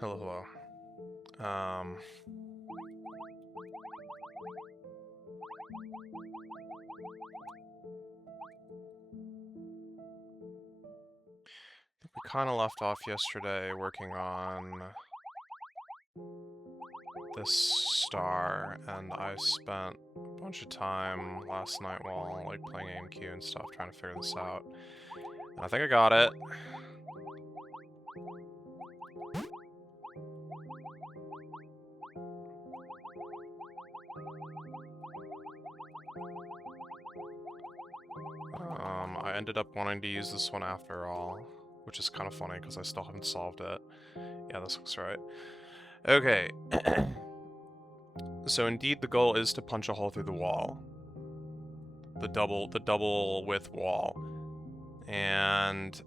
Hello, hello. We kind of left off yesterday working on this star, and I spent a bunch of time last night while like playing AMQ and stuff trying to figure this out. And I think I got it. I ended up wanting to use this one after all, which is kind of funny because I still haven't solved it. Yeah, this looks right. Okay. So indeed the goal is to punch a hole through the wall. The double width wall. And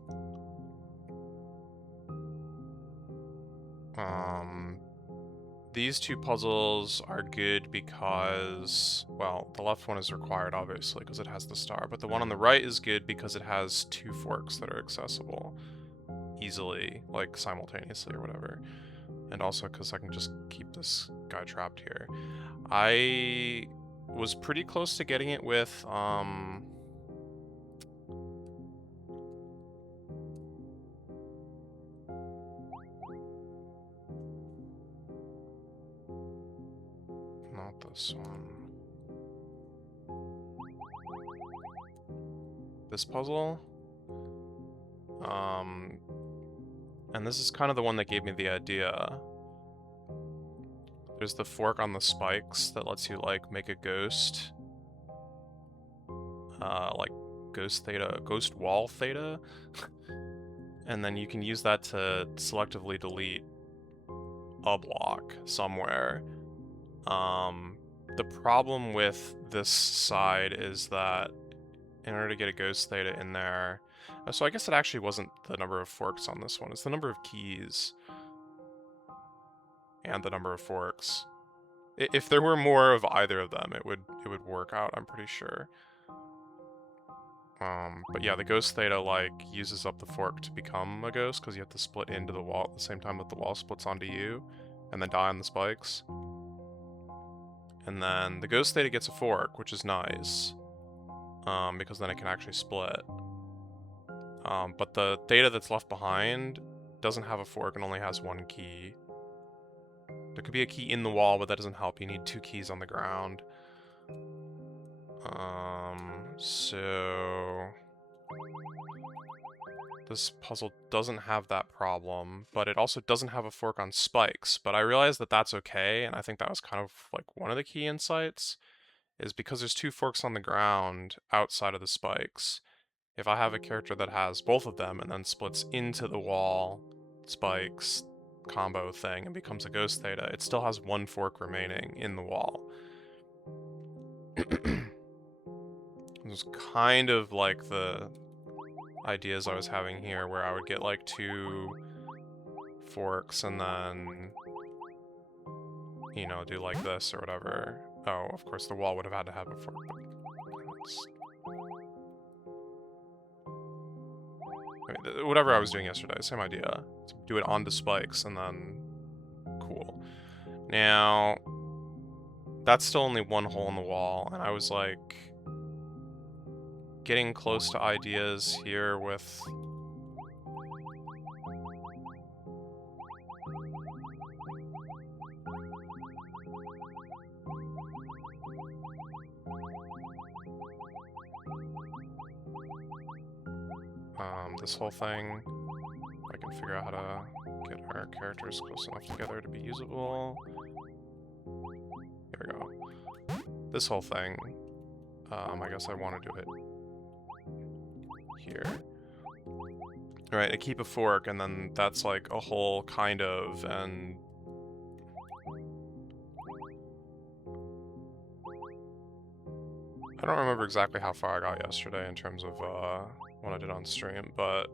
these two puzzles are good because, well, the left one is required obviously because it has the star, but the one on the right is good because it has two forks that are accessible easily, like simultaneously or whatever. And also because I can just keep this guy trapped here. I was pretty close to getting it with, not this one. This puzzle. And this is kind of the one that gave me the idea. There's the fork on the spikes that lets you, like, make a ghost. Like, ghost theta, ghost wall theta. And then you can use that to selectively delete a block somewhere. The problem with this side is that in order to get a ghost theta in there... So I guess it actually wasn't the number of forks on this one, it's the number of keys. And the number of forks. If there were more of either of them, it would work out, I'm pretty sure. But yeah, the ghost theta, like, uses up the fork to become a ghost, because you have to split into the wall at the same time that the wall splits onto you, and then die on the spikes. And then the ghost theta gets a fork, which is nice, because then it can actually split. But the theta that's left behind doesn't have a fork and only has one key. There could be a key in the wall, but that doesn't help. You need two keys on the ground. So... this puzzle doesn't have that problem, but it also doesn't have a fork on spikes. But I realized that that's okay, and I think that was kind of like one of the key insights, is because there's two forks on the ground outside of the spikes. If I have a character that has both of them and then splits into the wall, spikes, combo thing, and becomes a ghost theta, it still has one fork remaining in the wall. It was kind of like the ideas I was having here, where I would get like two forks and then, you know, do like this or whatever. Oh, of course the wall would have had to have a fork. Whatever I was doing yesterday, same idea. Do it onto spikes and then... cool. Now, that's still only one hole in the wall, and I was like... getting close to ideas here with... this whole thing. I can figure out how to get our characters close enough together to be usable. Here we go. This whole thing. I guess I want to do it here. Alright, I keep a fork, and then that's like a hole, kind of, and... I don't remember exactly how far I got yesterday in terms of, what I did on stream, but...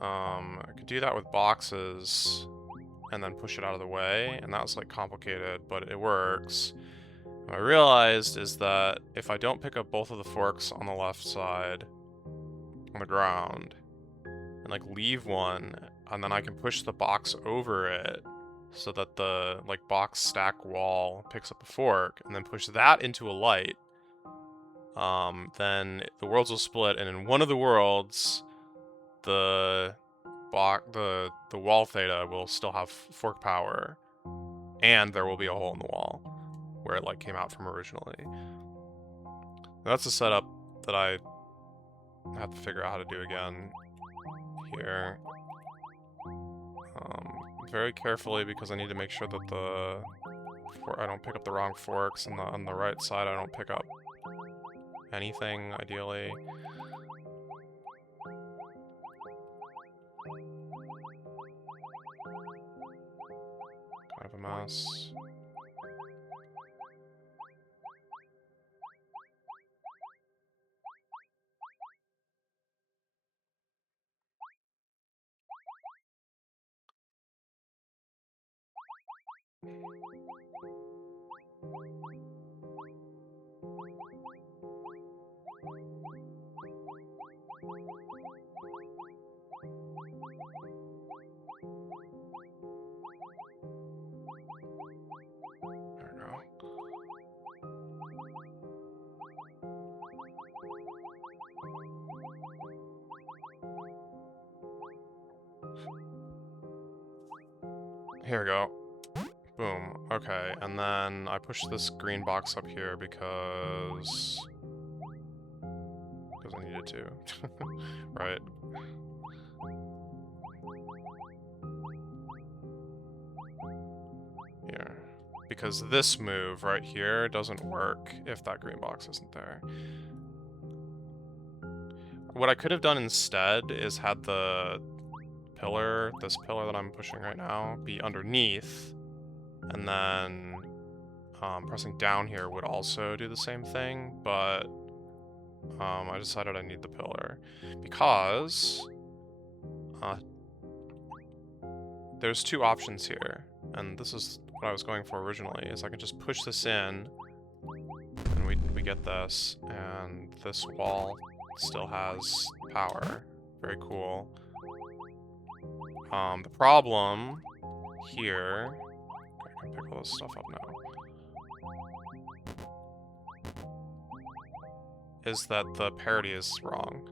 I could do that with boxes, and then push it out of the way, and that was, like, complicated, but it works. What I realized is that if I don't pick up both of the forks on the left side, on the ground, and, like, leave one, and then I can push the box over it so that the like box stack wall picks up a fork, and then push that into a light. Then the worlds will split, and in one of the worlds, the wall theta will still have fork power, and there will be a hole in the wall where it like came out from originally. That's a setup that I have to figure out how to do again here. Very carefully, because I need to make sure that I don't pick up the wrong forks, and on the right side I don't pick up anything, ideally. Kind of a mess. Here we go. Boom. Okay, and then I push this green box up here because I needed to. Right. Here. Because this move right here doesn't work if that green box isn't there. What I could have done instead is had the pillar, this pillar that I'm pushing right now, be underneath, and then pressing down here would also do the same thing, but I decided I need the pillar because there's two options here, and this is what I was going for originally, is I can just push this in, and we get this, and this wall still has power. Very cool. The problem here, I can pick all this stuff up now, is that the parity is wrong.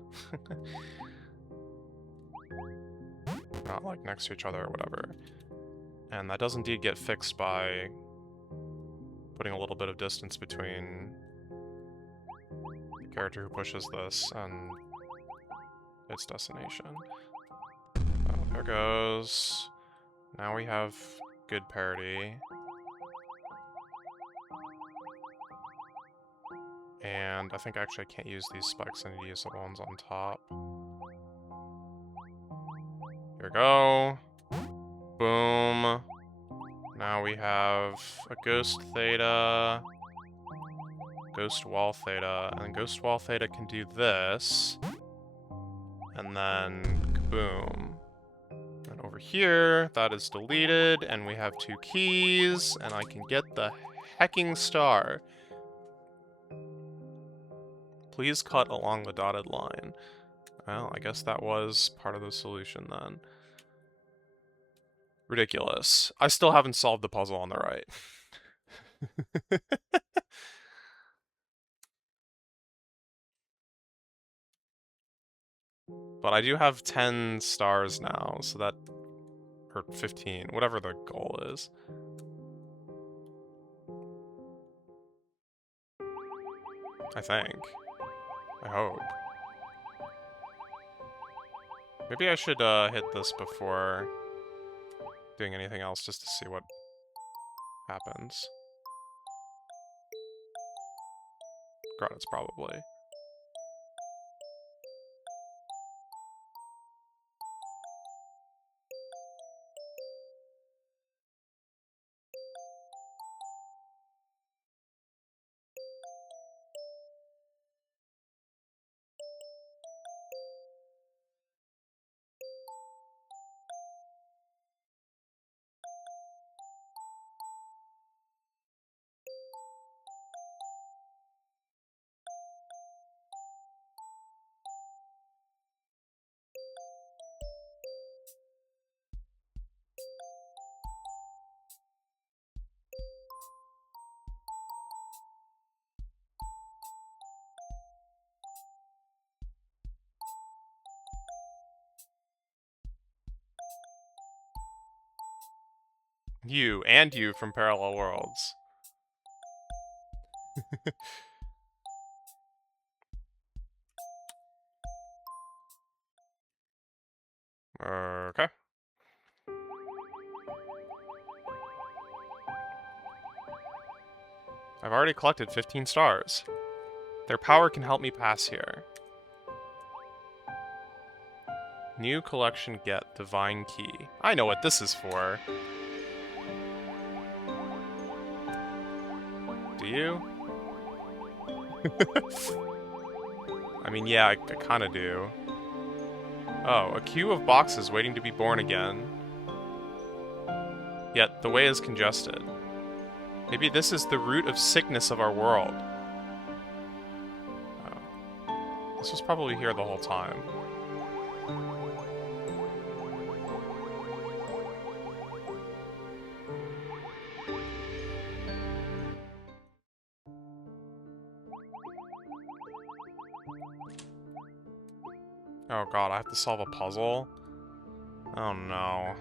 Not like next to each other or whatever. And that does indeed get fixed by putting a little bit of distance between the character who pushes this and its destination. Oh, there goes. Now we have good parity. And I think actually I can't use these spikes, I need to use the ones on top. Here we go. Boom. Now we have a ghost theta, ghost wall theta, and ghost wall theta can do this. And then kaboom. And over here, that is deleted, and we have two keys, and I can get the hecking star. Please cut along the dotted line. Well, I guess that was part of the solution then. Ridiculous. I still haven't solved the puzzle on the right. But I do have 10 stars now, so that... or 15, whatever the goal is. I think. I hope. Maybe I should hit this before doing anything else, just to see what happens. Credits, probably. You, and you from Parallel Worlds. Okay. I've already collected 15 stars. Their power can help me pass here. New collection get, Divine Key. I know what this is for. Do you? I mean, yeah, I kinda do. Oh, a queue of boxes waiting to be born again. Yet, the way is congested. Maybe this is the root of sickness of our world. Oh. This was probably here the whole time. Oh god, I have to solve a puzzle? Oh no.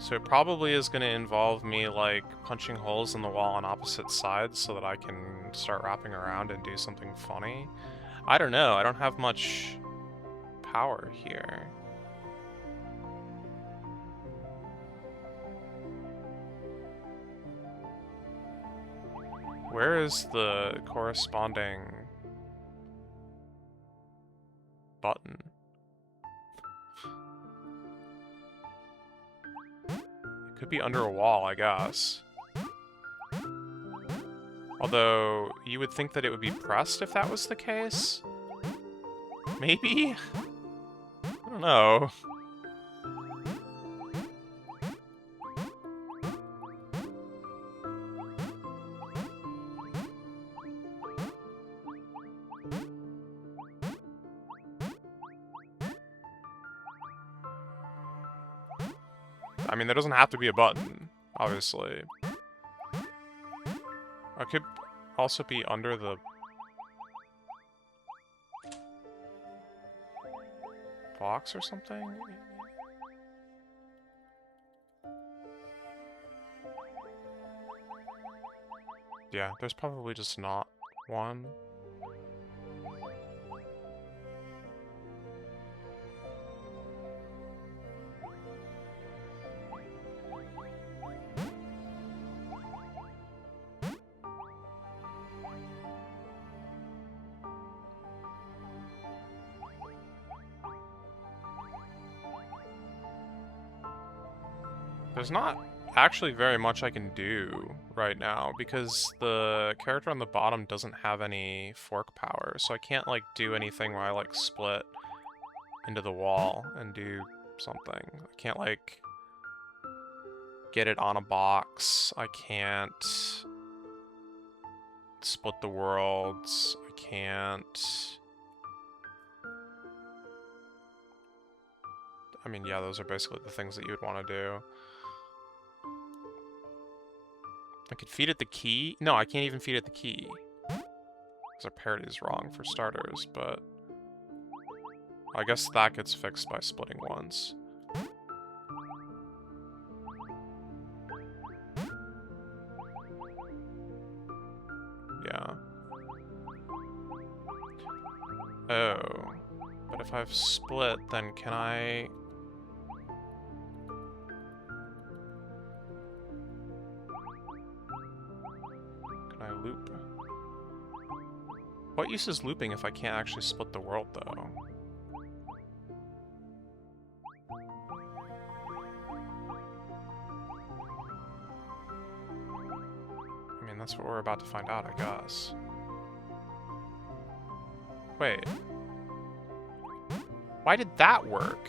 So it probably is going to involve me, like, punching holes in the wall on opposite sides so that I can start wrapping around and do something funny. I don't know, I don't have much power here. Where is the corresponding button? It could be under a wall, I guess. Although, you would think that it would be pressed if that was the case? Maybe? I don't know. I mean, there doesn't have to be a button, obviously. It could also be under the box or something? Yeah, there's probably just not one. There's not actually very much I can do right now because the character on the bottom doesn't have any fork power, so I can't, like, do anything where I, like, split into the wall and do something. I can't, like, get it on a box. I can't split the worlds. I can't... I mean, yeah, those are basically the things that you would want to do. I could feed it the key. No, I can't even feed it the key. Because our parity is wrong, for starters, but... I guess that gets fixed by splitting once. Yeah. Oh. But if I've split, then can I... loop? What use is looping if I can't actually split the world, though? I mean, that's what we're about to find out, I guess. Wait. Why did that work?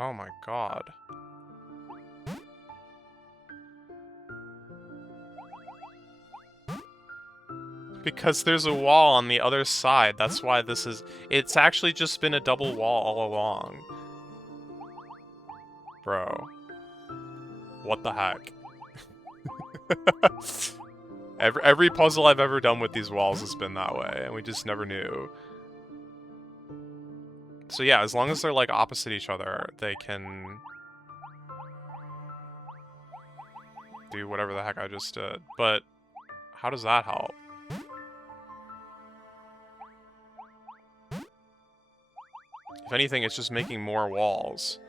Oh my god. Because there's a wall on the other side. That's why this is... It's actually just been a double wall all along. Bro. What the heck? Every puzzle I've ever done with these walls has been that way, and we just never knew. So yeah, as long as they're like opposite each other, they can do whatever the heck I just did. But how does that help? If anything, it's just making more walls.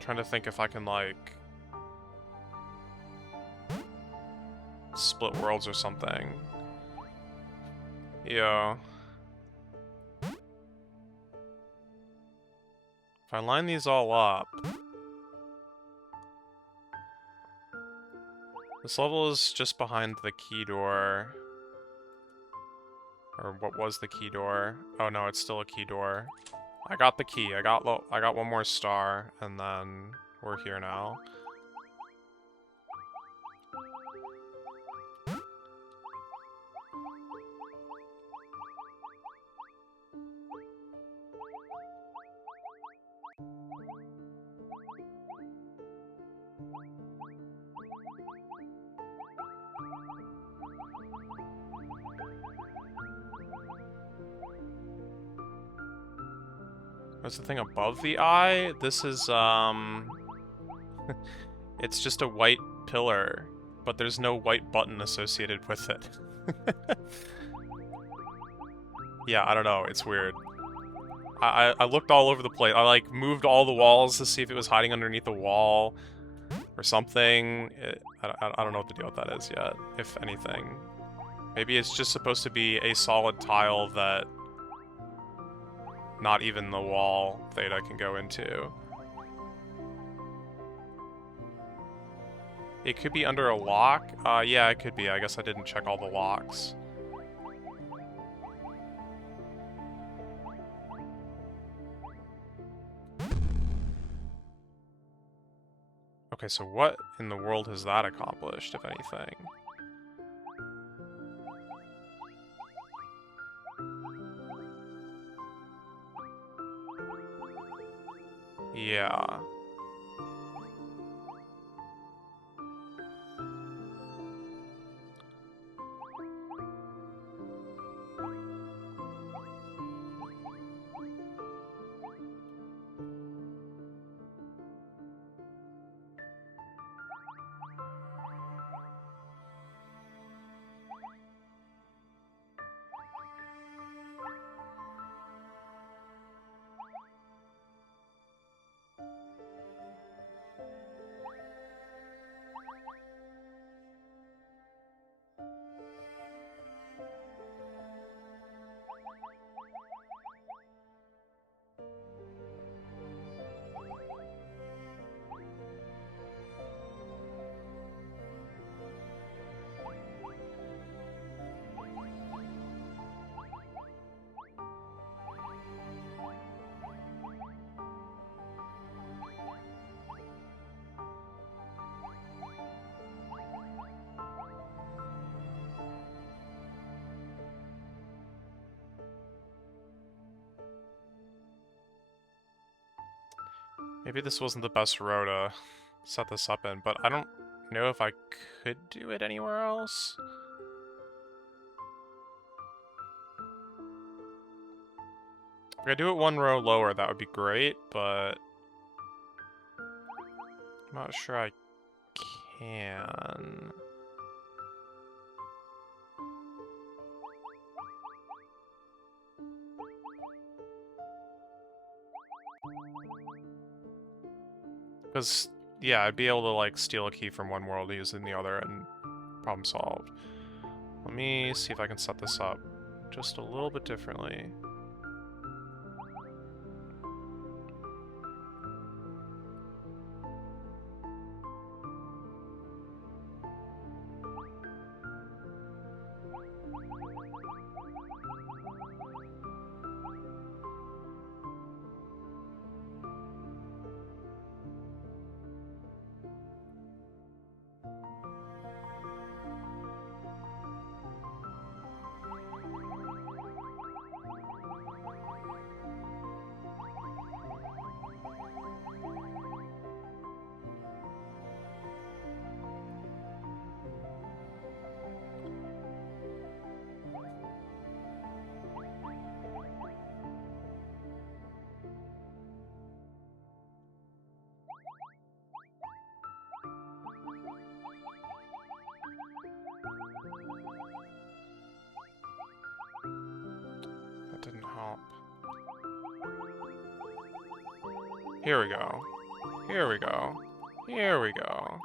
Trying to think if I can, like, split worlds or something. Yeah. If I line these all up... This level is just behind the key door. Or what was the key door? Oh no, it's still a key door. I got the key. I got one more star, and then we're here now. What's the thing above the eye? This is, it's just a white pillar, but there's no white button associated with it. Yeah, I don't know. It's weird. I looked all over the place. I, like, moved all the walls to see if it was hiding underneath a wall or something. I don't know what the deal with that is yet, if anything. Maybe it's just supposed to be a solid tile that not even the wall Theta can go into. It could be under a lock? Yeah, it could be. I guess I didn't check all the locks. Okay, so what in the world has that accomplished, if anything? Yeah. Maybe this wasn't the best row to set this up in, but I don't know if I could do it anywhere else. If I do it one row lower, that would be great, but I'm not sure I can. Because yeah, I'd be able to, like, steal a key from one world using the other, and problem solved. Let me see if I can set this up just a little bit differently. That didn't help. Here we go. Here we go. Here we go.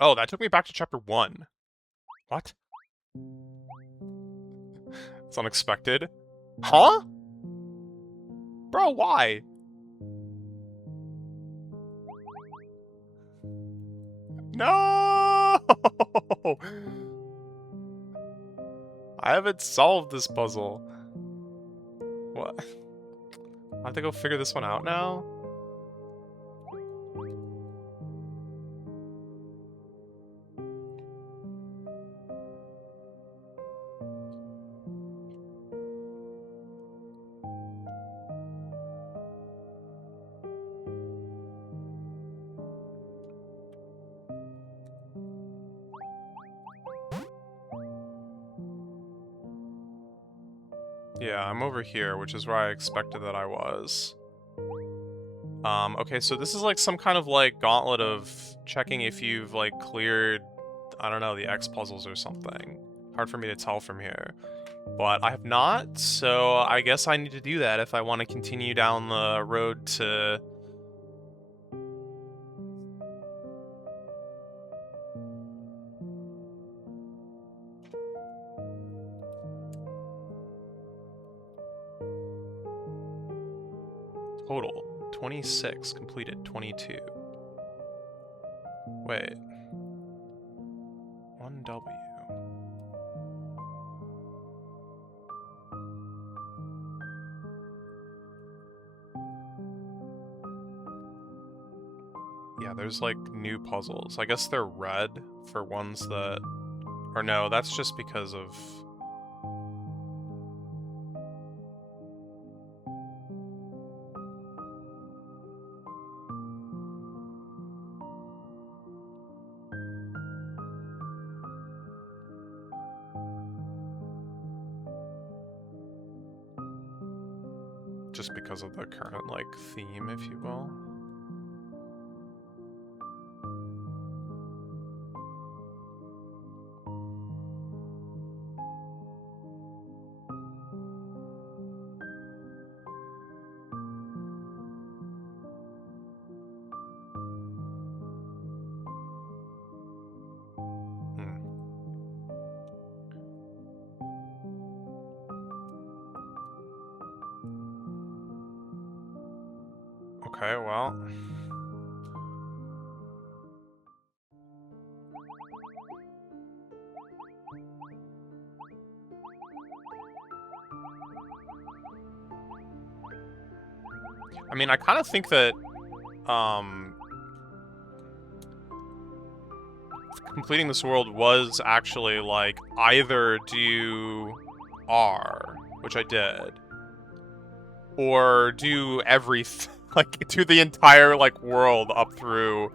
Oh, that took me back to chapter 1. What? It's unexpected. Huh? Bro, why? No! I haven't solved this puzzle. What? I have to go figure this one out now? Yeah, I'm over here, which is where I expected that I was. Okay, so this is like some kind of like gauntlet of checking if you've like cleared, I don't know, the X puzzles or something. Hard for me to tell from here. But I have not, so I guess I need to do that if I want to continue down the road to... Total, 26, completed, 22. Wait. 1W. Yeah, there's like new puzzles. I guess they're red for ones that... Or no, that's just because of... Just because of the current, like, theme, if you will. Okay, well... I mean, I kind of think that completing this world was actually, like, either do R, which I did, or do everything, like, do the entire, like, world up through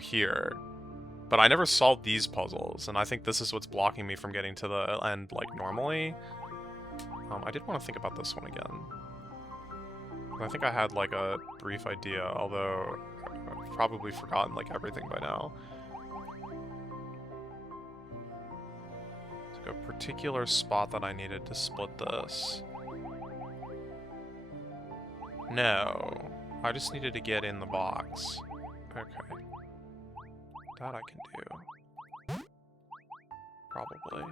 here. But I never solved these puzzles, and I think this is what's blocking me from getting to the end, like, normally. I did want to think about this one again. I think I had, like, a brief idea, although I've probably forgotten, like, everything by now. It's like a particular spot that I needed to split this. No. I just needed to get in the box. Okay. That I can do. Probably.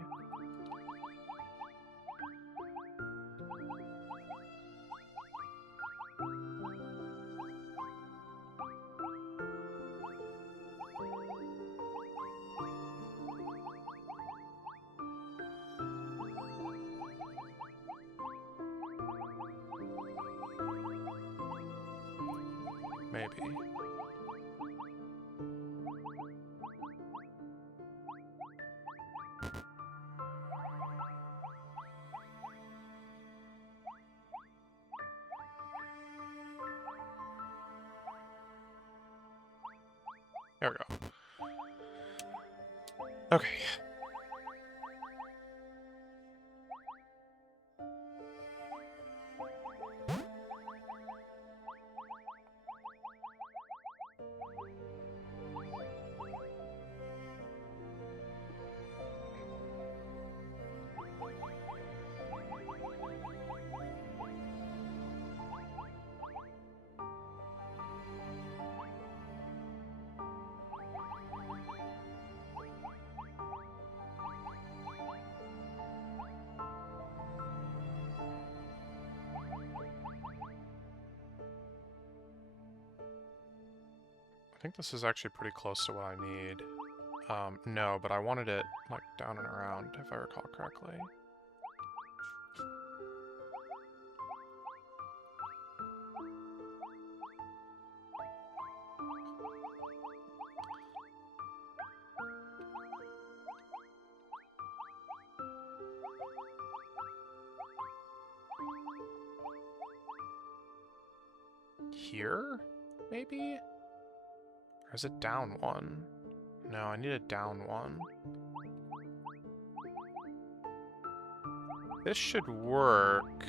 Maybe. There we go. Okay. I think this is actually pretty close to what I need. No, but I wanted it, like, down and around, if I recall correctly. Here? Maybe? Or is it down one? No, I need a down one. This should work.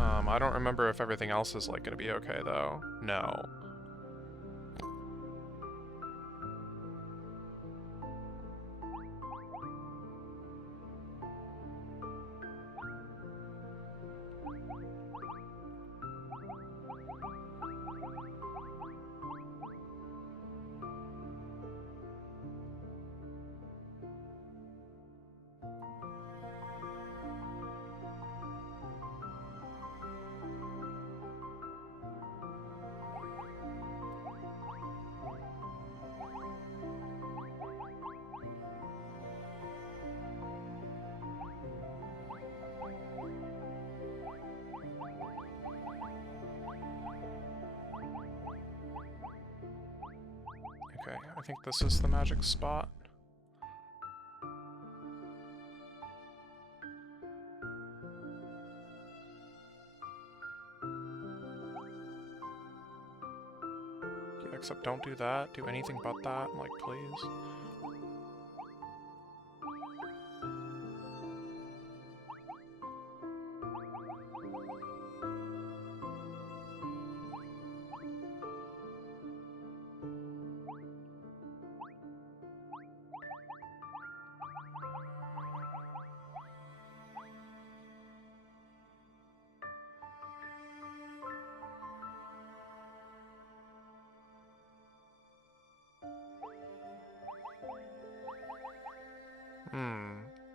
I don't remember if everything else is, like, gonna be okay, though. No. Okay, I think this is the magic spot. Yeah, except don't do that. Do anything but that, like, please.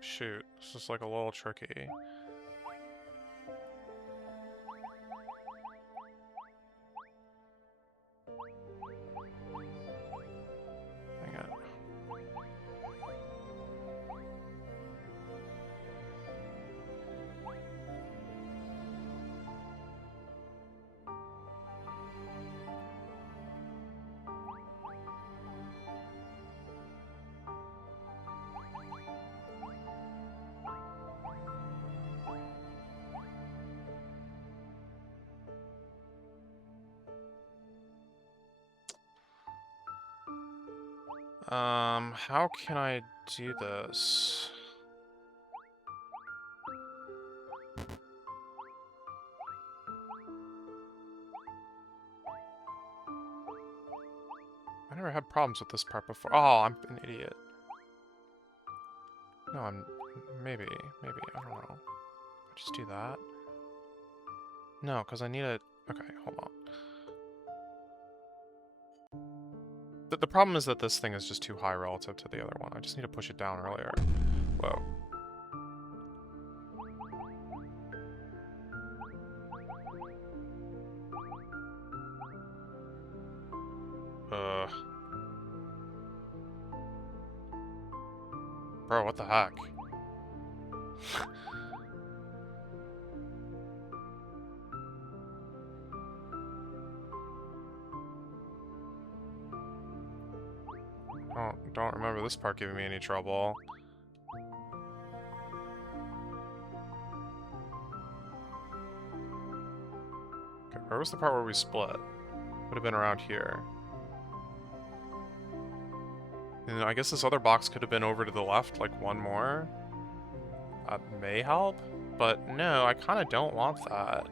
Shoot, this is, like, a little tricky. Hang on. How can I do this? I never had problems with this part before. Oh, I'm an idiot. No, maybe, I don't know. Just do that? No, because I need a... Okay, hold on. The problem is that this thing is just too high relative to the other one. I just need to push it down earlier. Whoa. Bro, what the heck? Don't remember this part giving me any trouble. Okay, where was the part where we split? Would have been around here. And I guess this other box could have been over to the left, like one more. That may help, but no, I kind of don't want that.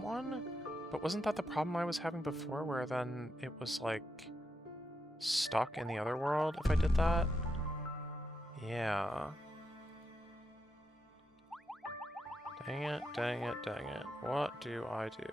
One? But wasn't that the problem I was having before, where then it was, like, stuck in the other world if I did that? Yeah. Dang it, dang it, dang it. What do I do?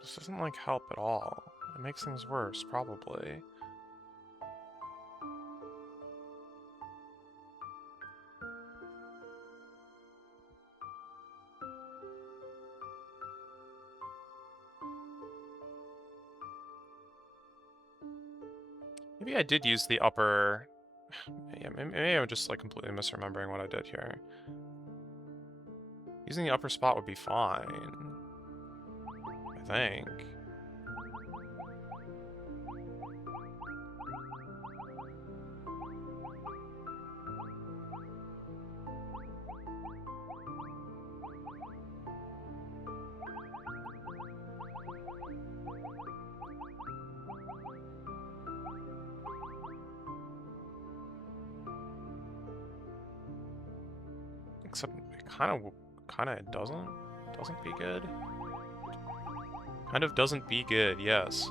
This doesn't, like, help at all. It makes things worse, probably. Maybe I did use the upper... Yeah, maybe I'm just, like, completely misremembering what I did here. Using the upper spot would be fine. I think. Except it kind of doesn't be good. Kind of doesn't be good, yes.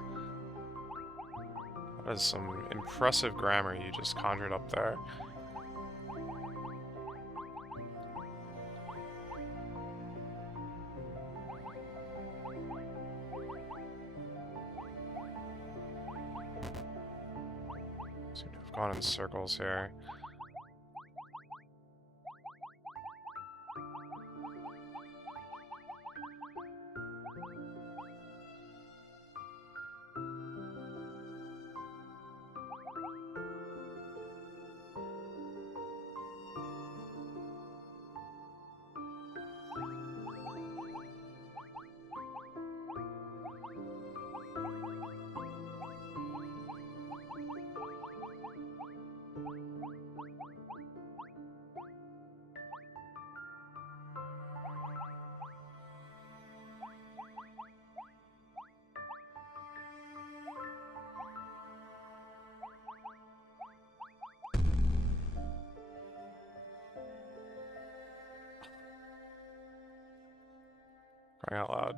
That is some impressive grammar you just conjured up there. Seem to have gone in circles here. crying out loud.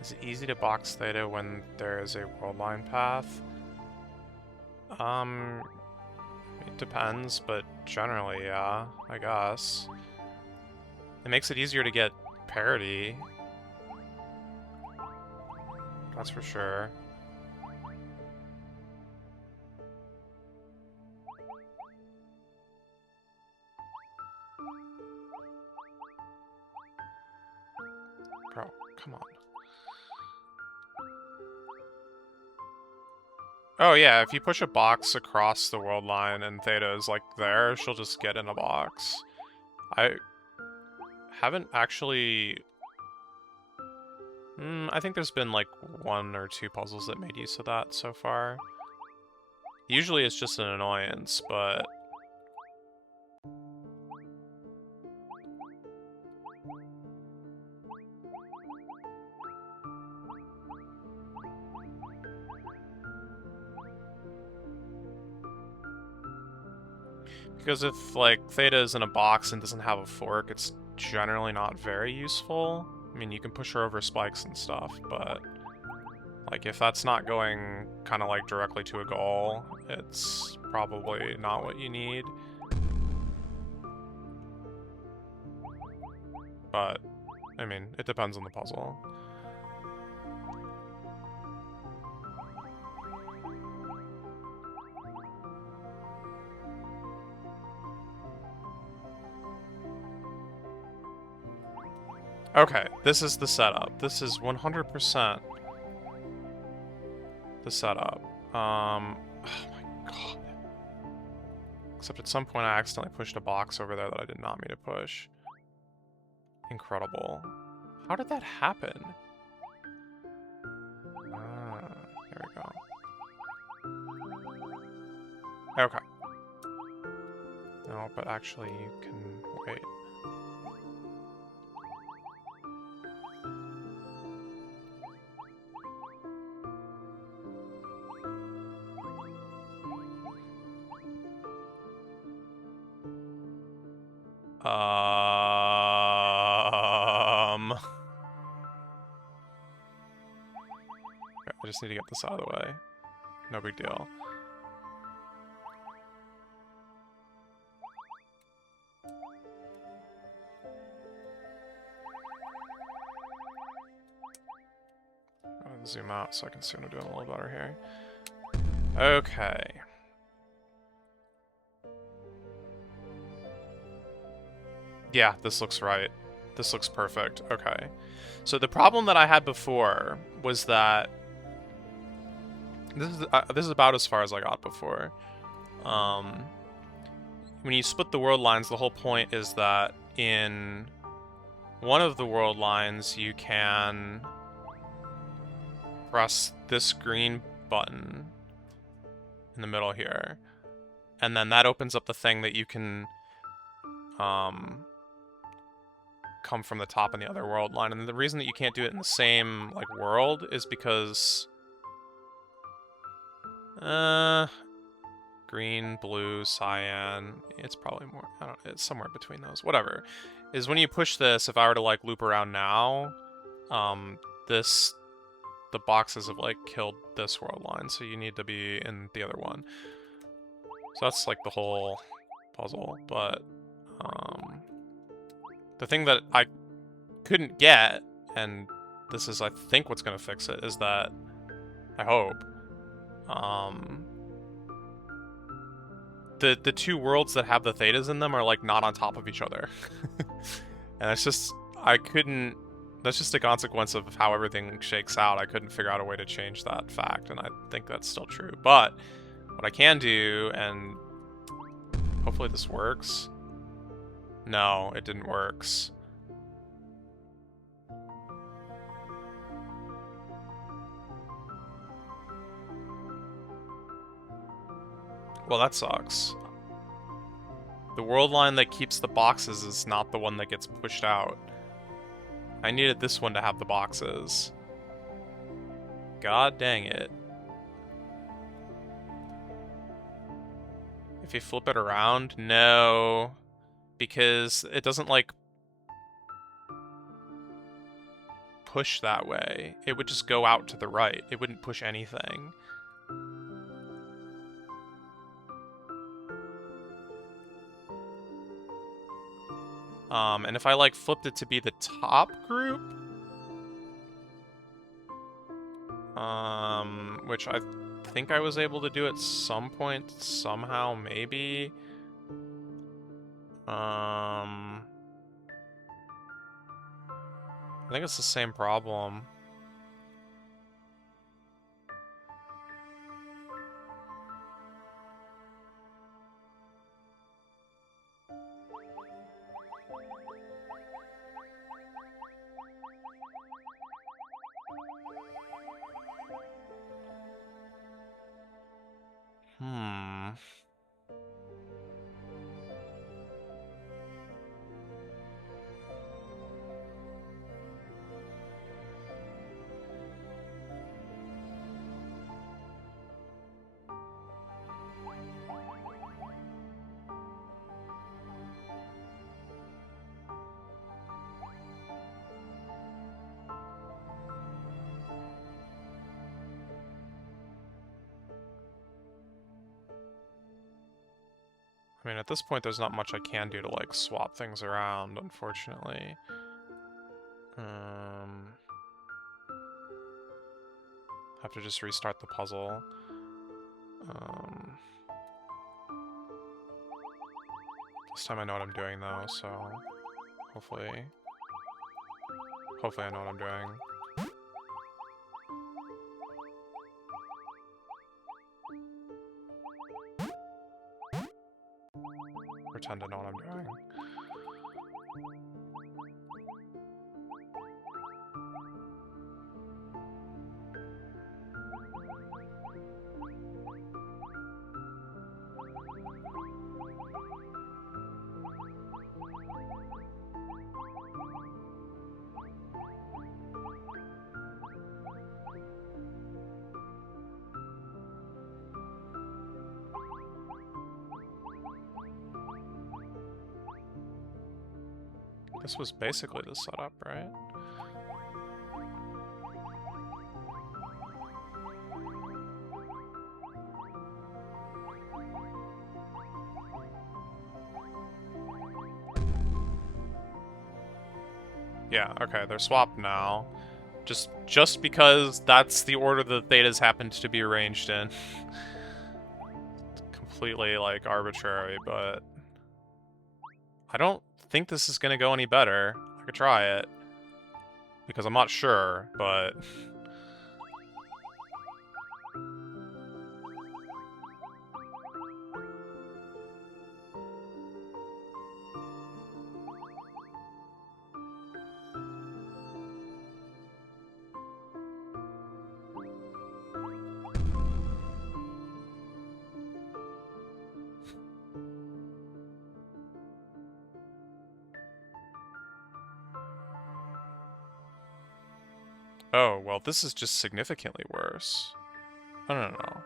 Is it easy to box Theta when there is a world line path? It depends, but generally, yeah, I guess. It makes it easier to get parity. That's for sure. Bro, come on. Oh yeah, if you push a box across the world line and Theta is like there, she'll just get in a box. I haven't actually... I think there's been like 1 or 2 puzzles that made use of that so far. Usually it's just an annoyance, but... Because if, like, Theta is in a box and doesn't have a fork, it's generally not very useful. I mean, you can push her over spikes and stuff, but... like, if that's not going kind of, like, directly to a goal, it's probably not what you need. But, I mean, it depends on the puzzle. Okay, this is the setup. This is 100% the setup. Oh my god. Except at some point I accidentally pushed a box over there that I did not mean to push. Incredible. How did that happen? Ah, there we go. Okay. No, but actually you can wait. I just need to get this out of the way. No big deal. I'm gonna zoom out so I can see what I'm doing a little better here. Okay. Yeah, this looks right. This looks perfect. Okay. So the problem that I had before was that this is about as far as I got before. When you split the world lines, the whole point is that in one of the world lines you can press this green button in the middle here, and then that opens up the thing that you can come from the top in the other world line. And the reason that you can't do it in the same like world is because green, blue, cyan, it's probably more, I don't know, it's somewhere between those, whatever, is when you push this, if I were to like loop around now, the boxes have like killed this world line, so you need to be in the other one. So that's like the whole puzzle, but the thing that I couldn't get, and this is I think what's gonna fix it, is that, I hope, the two worlds that have the Thetas in them are like not on top of each other. And it's just, that's just a consequence of how everything shakes out. I couldn't figure out a way to change that fact, and I think that's still true. But what I can do, and hopefully this works. No, it didn't work. Well, that sucks. The world line that keeps the boxes is not the one that gets pushed out. I needed this one to have the boxes. God dang it. If you flip it around, no. Because it doesn't, like, push that way. It would just go out to the right. It wouldn't push anything. And if I, like, flipped it to be the top group, which I think I was able to do at some point, somehow, maybe. I think it's the same problem. I mean, at this point, there's not much I can do to, like, swap things around, unfortunately. Have to just restart the puzzle. This time I know what I'm doing, though, so hopefully I know what I'm doing. Pretend to know what I'm doing. This was basically the setup, right? Yeah, okay, they're swapped now. Just because that's the order the Thetas happened to be arranged in. Completely, like, arbitrary, but I don't think this is gonna go any better. I could try it. Because I'm not sure, but oh, well, this is just significantly worse. Oh, no.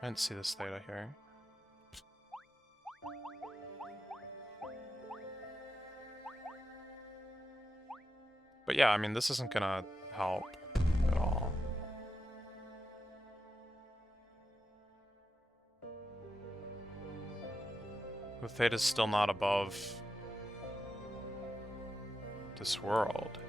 I didn't see this Theta here. But yeah, I mean, this isn't gonna help at all. The Theta's still not above this world.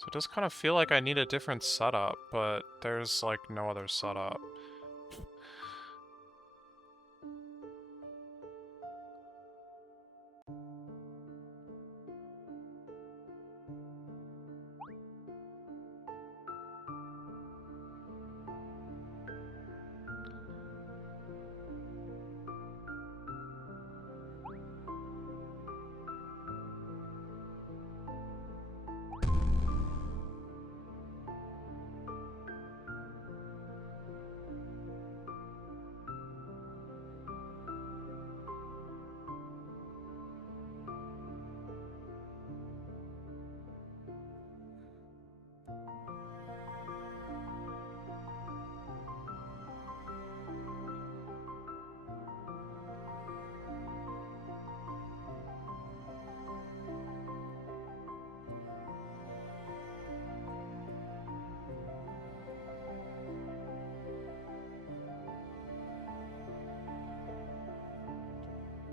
So it does kind of feel like I need a different setup, but there's, like, no other setup.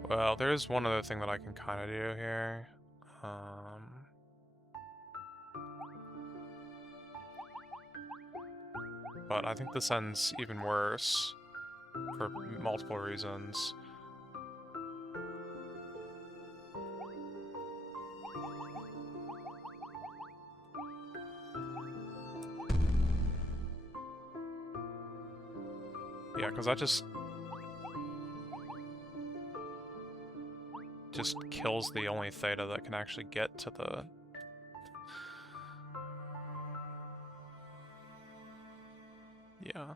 Well, there is one other thing that I can kind of do here. But I think this ends even worse for multiple reasons. Yeah, because that just kills the only Theta that can actually get to the... Yeah.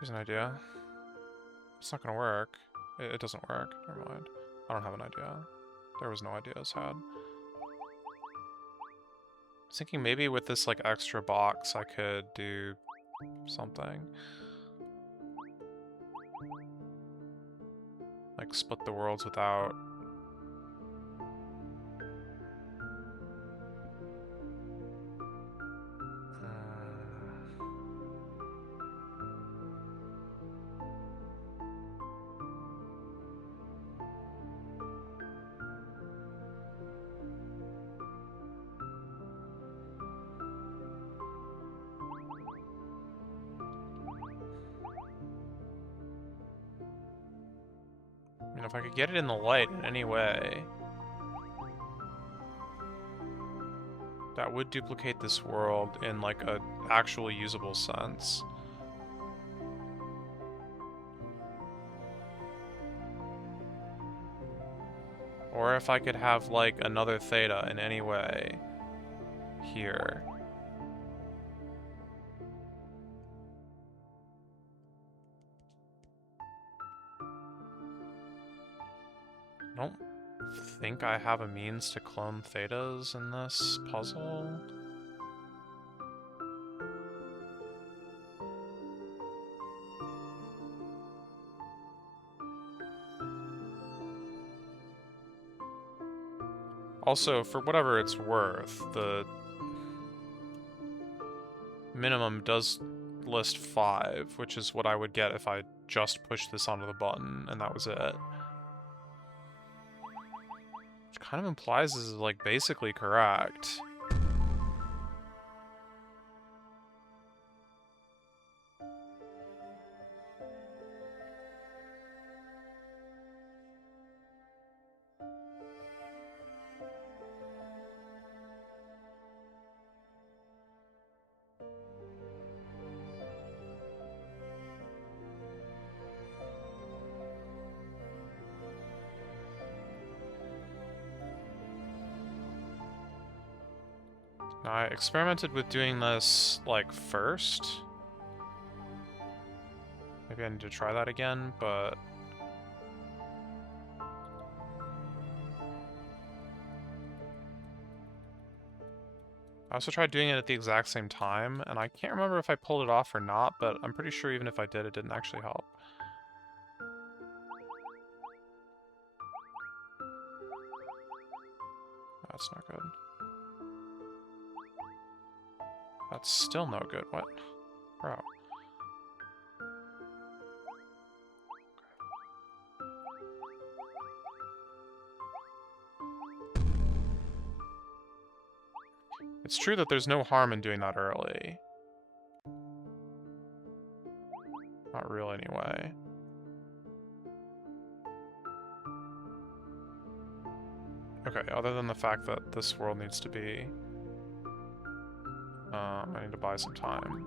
Here's an idea. It's not gonna work. It doesn't work. Never mind. I don't have an idea. There was no ideas had. I was thinking maybe with this like extra box I could do something. Like, split the worlds without... I mean, if I could get it in the light in any way, that would duplicate this world in, like, a actual usable sense. Or if I could have, like, another Theta in any way here. I don't think I have a means to clone Thetas in this puzzle. Also, for whatever it's worth, the minimum does list 5, which is what I would get if I just pushed this onto the button and that was it. Which kind of implies this is, like, basically correct. Now, I experimented with doing this, like, first. Maybe I need to try that again, but... I also tried doing it at the exact same time, and I can't remember if I pulled it off or not, but I'm pretty sure even if I did, it didn't actually help. That's not good. That's still no good. What? Bro. It's true that there's no harm in doing that early. Not real anyway. Okay, other than the fact that this world needs to be... I need to buy some time.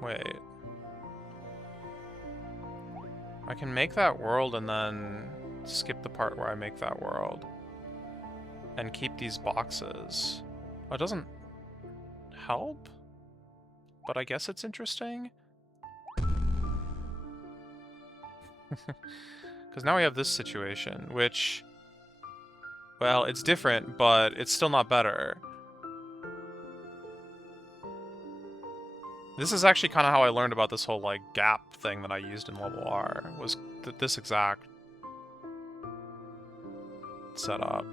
Wait. I can make that world and then skip the part where I make that world. And keep these boxes. Oh, it doesn't help? But I guess it's interesting. Because now we have this situation, which... Well, it's different, but it's still not better. This is actually kind of how I learned about this whole, like, gap thing that I used in level R, was this exact setup.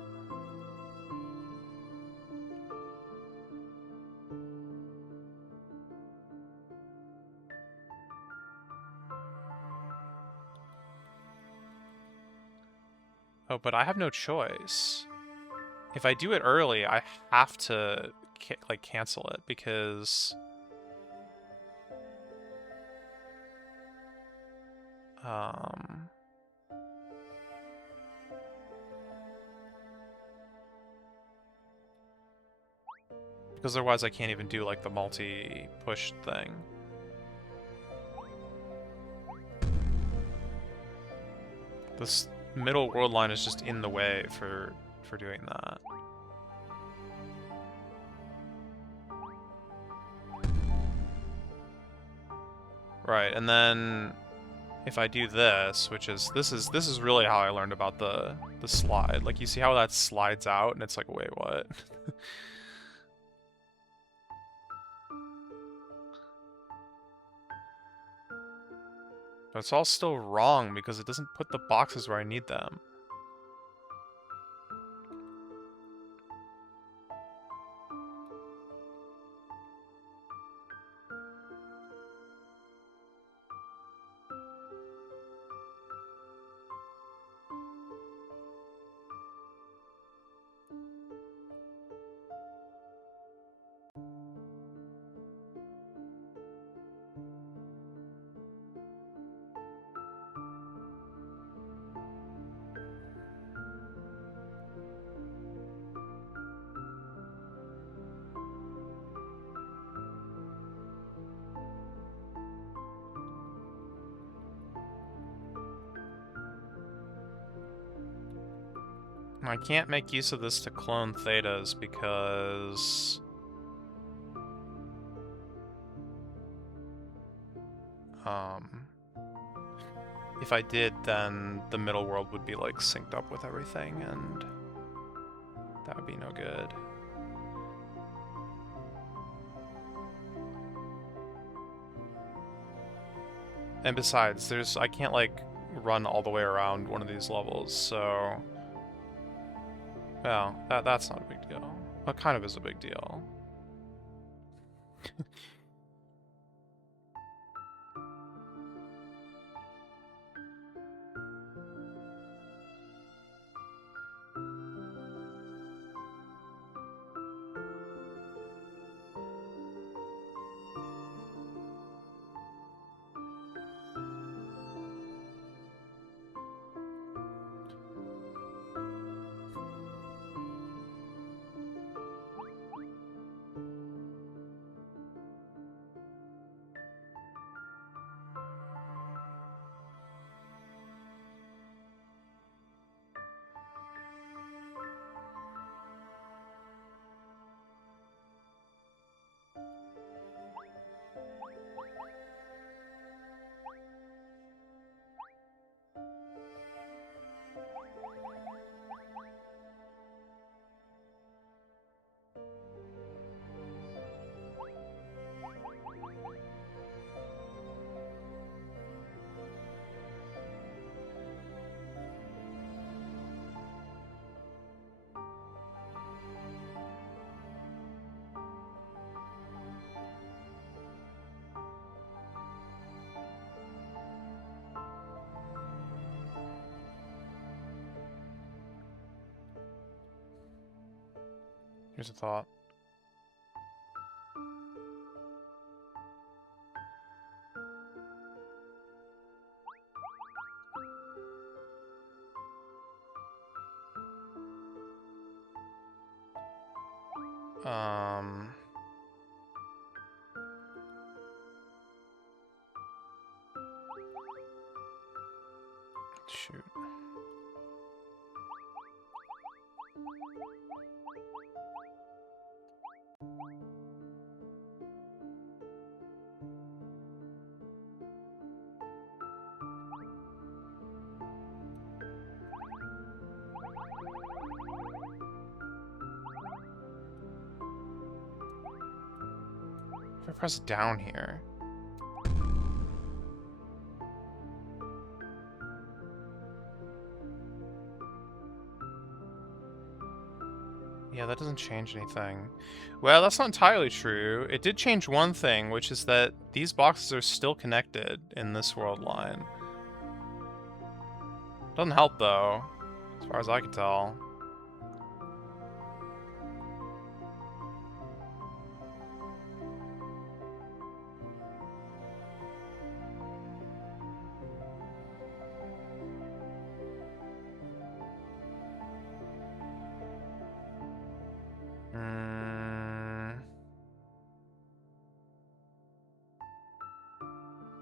Oh, but I have no choice. If I do it early, I have to, like, cancel it, because... Because otherwise I can't even do, like, the multi-push thing. This middle world line is just in the way for doing that. Right, and then if I do this, which is this is really how I learned about the slide. Like, you see how that slides out and it's like, wait, what? But it's all still wrong because it doesn't put the boxes where I need them. I can't make use of this to clone Thetas because... if I did, then the middle world would be, like, synced up with everything, and that would be no good. And besides, I can't, like, run all the way around one of these levels, so... Well, that's not a big deal. Well, it kind of is a big deal. Here's a thought. Shoot. If I press down here. Yeah, that doesn't change anything. Well, that's not entirely true. It did change one thing, which is that these boxes are still connected in this world line. Doesn't help, though, as far as I can tell.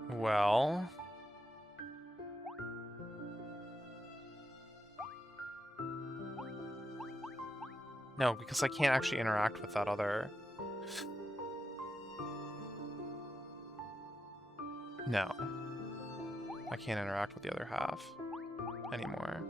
Well... No, because I can't actually interact with that other... No. I can't interact with the other half anymore.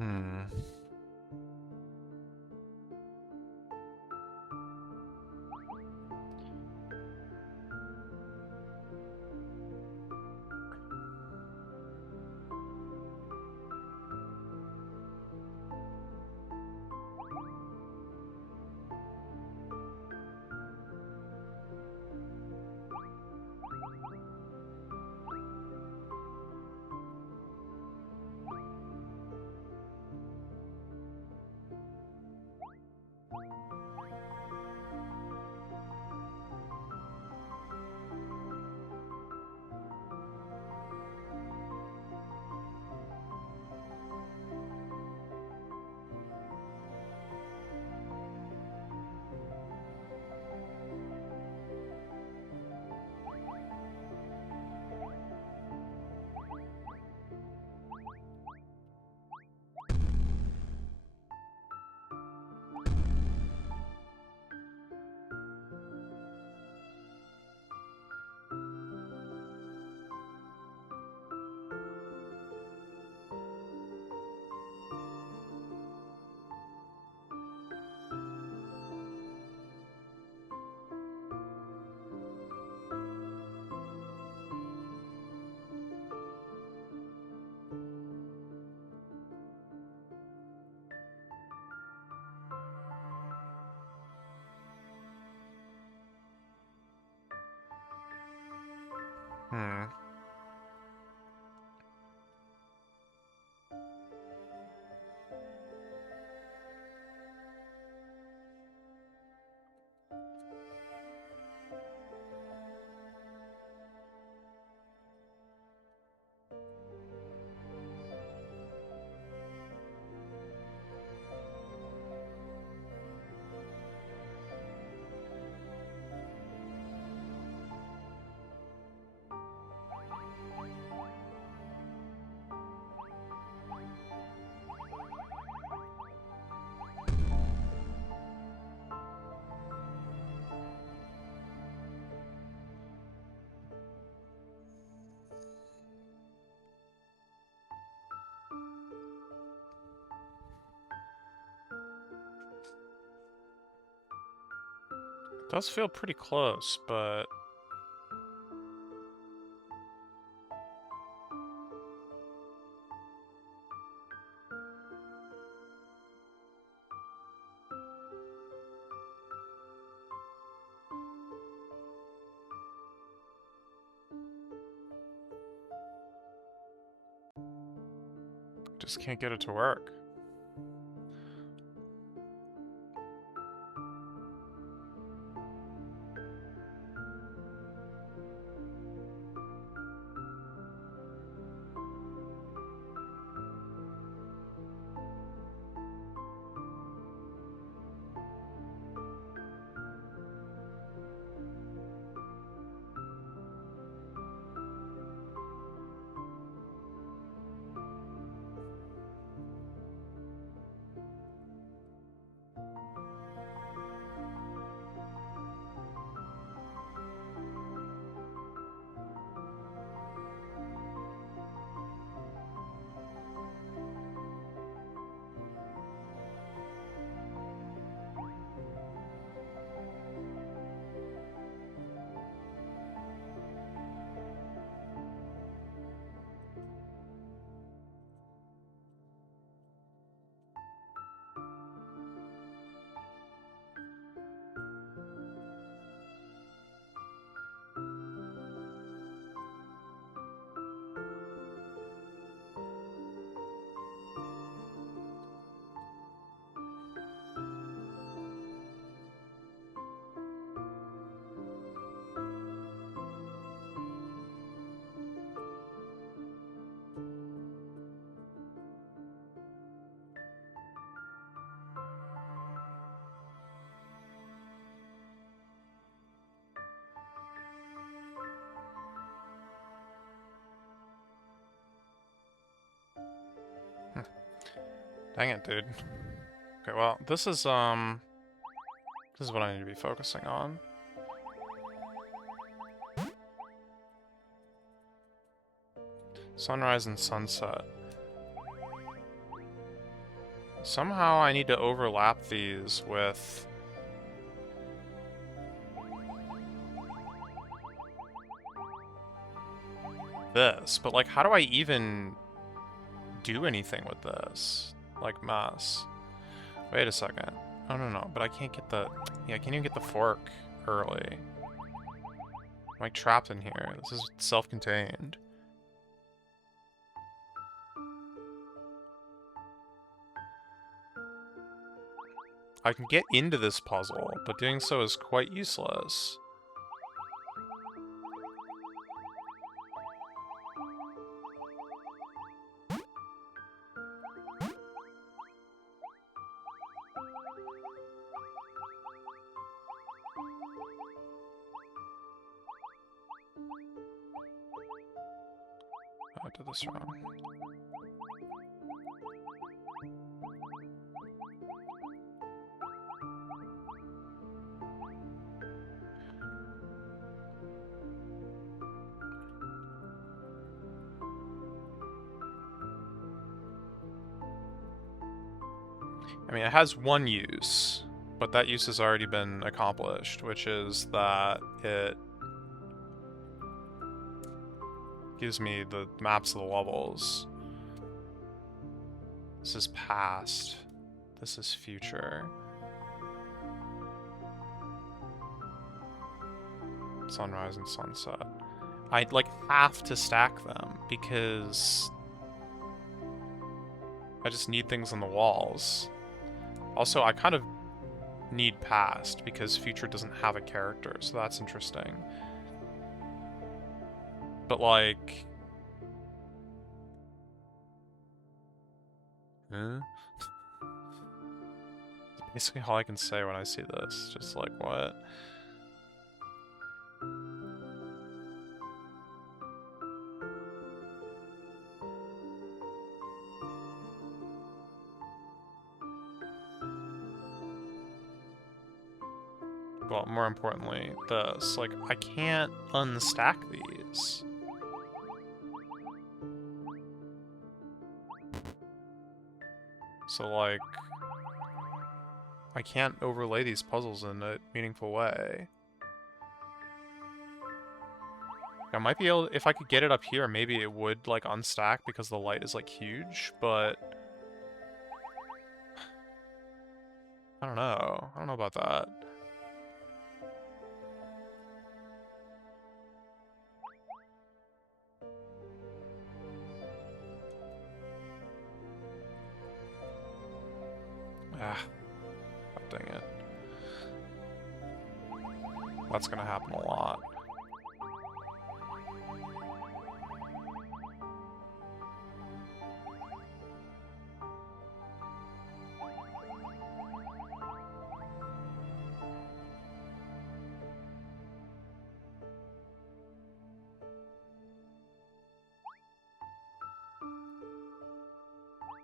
Hmm. Hmm. Does feel pretty close, but... Just can't get it to work. Dang it, dude. Okay, well, this is what I need to be focusing on. Sunrise and sunset. Somehow I need to overlap these with... this, but like, how do I even do anything with this? Like, mess. Wait a second. Oh, no, but I can't get the... yeah, I can't even get the fork early. I'm like trapped in here. This is self-contained. I can get into this puzzle, but doing so is quite useless. I did this wrong. I mean, it has one use, but that use has already been accomplished, which is that it gives me the maps of the levels. This is past. This is future. Sunrise and sunset. I'd like have to stack them because I just need things on the walls. Also, I kind of need past because future doesn't have a character, so that's interesting. But like... huh? That's basically all I can say when I see this. Just like, what? Well, more importantly, this. Like, I can't unstack these. So, like, I can't overlay these puzzles in a meaningful way. I might be able, if I could get it up here, maybe it would, like, unstack because the light is, like, huge, but... I don't know. I don't know about that. Ah. God dang it. That's gonna happen a lot.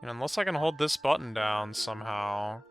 And unless I can hold this button down somehow...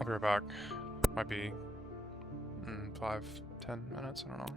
I'll be right back. Might be 5, 10 minutes, I don't know.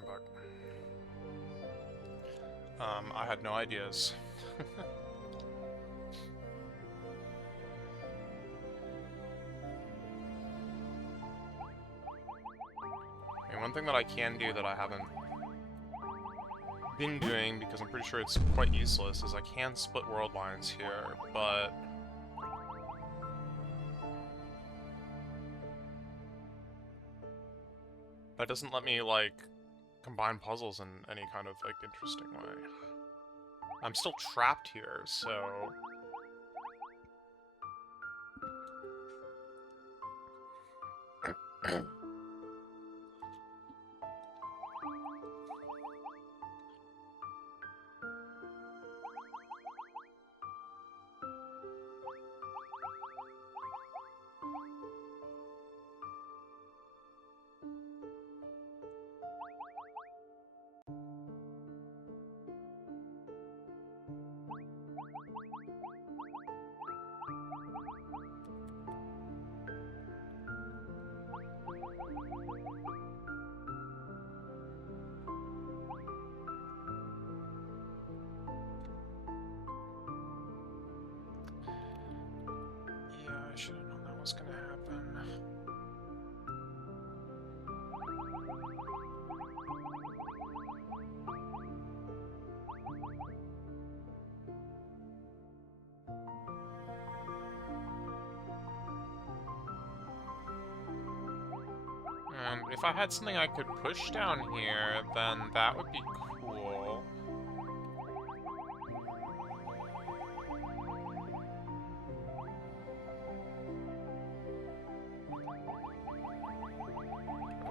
I'm back. I had no ideas. I mean, one thing that I can do that I haven't been doing, because I'm pretty sure it's quite useless, is I can split world lines here, but that doesn't let me, like, combine puzzles in any kind of, like, interesting way. I'm still trapped here, so... I should have known that was gonna happen. And if I had something I could push down here, then that would be cool.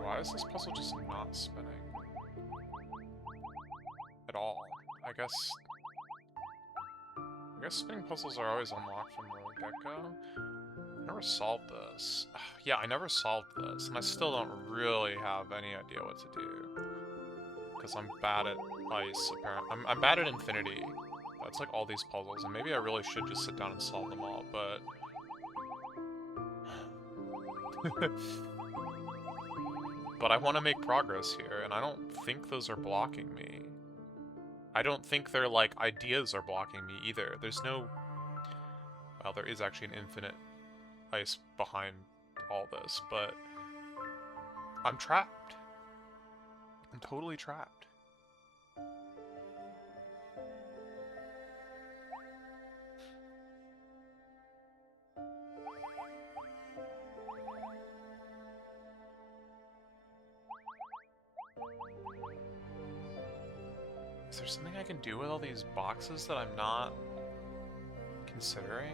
Why is this puzzle just not spinning? At all. I guess spinning puzzles are always unlocked from the get-go. I never solved this. Yeah, I never solved this, and I still don't really have any idea what to do. Because I'm bad at ice, apparently. I'm bad at infinity. That's like all these puzzles, and maybe I really should just sit down and solve them all, but... But I want to make progress here, and I don't think those are blocking me. I don't think they're, like, ideas are blocking me either. There's no... Well, there is actually an infinite ice behind all this, but... I'm trapped. I'm totally trapped. Is there something I can do with all these boxes that I'm not considering?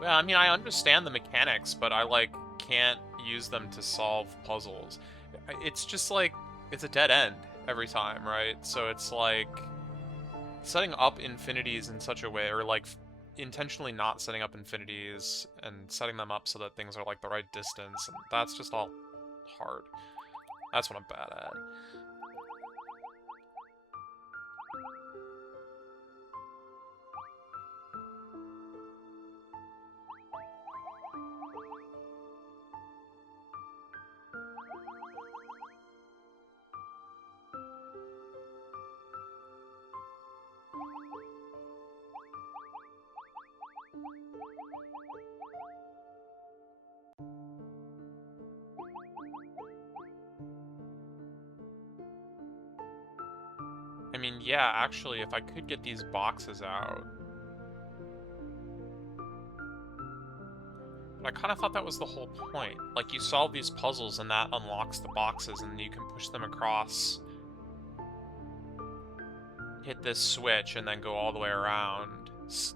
Well, I mean, I understand the mechanics, but I, like, can't use them to solve puzzles. It's just, like, it's a dead end every time, right? So it's, like, setting up infinities in such a way, or, like, intentionally not setting up infinities and setting them up so that things are, like, the right distance, and that's just all hard. That's what I'm bad at. I mean, yeah, actually, if I could get these boxes out. But I kind of thought that was the whole point. Like, you solve these puzzles and that unlocks the boxes and you can push them across, hit this switch, and then go all the way around.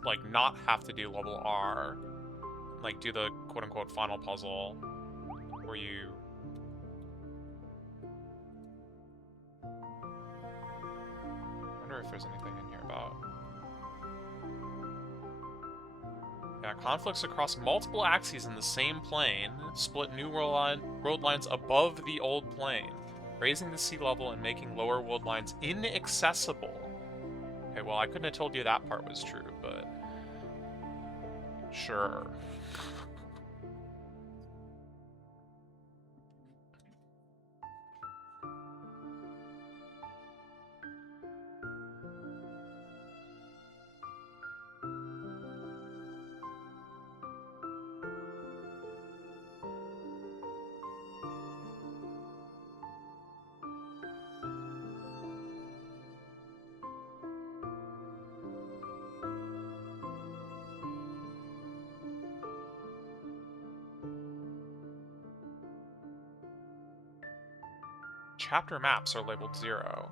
Like, not have to do level R. Like, do the quote-unquote final puzzle where you... I wonder if there's anything in here about... Yeah, conflicts across multiple axes in the same plane split new world lines above the old plane, raising the sea level and making lower world lines inaccessible. Okay, well, I couldn't have told you that part was true, but... Sure. chapter maps are labeled 0.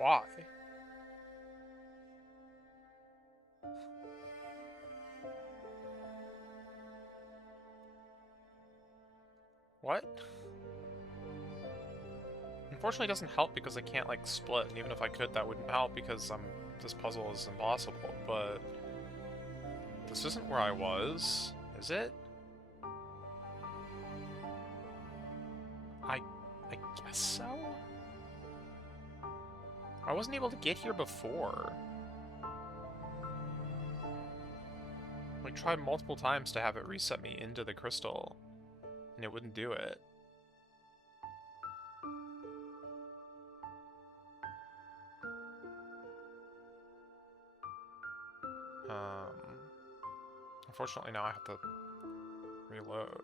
Why? What? Unfortunately, it doesn't help because I can't, like, split, and even if I could, that wouldn't help because this puzzle is impossible, but... This isn't where I was, is it? I guess so? I wasn't able to get here before. Like, tried multiple times to have it reset me into the crystal, and it wouldn't do it. Unfortunately now I have to reload.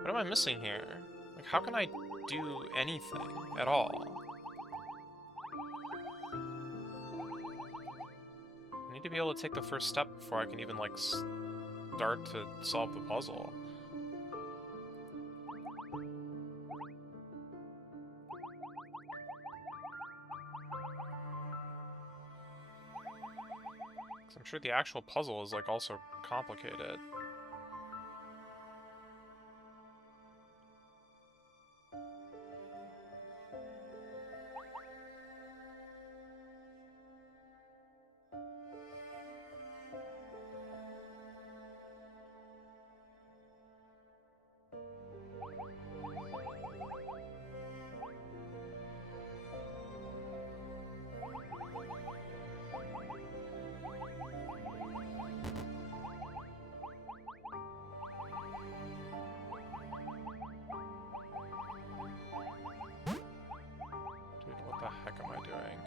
What am I missing here? Like, how can I do anything at all? I need to be able to take the first step before I can even, like, start to solve the puzzle. Because I'm sure the actual puzzle is, like, also complicated. What the heck am I doing?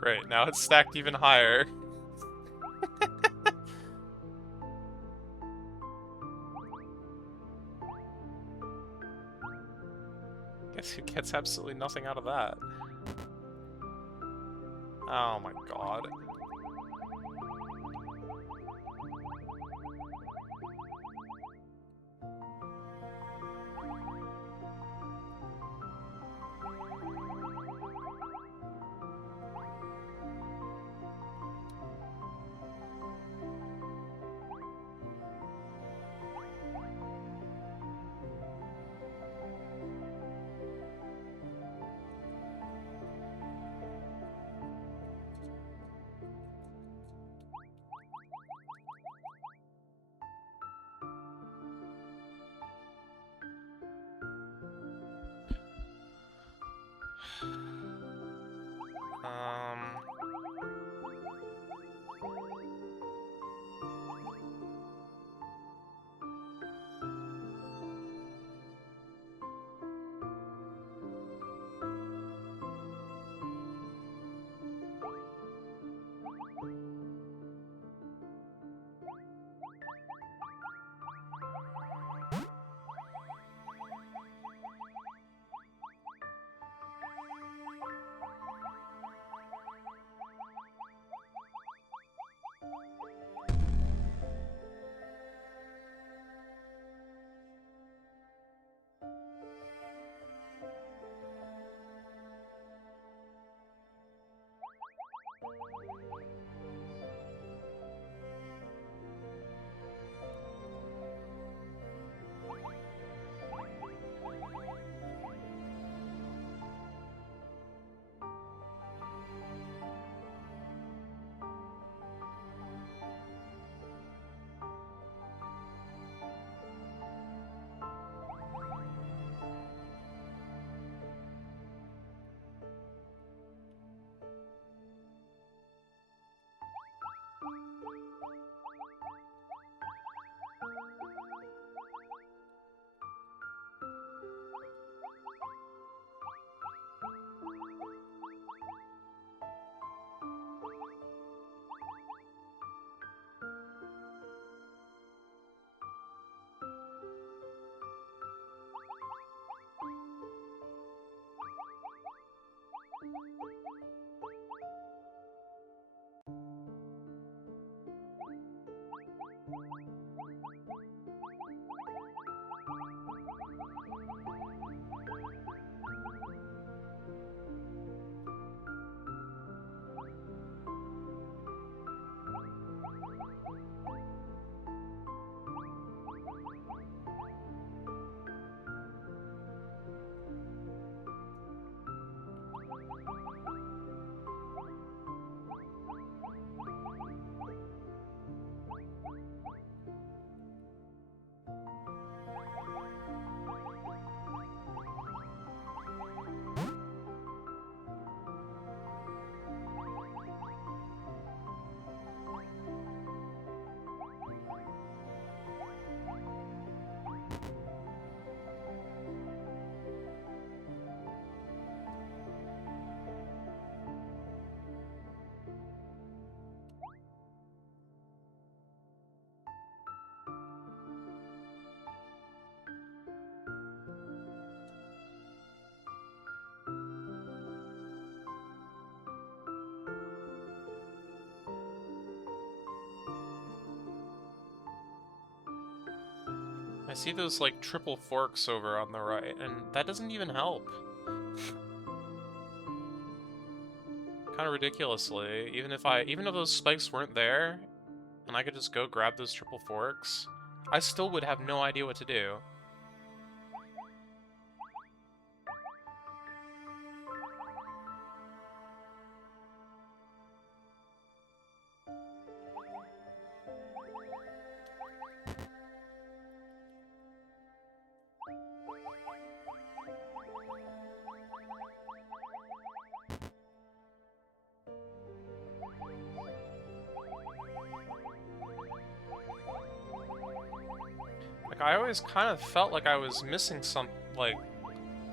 Great, now it's stacked even higher. Guess who gets absolutely nothing out of that? Oh my god. I see those, like, triple forks over on the right, and that doesn't even help. Kind of ridiculously, even if those spikes weren't there, and I could just go grab those triple forks, I still would have no idea what to do. Like, I always kind of felt like I was missing some, like,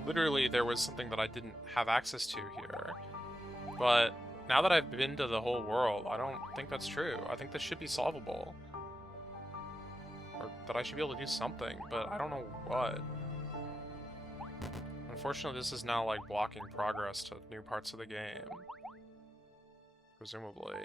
literally there was something that I didn't have access to here. But now that I've been to the whole world, I don't think that's true. I think this should be solvable. Or that I should be able to do something, but I don't know what. Unfortunately, this is now, like, blocking progress to new parts of the game. Presumably.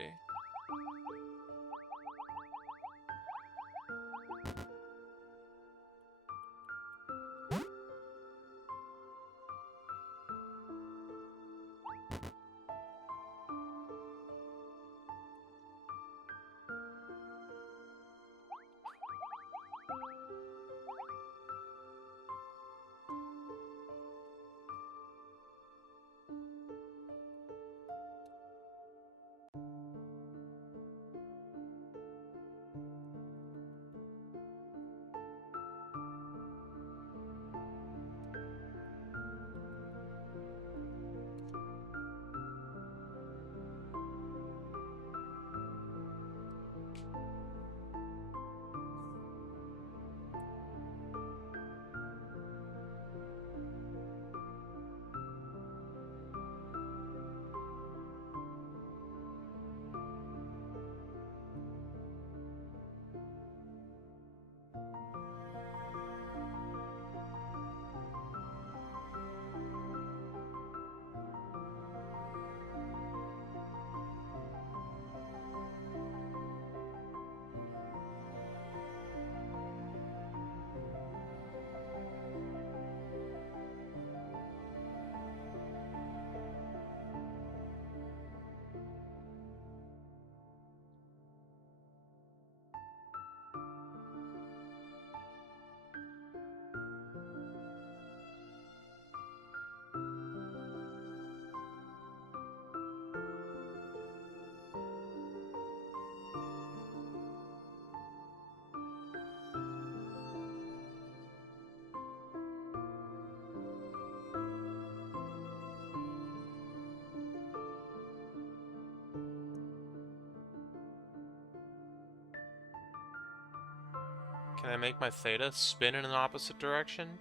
Can I make my Theta spin in an opposite direction?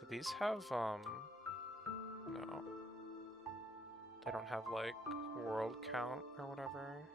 Do these have, no. They don't have, like, world count or whatever.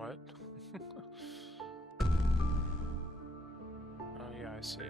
What? Oh yeah, I see.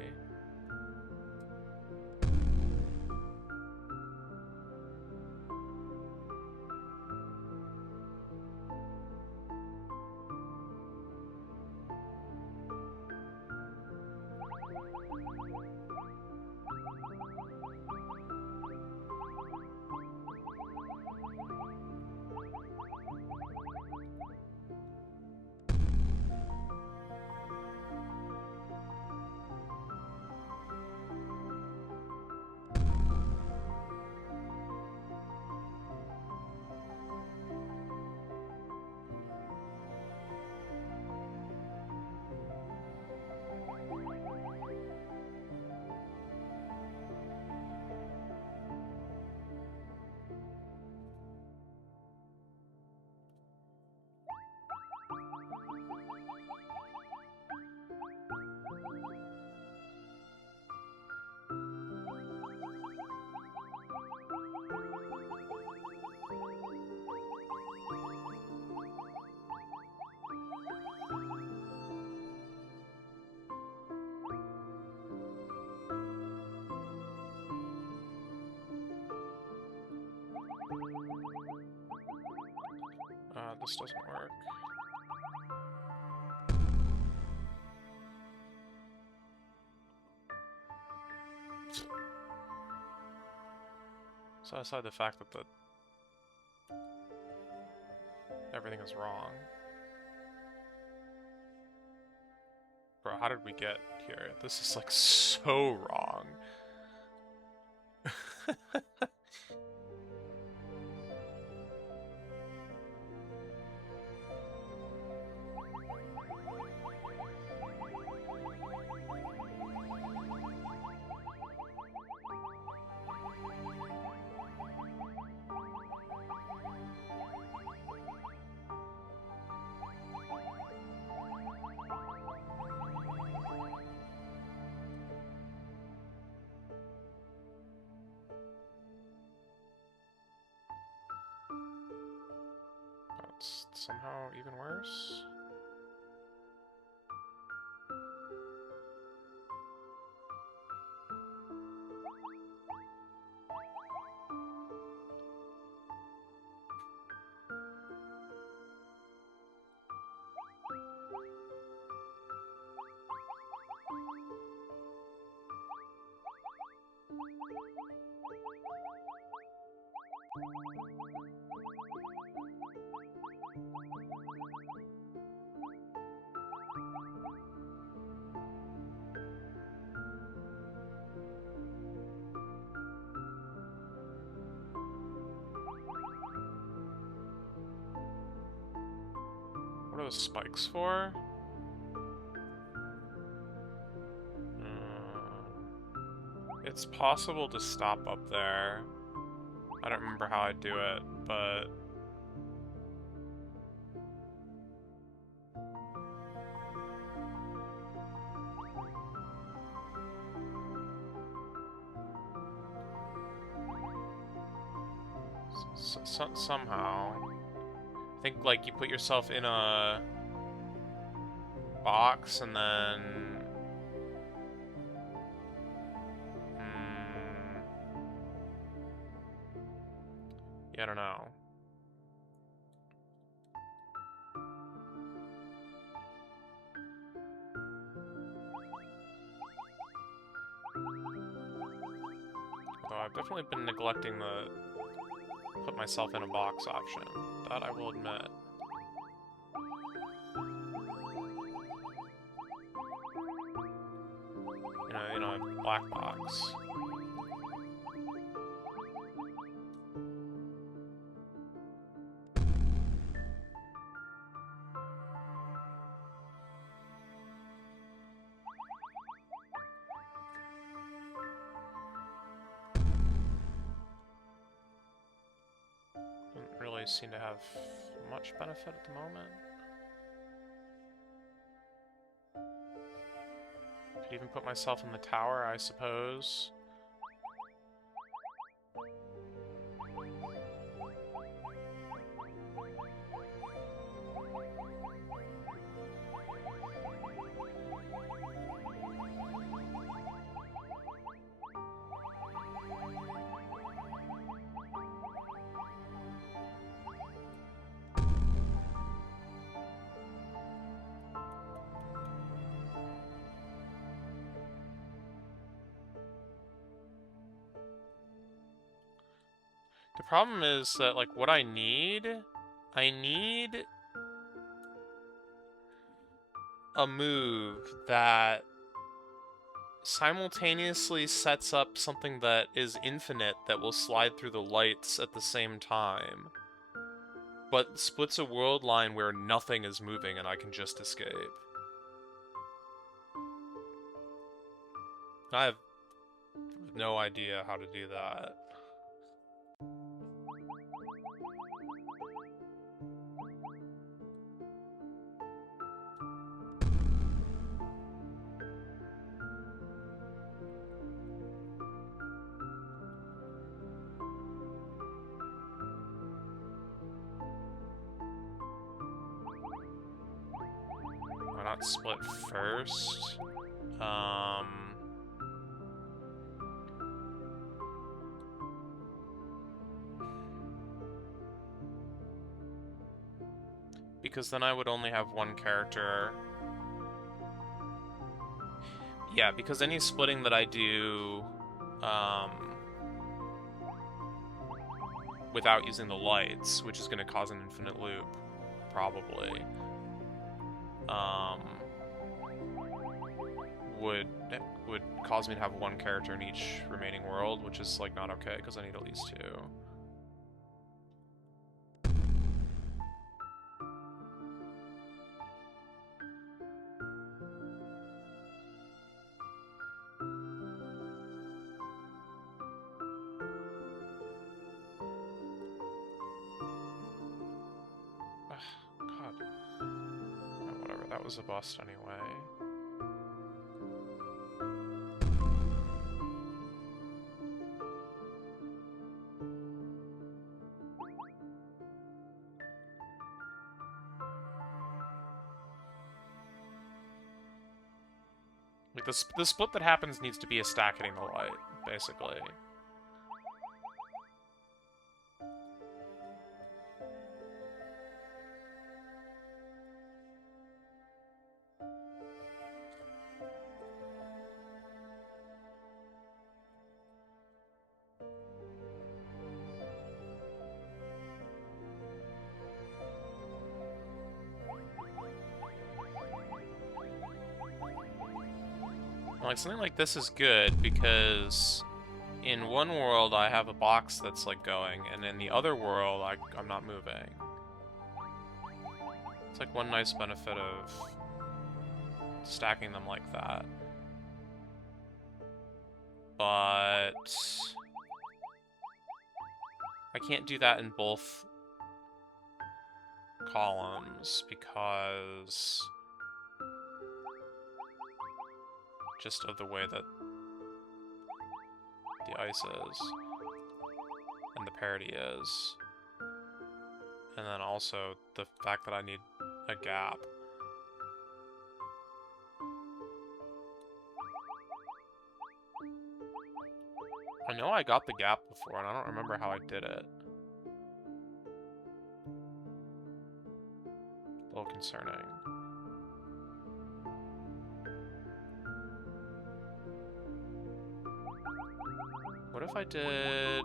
This doesn't work. So aside the fact that everything is wrong. Bro, how did we get here? This is like so wrong. That's somehow even worse. What are those spikes for? It's possible to stop up there. I don't remember how I do it, but... somehow. I think, like, you put yourself in a box and then... yeah, I don't know. Although I've definitely been neglecting the put myself in a box option. That I will admit. You know, a black box. Doesn't really seem to have much benefit at the moment. Could even put myself in the tower, I suppose. The problem is that, like, what I need a move that simultaneously sets up something that is infinite that will slide through the lights at the same time, but splits a world line where nothing is moving and I can just escape. I have no idea how to do that. Why not split first? Because then I would only have one character. Yeah, because any splitting that I do without using the lights, which is going to cause an infinite loop, probably, would cause me to have one character in each remaining world, which is, like, not okay, because I need at least two. God. Oh, whatever, that was a bust anyway. Like, the split that happens needs to be a stack hitting the light, basically. Like, something like this is good because in one world I have a box that's, like, going, and in the other world I'm not moving. It's like one nice benefit of stacking them like that. But I can't do that in both columns because just of the way that the ice is and the parity is, and then also the fact that I need a gap. I know I got the gap before, and I don't remember how I did it. A little concerning. What if I did...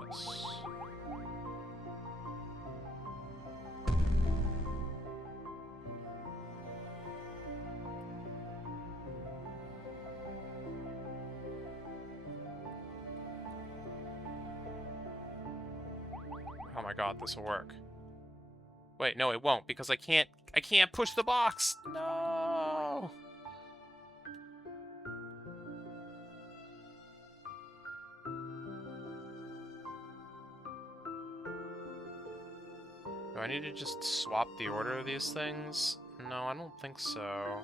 this. Oh my god, this will work. Wait, no, it won't, because I can't push the box! No! Do I need to just swap the order of these things? No, I don't think so.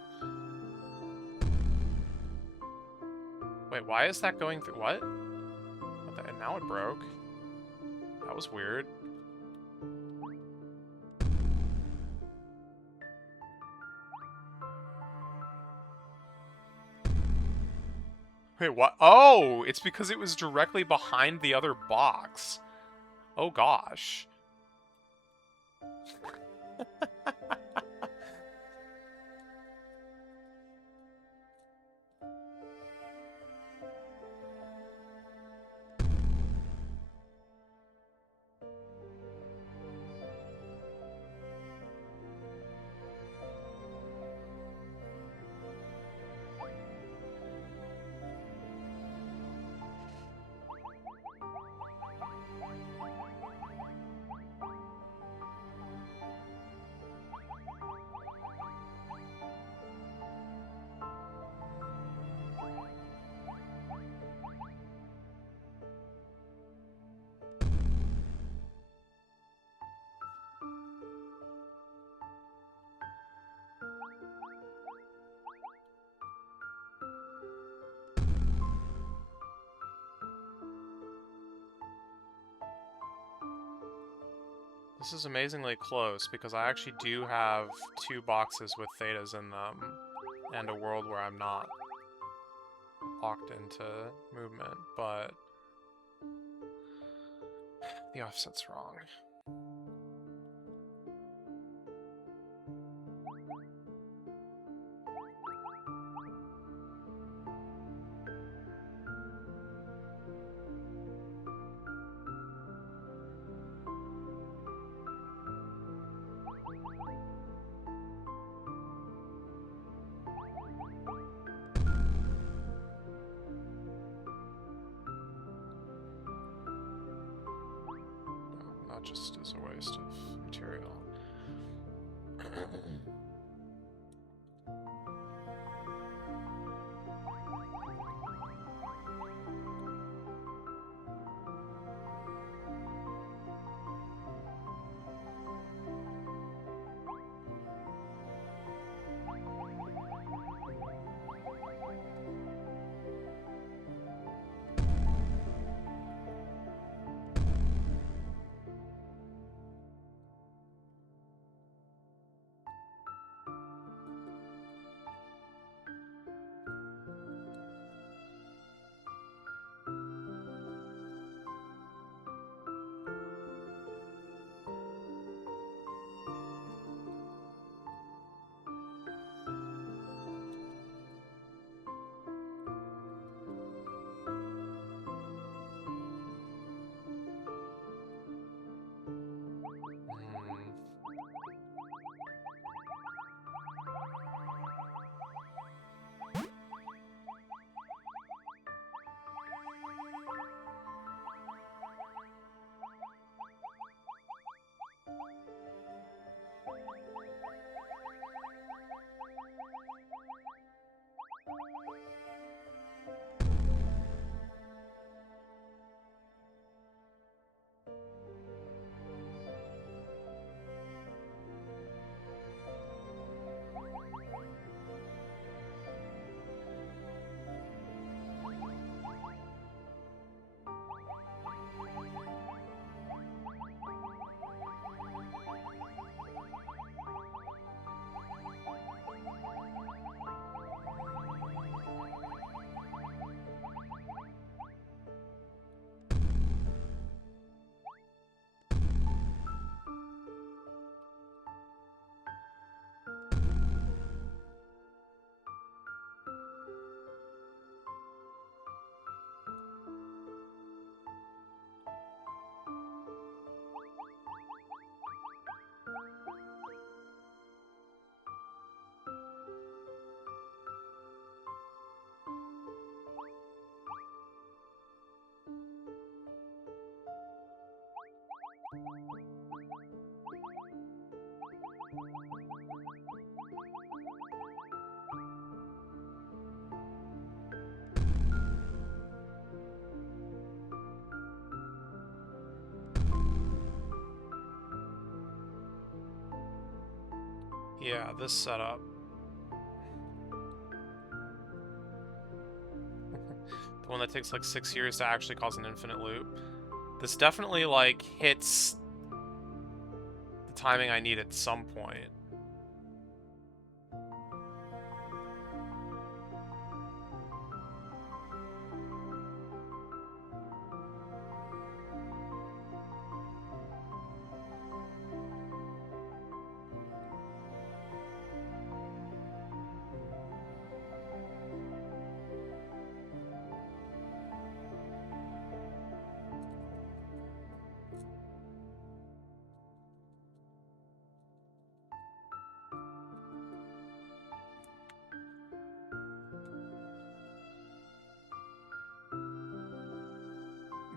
Wait, why is that going through? What? Now it broke. That was weird. Wait, what? Oh, it's because it was directly behind the other box. Oh gosh. This is amazingly close because I actually do have 2 boxes with Thetas in them and a world where I'm not locked into movement, but the offset's wrong. Not just as a waste of material. Yeah, this setup. The one that takes like 6 years to actually cause an infinite loop. This definitely like hits the timing I need at some point.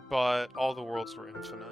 but all the worlds were infinite.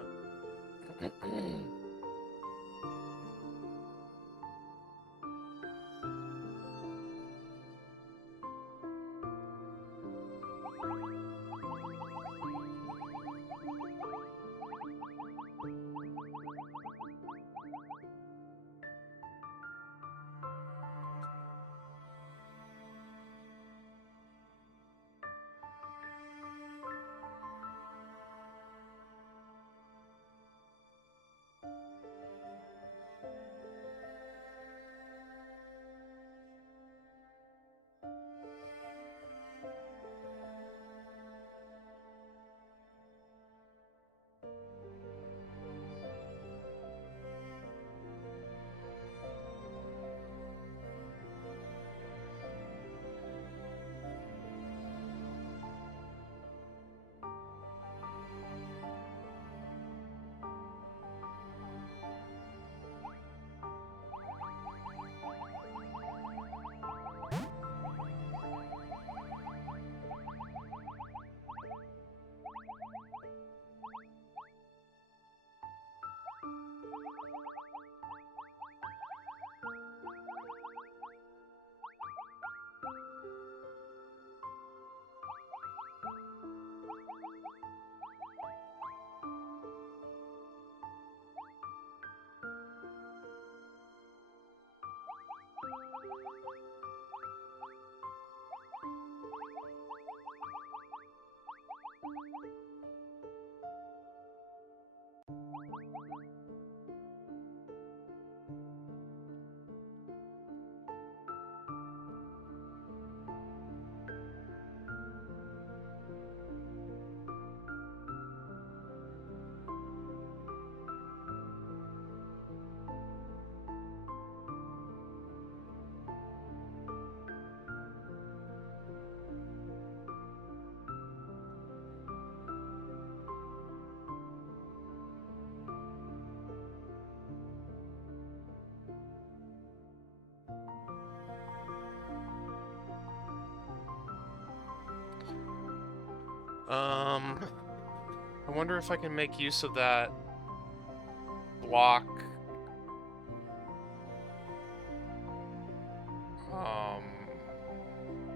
I wonder if I can make use of that block,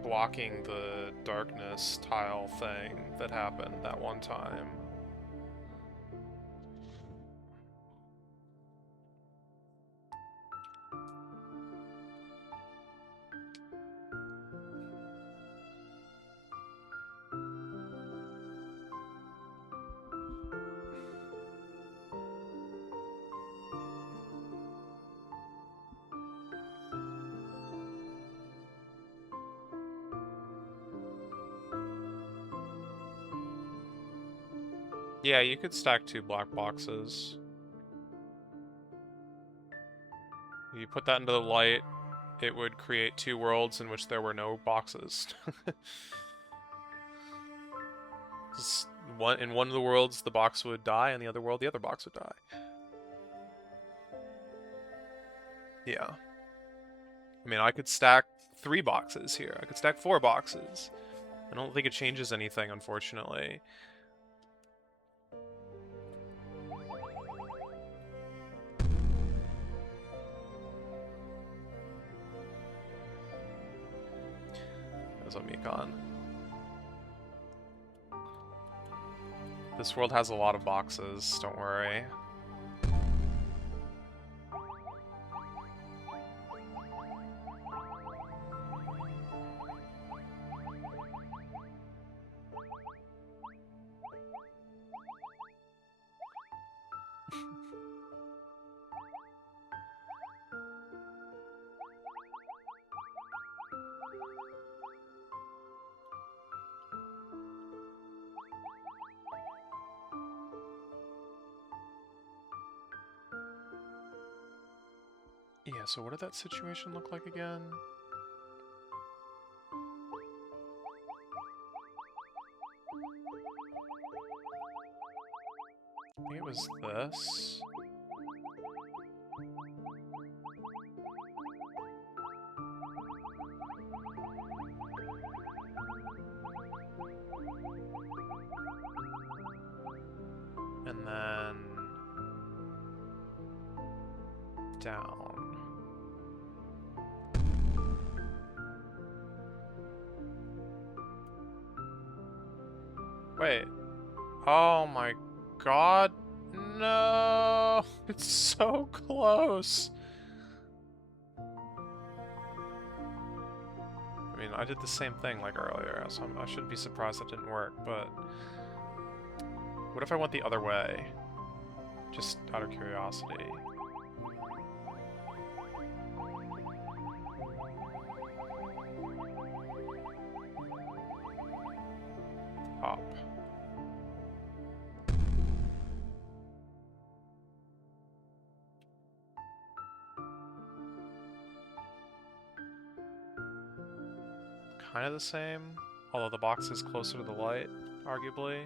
blocking the darkness tile thing that happened that one time. Yeah, you could stack 2 black boxes. You put that into the light, it would create 2 worlds in which there were no boxes. In one of the worlds, the box would die, and the other world, the other box would die. Yeah. I mean, I could stack 3 boxes here. I could stack 4 boxes. I don't think it changes anything, unfortunately. That's on Mikon. This world has a lot of boxes, don't worry. Yeah, so what did that situation look like again? I think it was this. then down. Wait. Oh my god. No! It's so close! I mean, I did the same thing like earlier, so I shouldn't be surprised that didn't work, but... What if I went the other way? Just out of curiosity. Up. Kind of the same, although the box is closer to the light, arguably.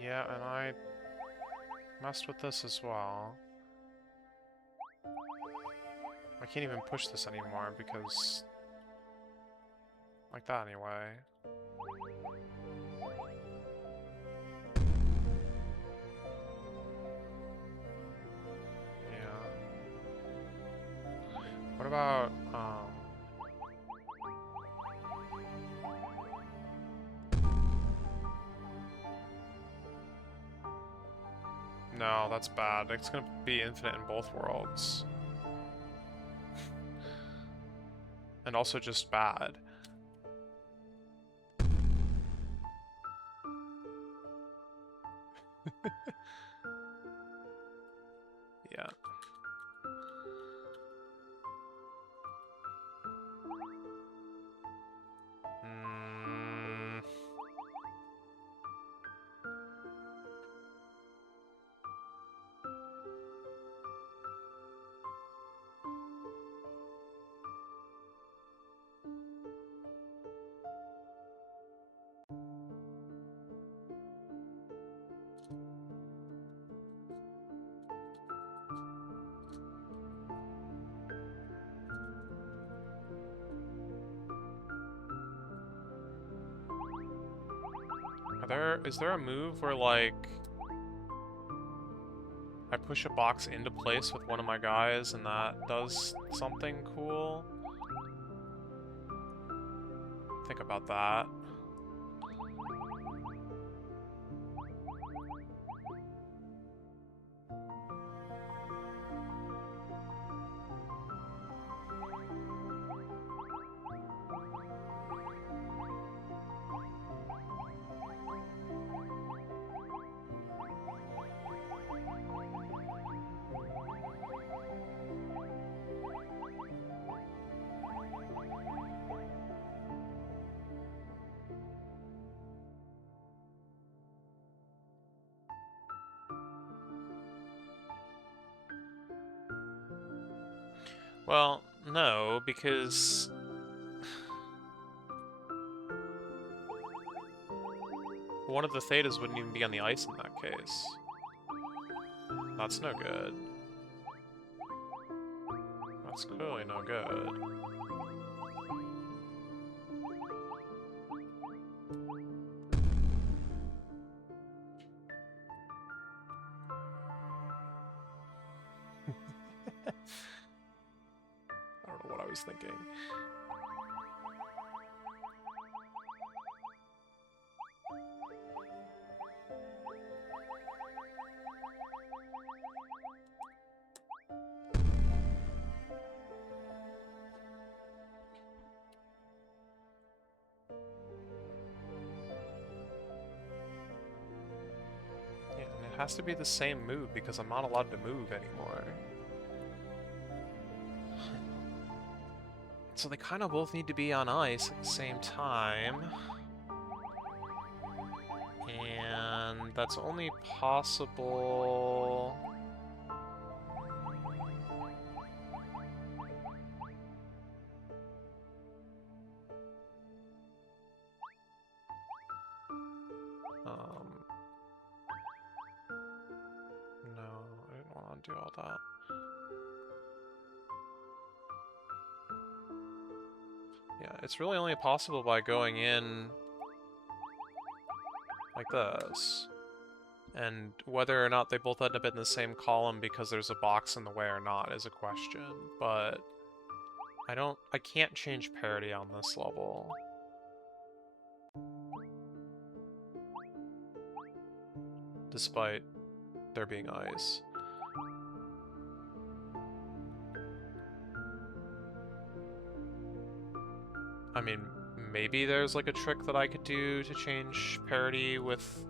Yeah, and I messed with this as well. I can't even push this anymore because... like that anyway. Yeah. What about, No, that's bad. It's gonna be infinite in both worlds. And also just bad. Yeah. Is there a move where, like, I push a box into place with one of my guys and that does something cool? Think about that. Well, no, because... one of the Thetas wouldn't even be on the ice in that case. That's no good. That's clearly no good. I don't know what I was thinking. Yeah, and it has to be the same move because I'm not allowed to move anymore. So they kind of both need to be on ice at the same time. that's only possible... No, I didn't want to do all that. Yeah, it's really only possible by going in like this. And whether or not they both end up in the same column because there's a box in the way or not is a question. But I can't change parity on this level. Despite there being ice. I mean, maybe there's like a trick that I could do to change parity with...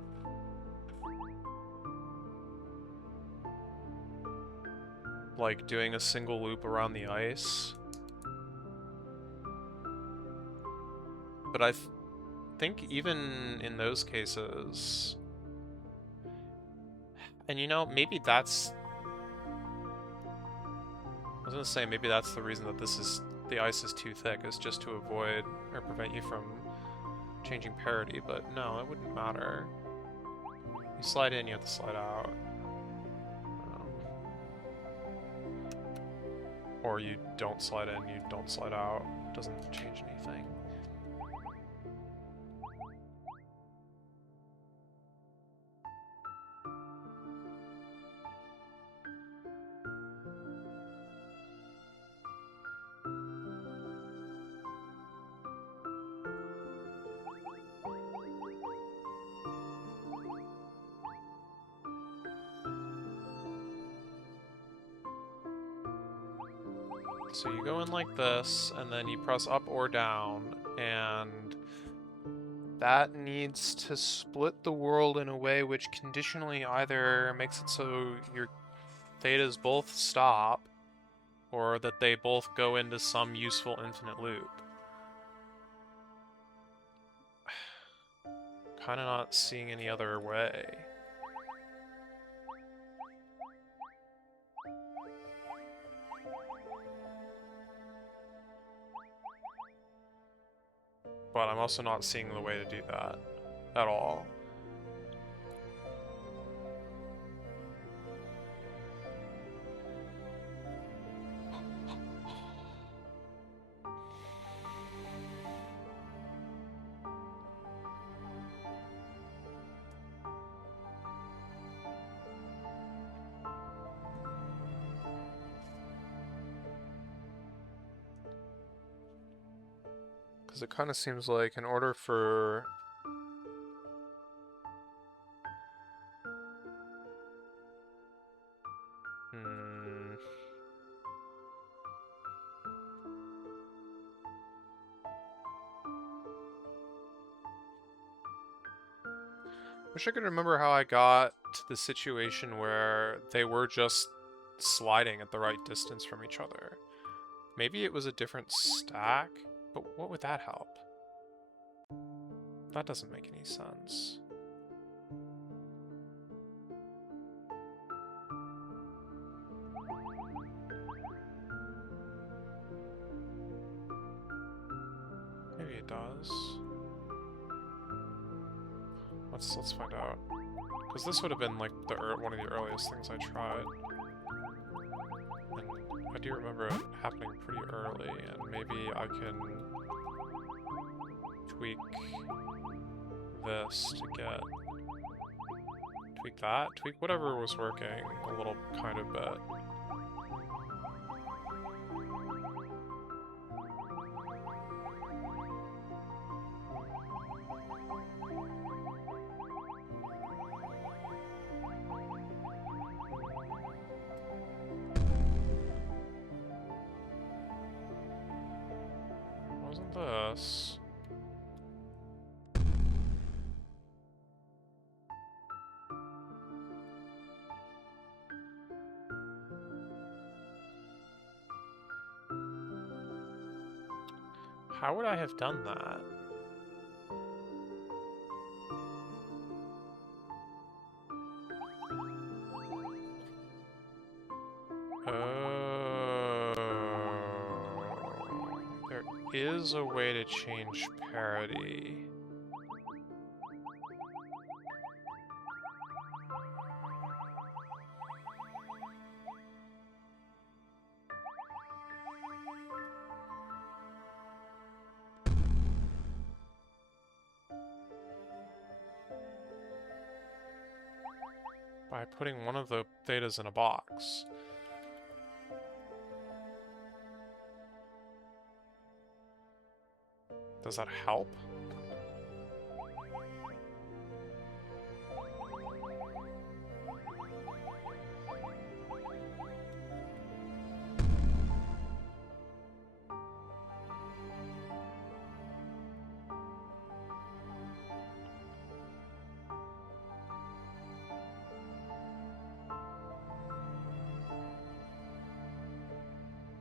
like doing a single loop around the ice. But I think even in those cases... And you know, maybe that's... I was gonna say, maybe that's the reason that the ice is too thick, is just to avoid or prevent you from changing parity, but no, it wouldn't matter. You slide in, you have to slide out. Or you don't slide in, you don't slide out. It doesn't change anything. So you go in like this, and then you press up or down, and that needs to split the world in a way which conditionally either makes it so your thetas both stop, or that they both go into some useful infinite loop. Kinda not seeing any other way. But I'm also not seeing the way to do that at all. Because it kind of seems like in order for... Wish I could remember how I got to the situation where they were just sliding at the right distance from each other. Maybe it was a different stack, but what would that help? That doesn't make any sense. Maybe it does. Let's find out. Because this would have been like one of the earliest things I tried. And I do remember it happening pretty early, and maybe I can tweak this to get... Tweak that? Tweak whatever was working a little kind of bit. Wasn't this? How would I have done that? is a way to change parity. By putting one of the thetas in a box. Does that help?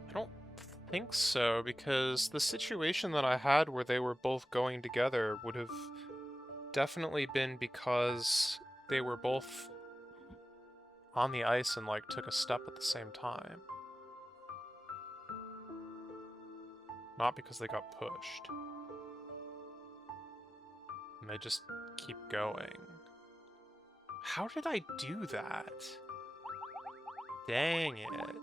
I don't think so, because the situation that I had where they were both going together would have definitely been because they were both on the ice and, like, took a step at the same time. Not because they got pushed. And they just keep going. How did I do that? Dang it.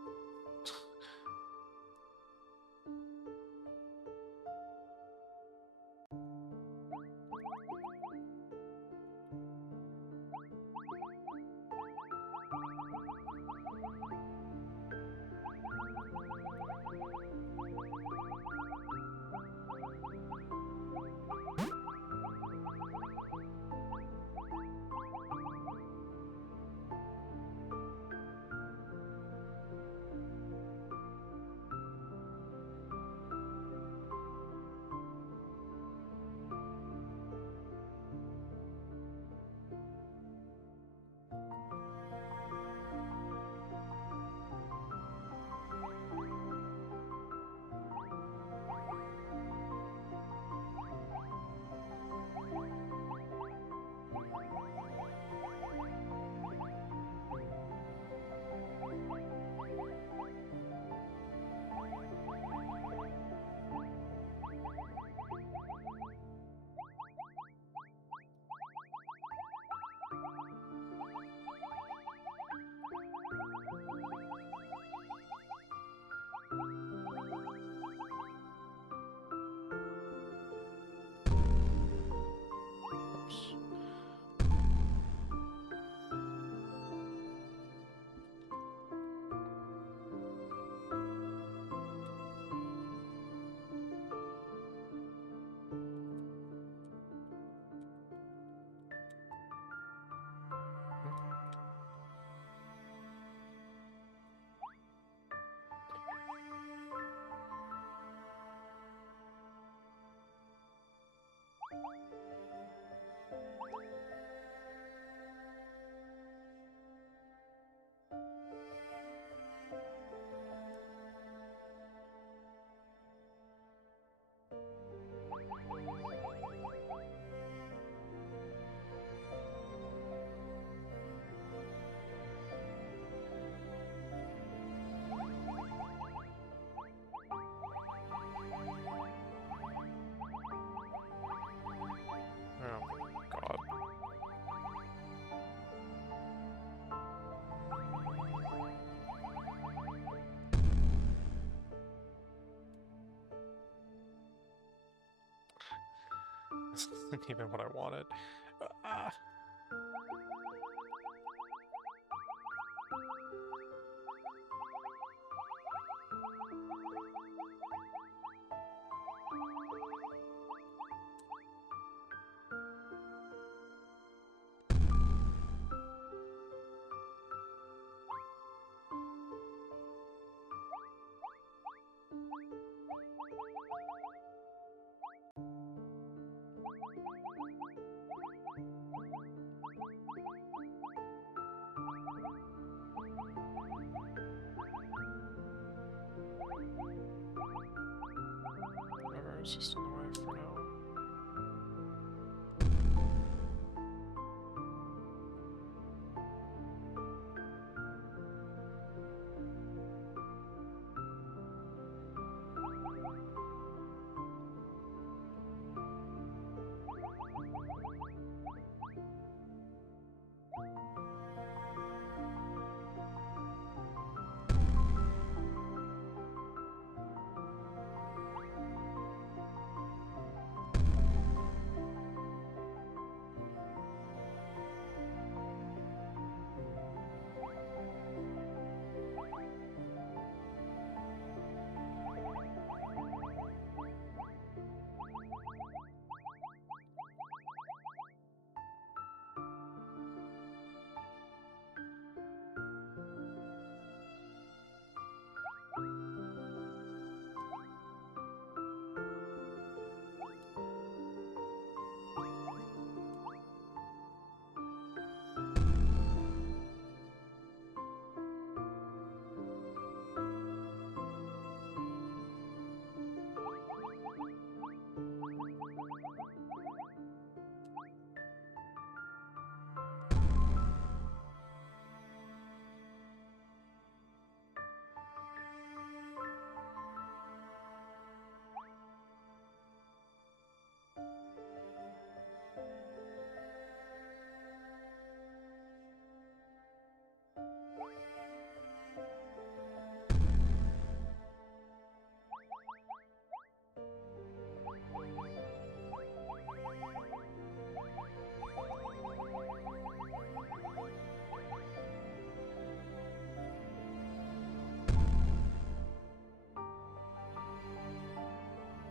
Oh, God. This isn't even what I wanted. Ah. Whatever, it's just in the way for now.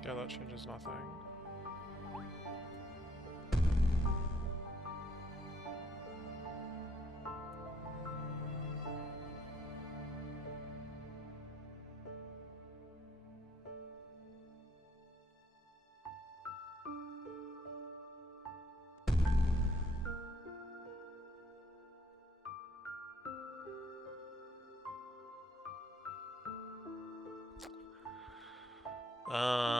Yeah, that changes nothing. Um...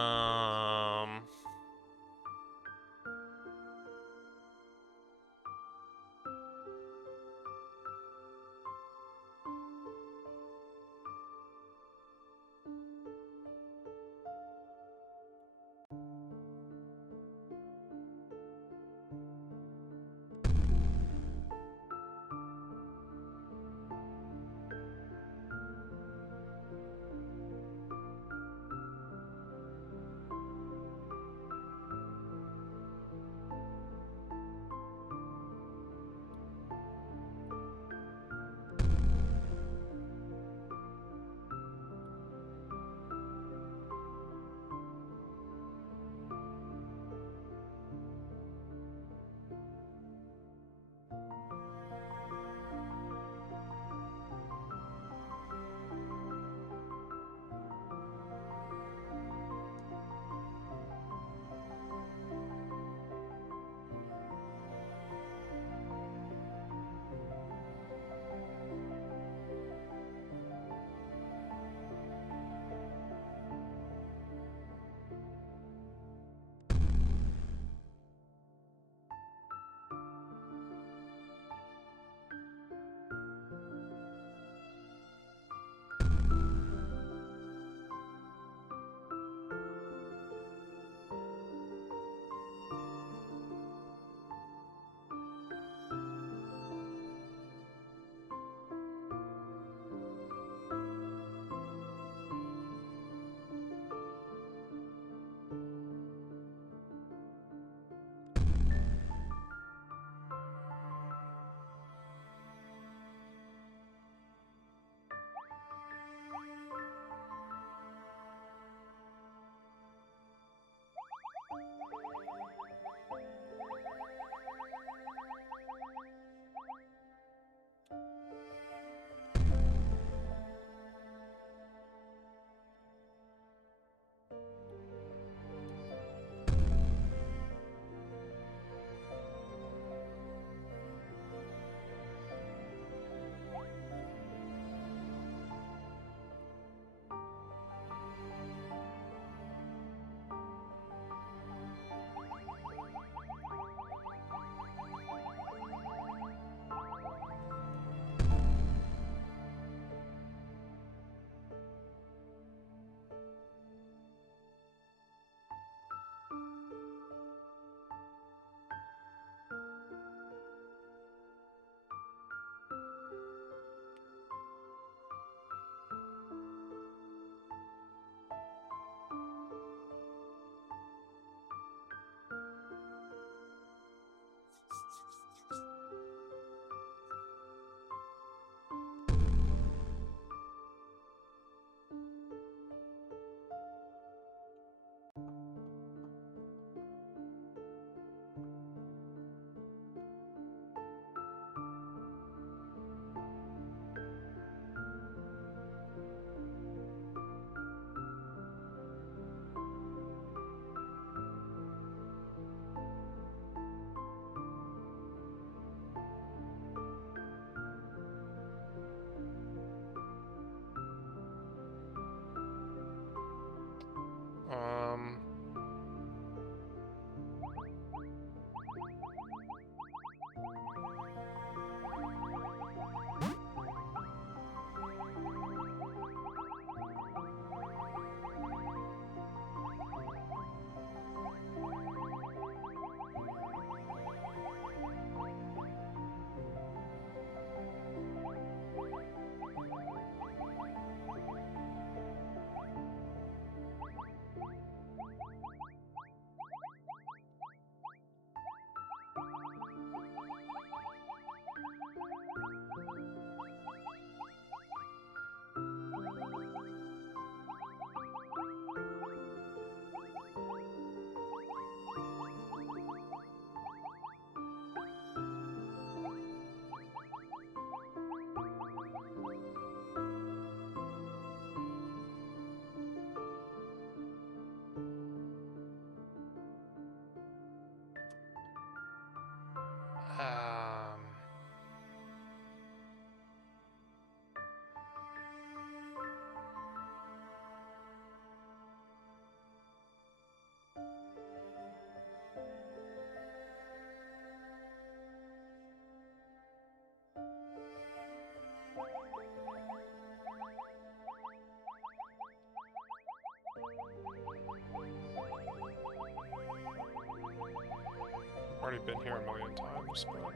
Already been here a million times, but...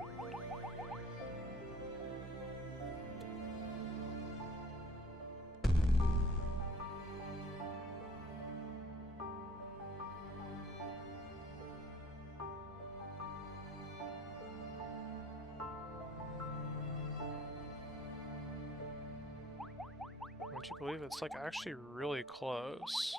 Would you believe it's like actually really close?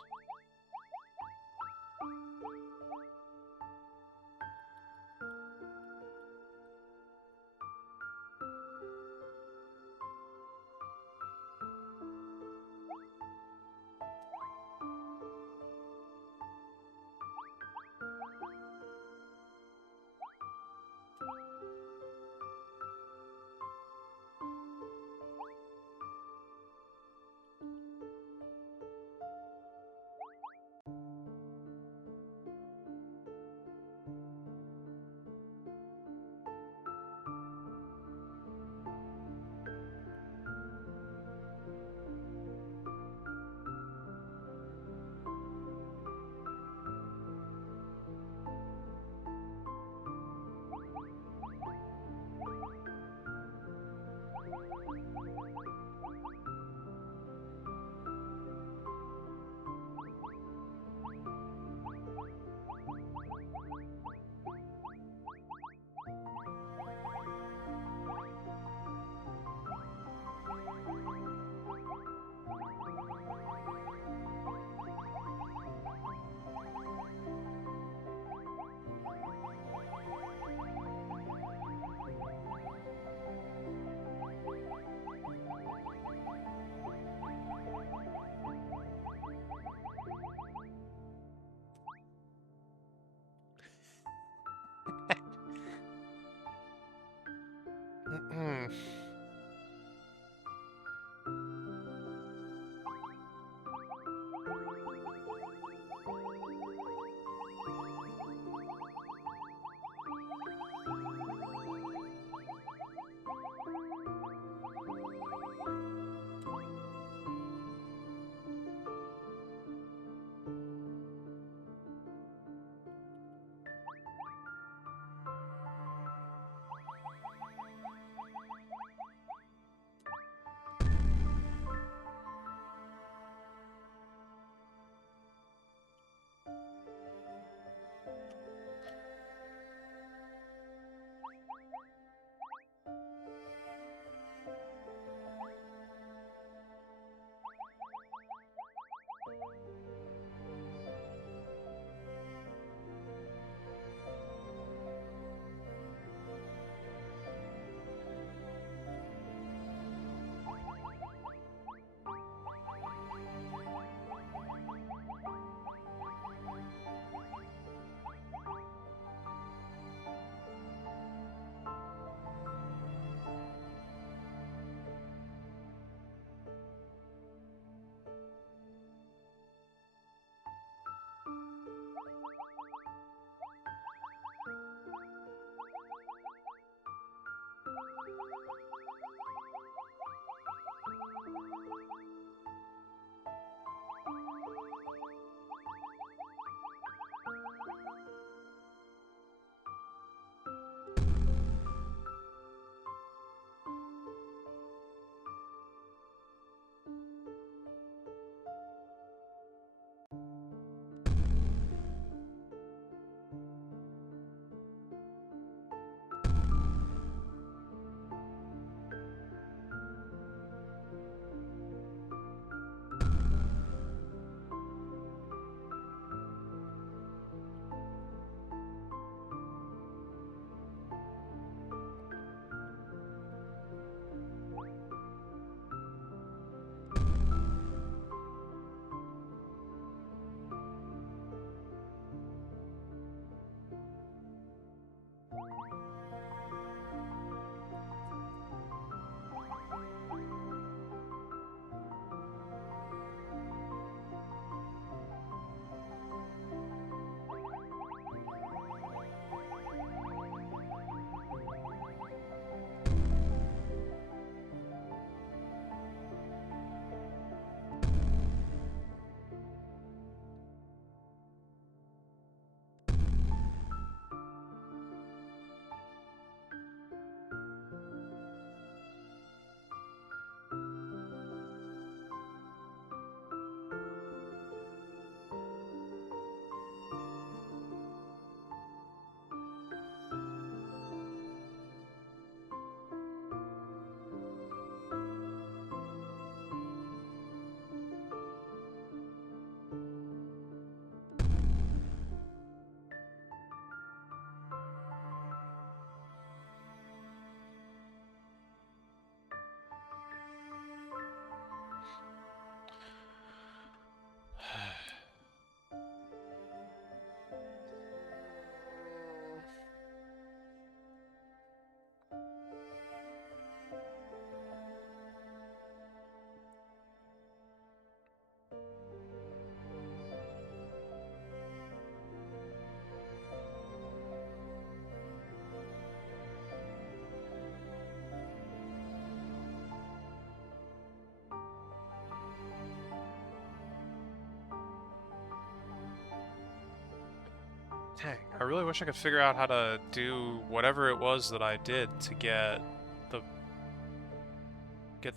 Dang, I really wish I could figure out how to do whatever it was that I did to get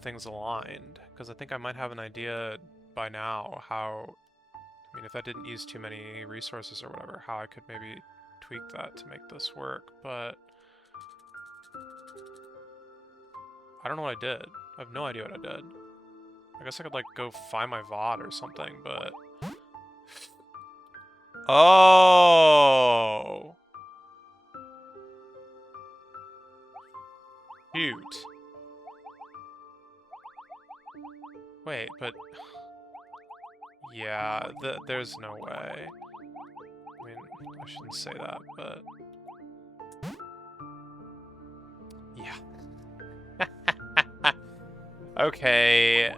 things aligned, because I think I might have an idea by now how, I mean, if I didn't use too many resources or whatever, how I could maybe tweak that to make this work, but I don't know what I did. I have no idea what I did. I guess I could, like, go find my VOD or something, but... Oh! Cute. Wait, but... Yeah, there's no way. I mean, I shouldn't say that, but... Yeah. Okay,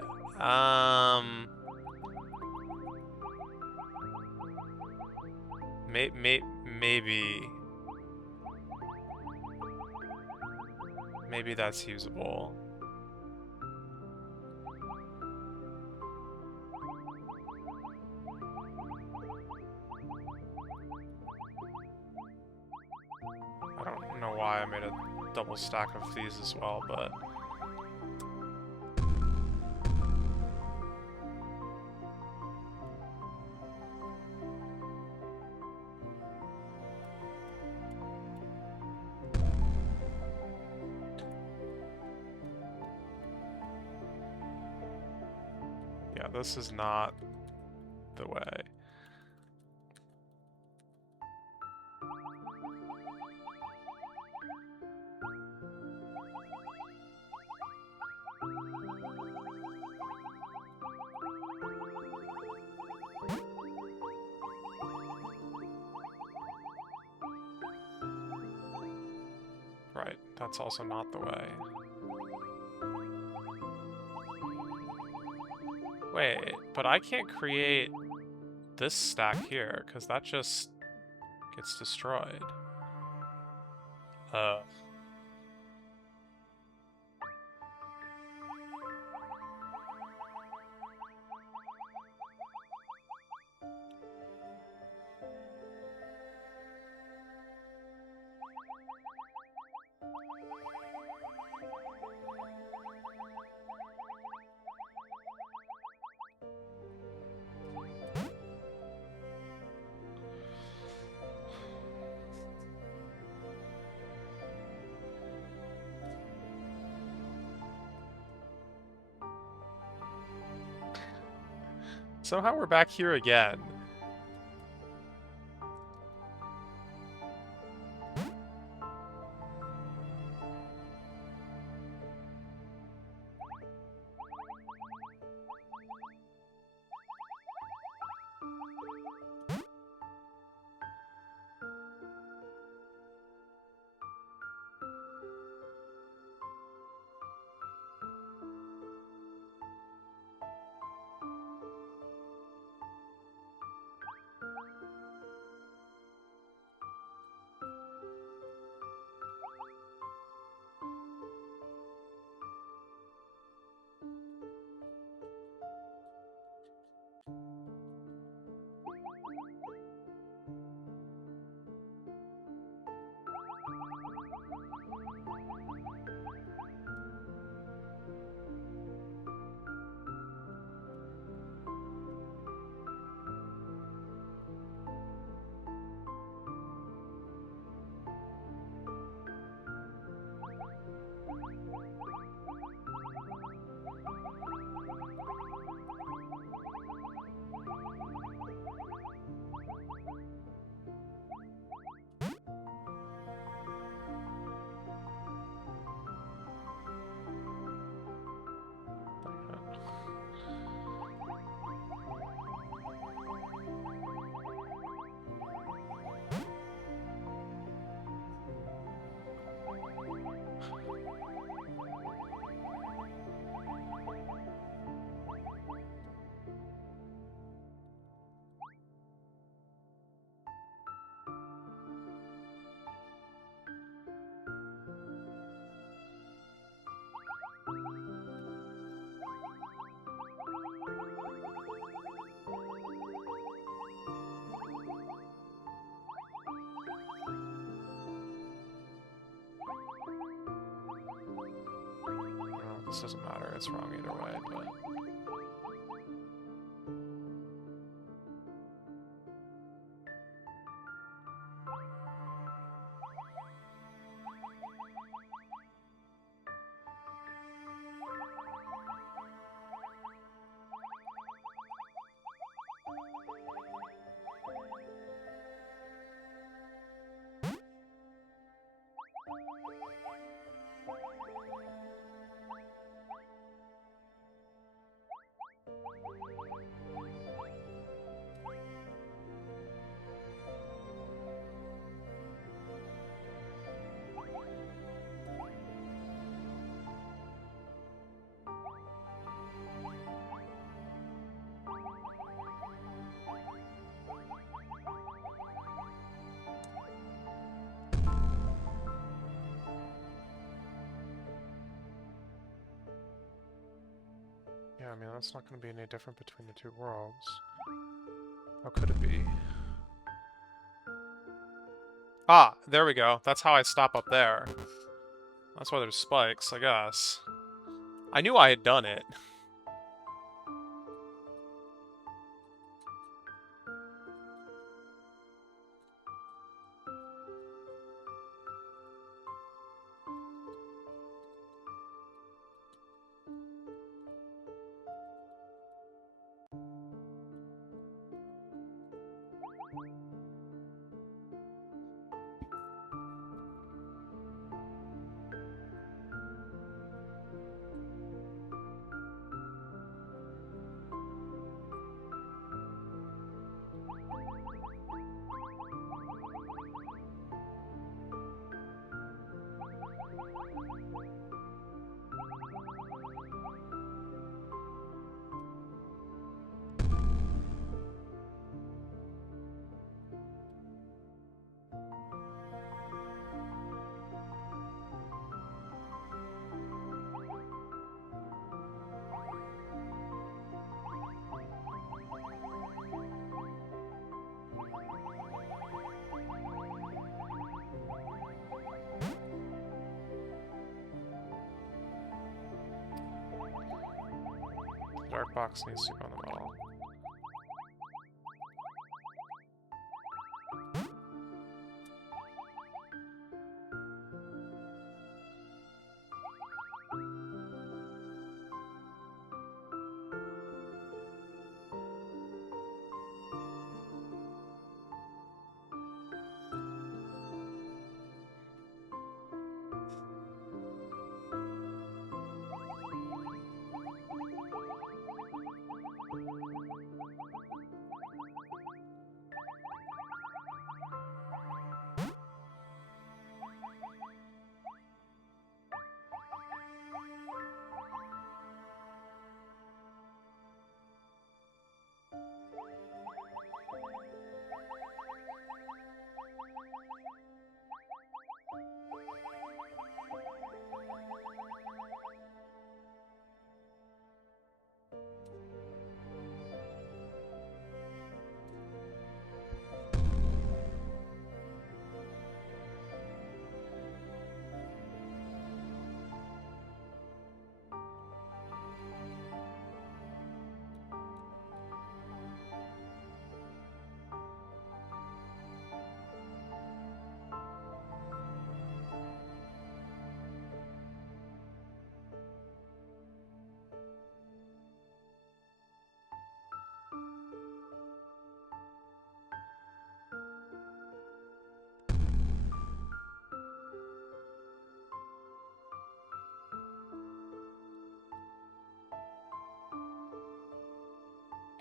maybe that's usable. I don't know why I made a double stack of these as well, but... Yeah, this is not the way. Right, that's also not the way. Wait, but I can't create this stack here, because that just gets destroyed. Somehow we're back here again. this doesn't matter. It's wrong either way, but... Yeah, I mean, that's not going to be any different between the two worlds. How could it be? Ah, there we go. That's how I stop up there. That's why there's spikes, I guess. I knew I had done it. Dark box needs to go in the middle.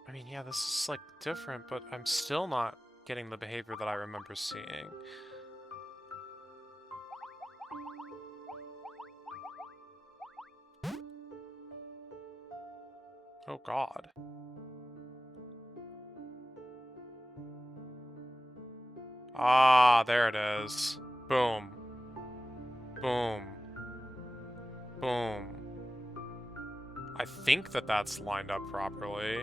I mean, yeah, this is, like, different, but I'm still not getting the behavior that I remember seeing. Oh, God. Ah, there it is. Boom. Boom. Boom. I think that that's lined up properly.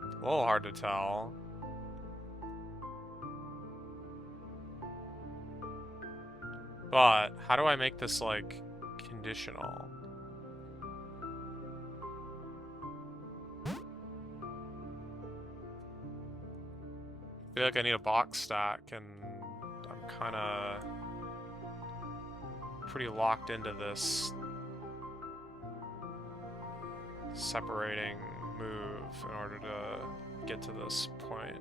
A little hard to tell. But, how do I make this, like, conditional? feel like I need a box stack, and I'm kind of pretty locked into this separating move in order to get to this point.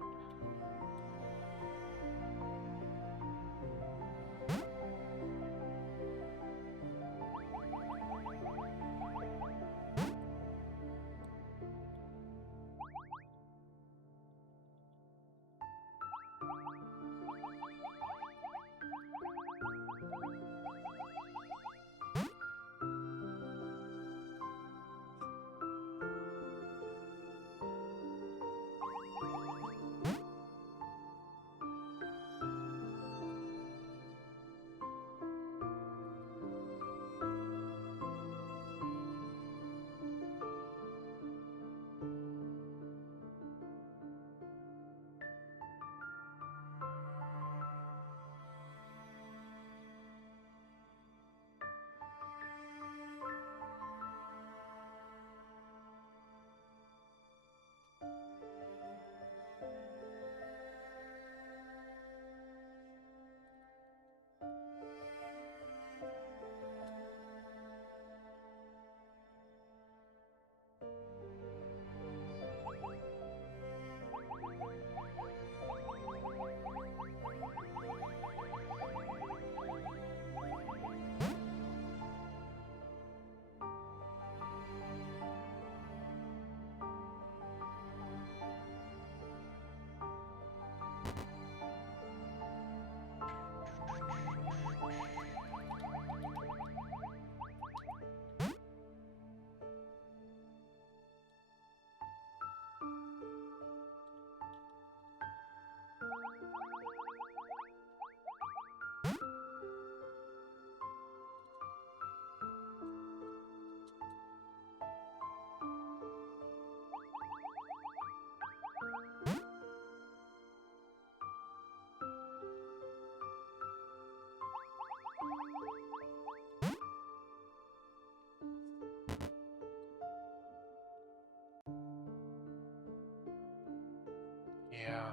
Yeah,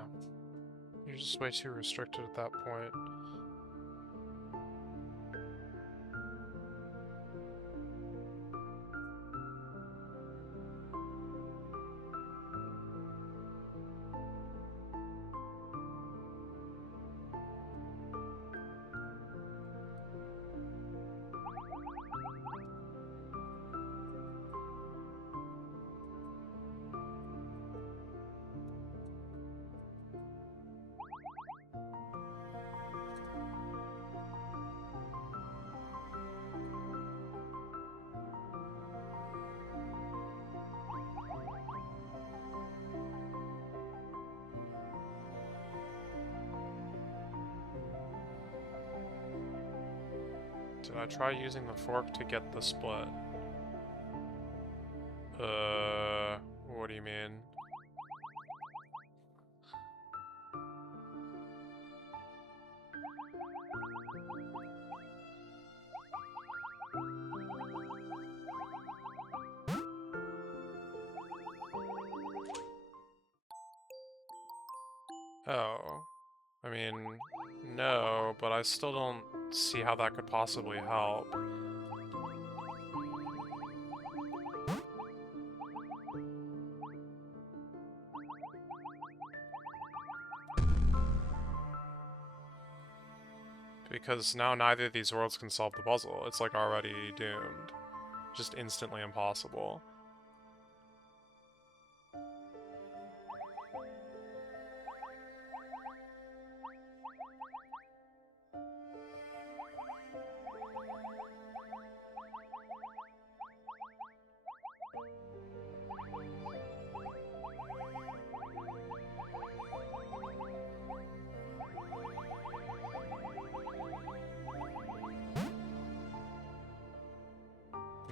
you're just way too restricted at that point. Did I try using the fork to get the split? What do you mean? Oh. I mean, no, but I still don't see how that could possibly help. Because now neither of these worlds can solve the puzzle. It's like already doomed. Just instantly impossible.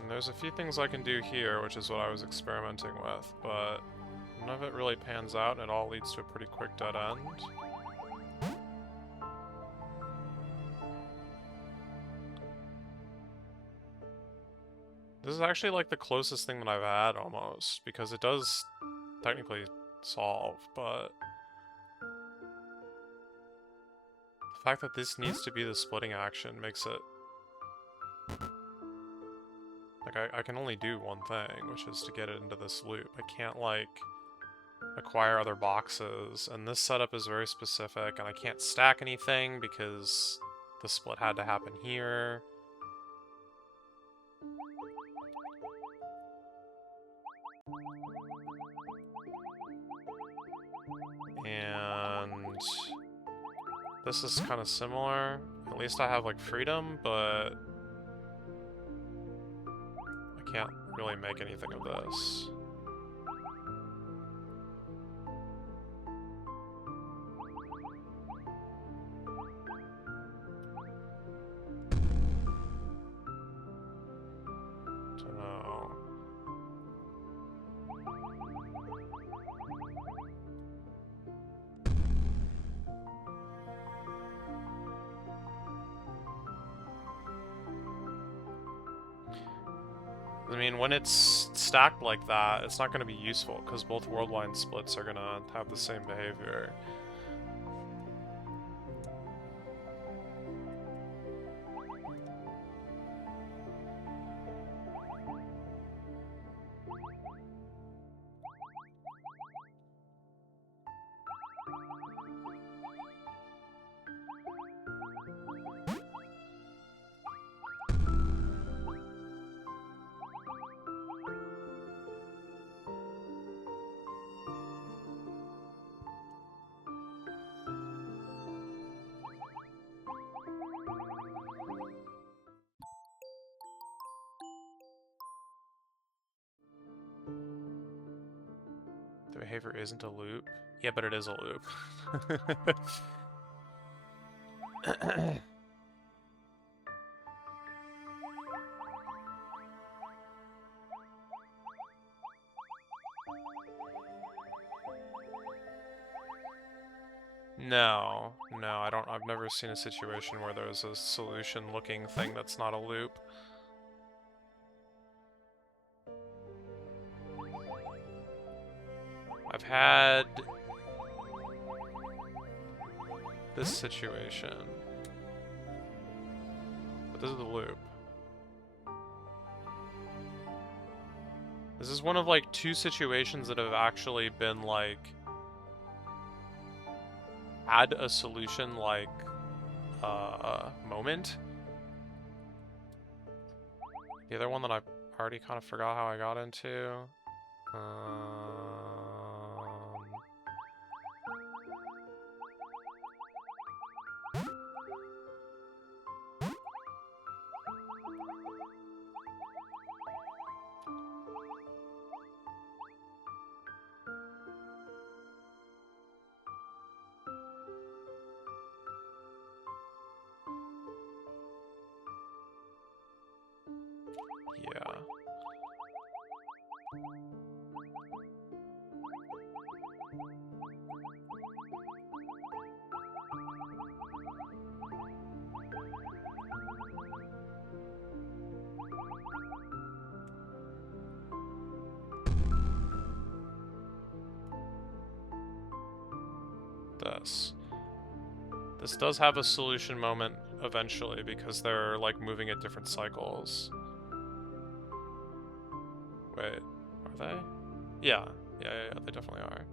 There's a few things I can do here, which is what I was experimenting with, but none of it really pans out, and it all leads to a pretty quick dead end. This is actually like the closest thing that I've had, almost, because it does technically solve, but fact that this needs to be the splitting action makes it... Like, I can only do one thing, which is to get it into this loop. I can't, like, acquire other boxes, and this setup is very specific, and I can't stack anything because the split had to happen here. And this is kind of similar. At least I have, like, freedom, but I can't really make anything of this. Dunno. I mean, when it's stacked like that, it's not going to be useful, because both WorldLines splits are going to have the same behavior. The behavior isn't a loop? Yeah, but it is a loop. No, I've never seen a situation where there's a solution-looking thing that's not a loop. I've had this situation, but this is the loop. This is one of, like, 2 situations that have actually been, like, had a solution, like, moment. The other one that I already kind of forgot how I got into. Yeah. This does have a solution moment eventually because they're, like, moving at different cycles. Wait, are they? Yeah, they definitely are.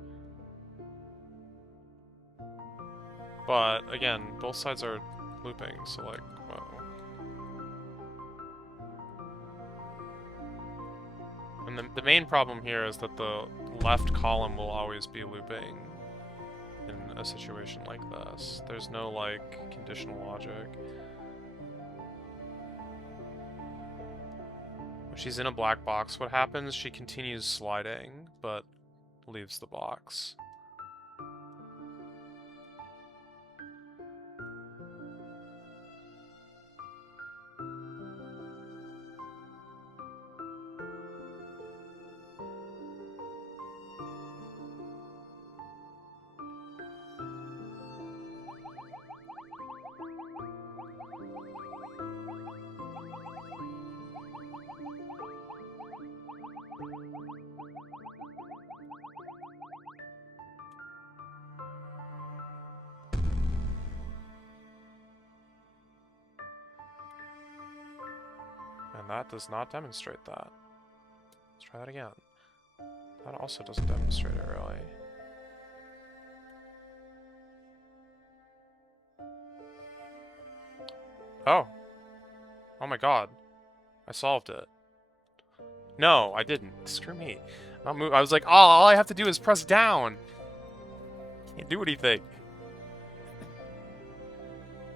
But, again, both sides are looping, so, like, whoa. And the main problem here is that the left column will always be looping in a situation like this. There's no, like, conditional logic. When she's in a black box, what happens? She continues sliding, but leaves the box. that does not demonstrate that. Let's try that again. That also doesn't demonstrate it, really. Oh. Oh my god. I solved it. No, I didn't. Screw me. Not move. I was like, oh, all I have to do is press down. Can't do anything.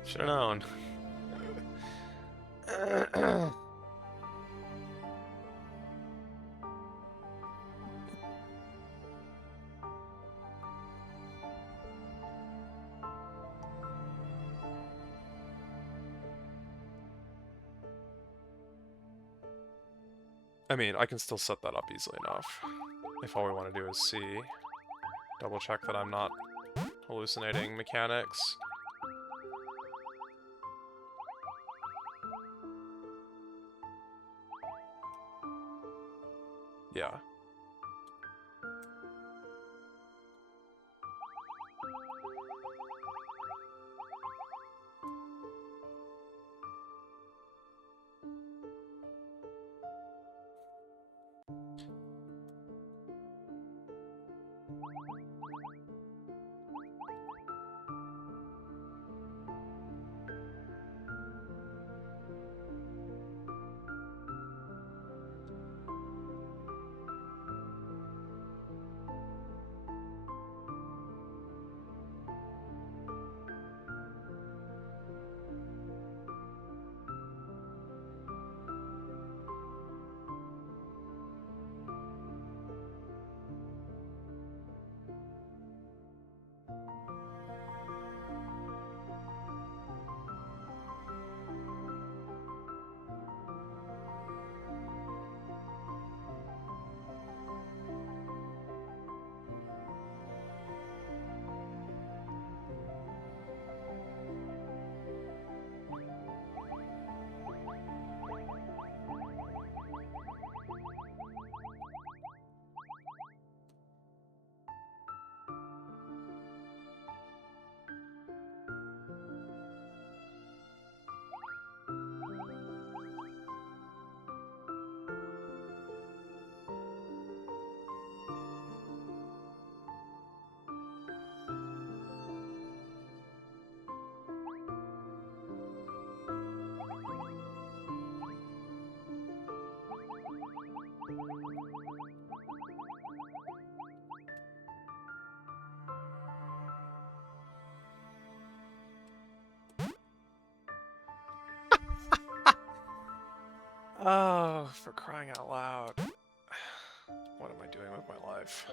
Should have known. I mean, I can still set that up easily enough. If all we want to do is see. Double check that I'm not hallucinating mechanics. Yeah. Oh, for crying out loud. What am I doing with my life?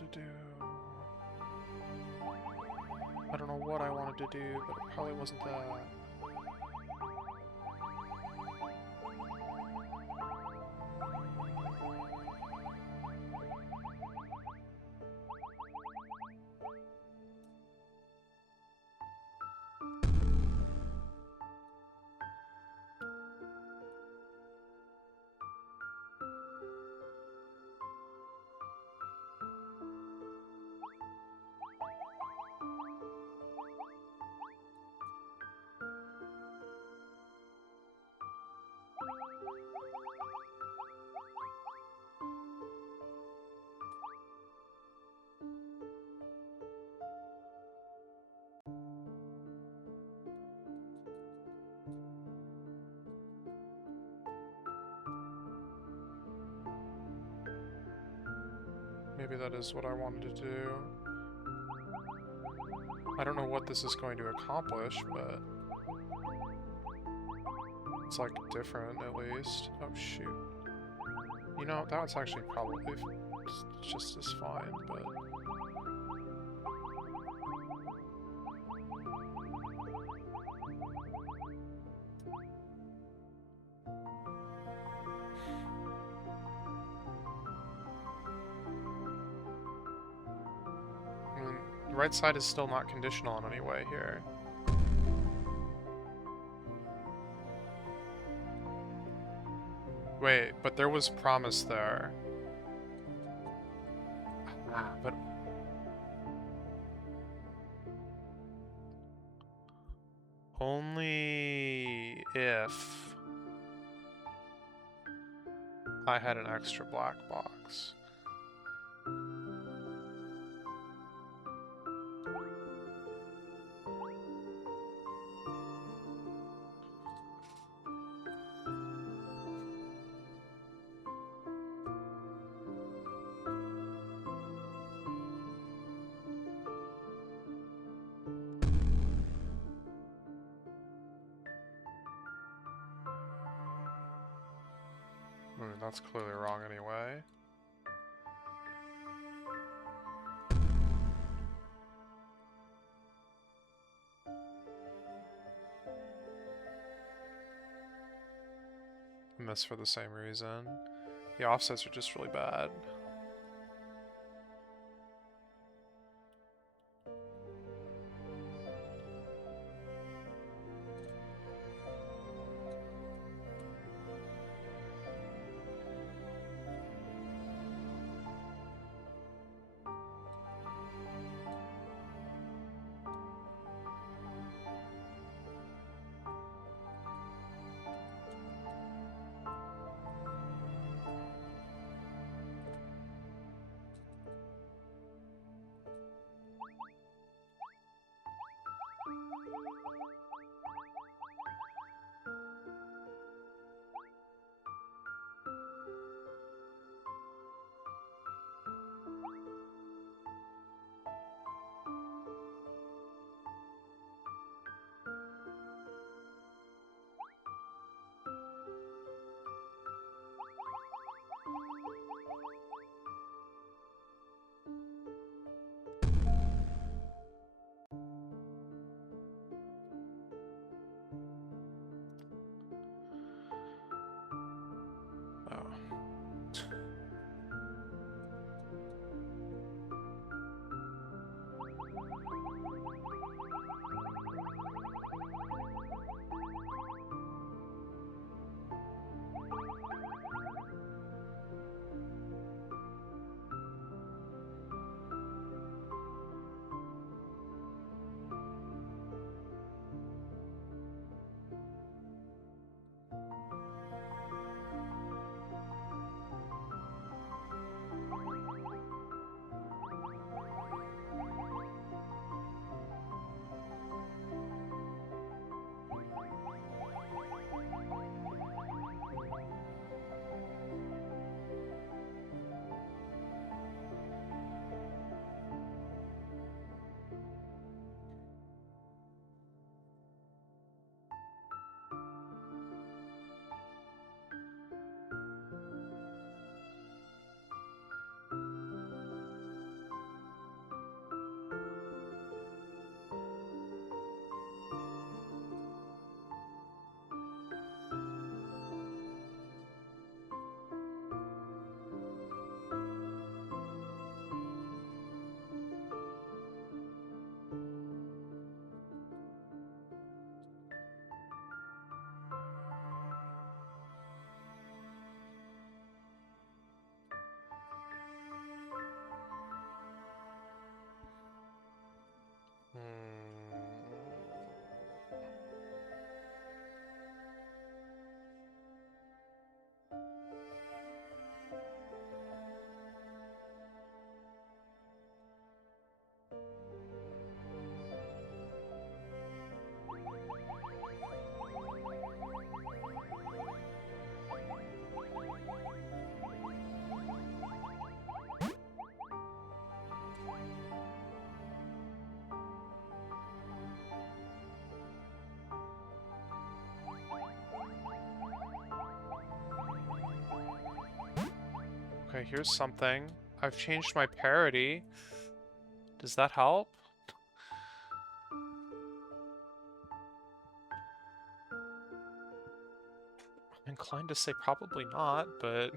to do. I don't know what I wanted to do, but it probably wasn't that. Maybe that is what I wanted to do. I don't know what this is going to accomplish, but it's like different at least. Oh shoot. You know, that's actually probably just as fine, but... The right side is still not conditional in any way here. Wait, but there was promise there. But... only if I had an extra black box. That's clearly wrong anyway. And this for the same reason. The offsets are just really bad. Okay, here's something. I've changed my parity. Does that help? I'm inclined to say probably not, but...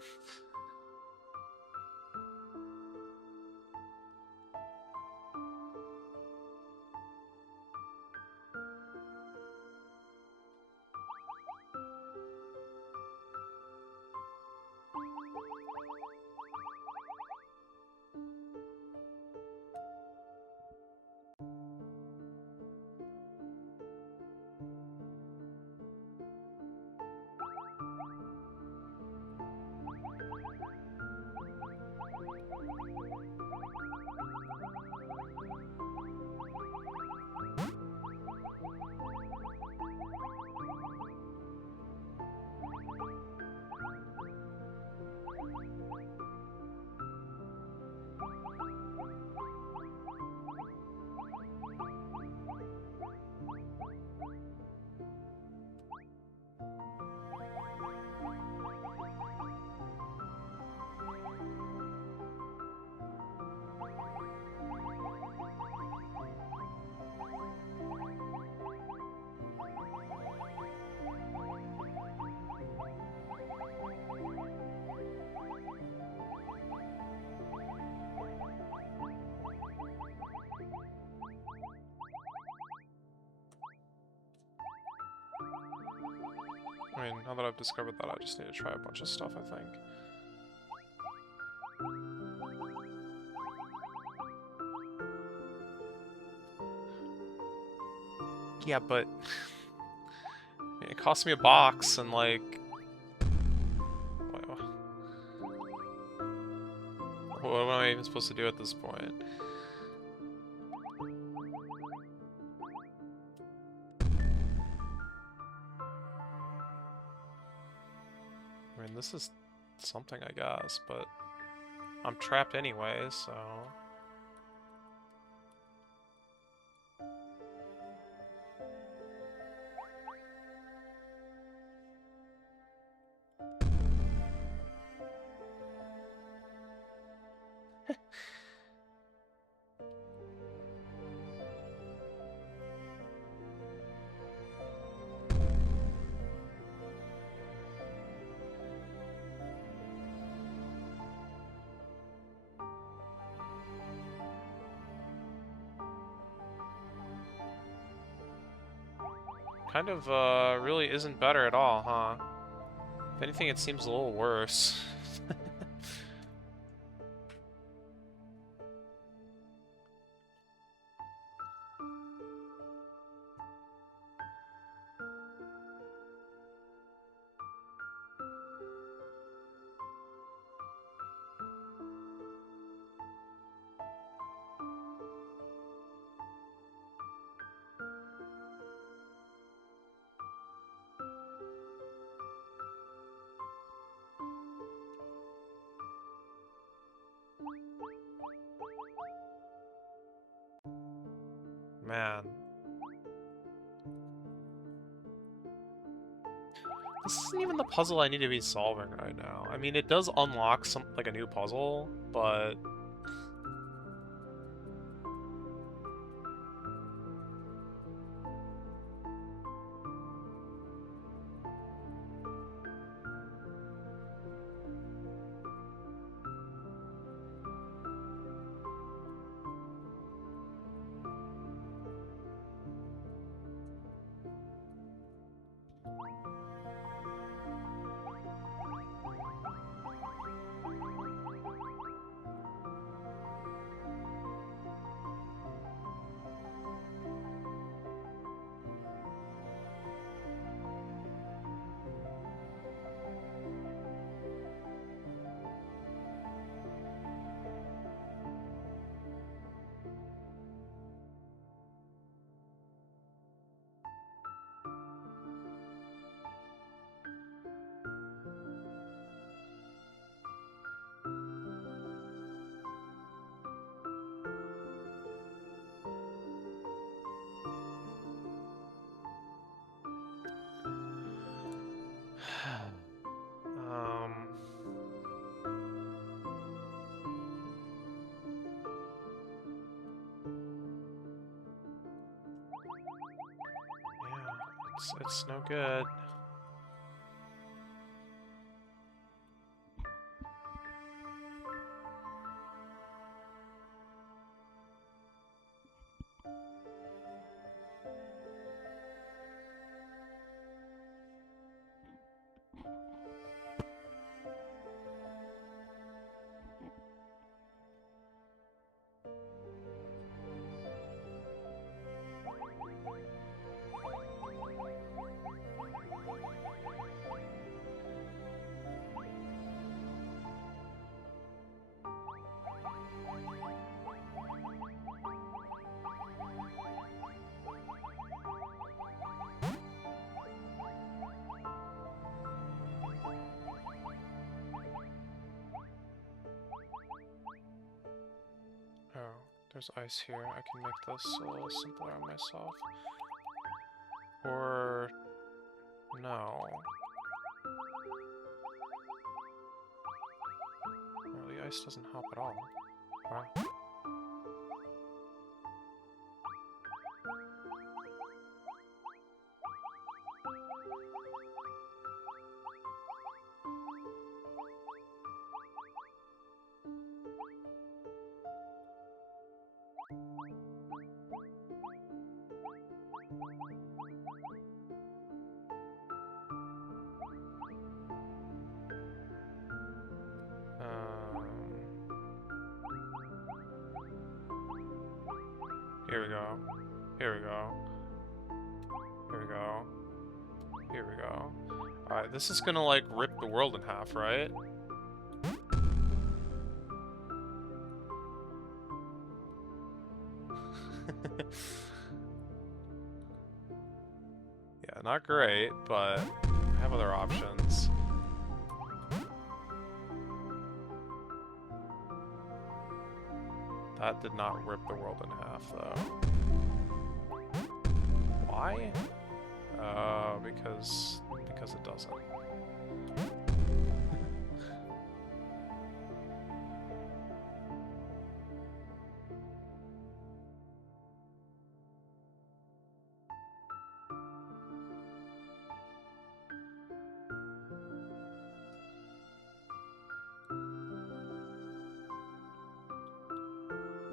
I mean, now that I've discovered that, I just need to try a bunch of stuff, I think. Yeah, but... it cost me a box, and like... What am I even supposed to do at this point? I mean, this is something, I guess, but... I'm trapped anyway, so... Kind of, really isn't better at all, huh? If anything, it seems a little worse. Man. This isn't even the puzzle I need to be solving right now. I mean, it does unlock some, like, a new puzzle, but... It's no good. Oh, there's ice here. I can make this a little simpler on myself. Or... no. Oh, the ice doesn't help at all. Wow. Here we go. Here we go. Here we go. Here we go. Alright, this is gonna, like, rip the world in half, right? Yeah, not great, but I have other options. That did not rip the world in half, though. Why? Because it doesn't.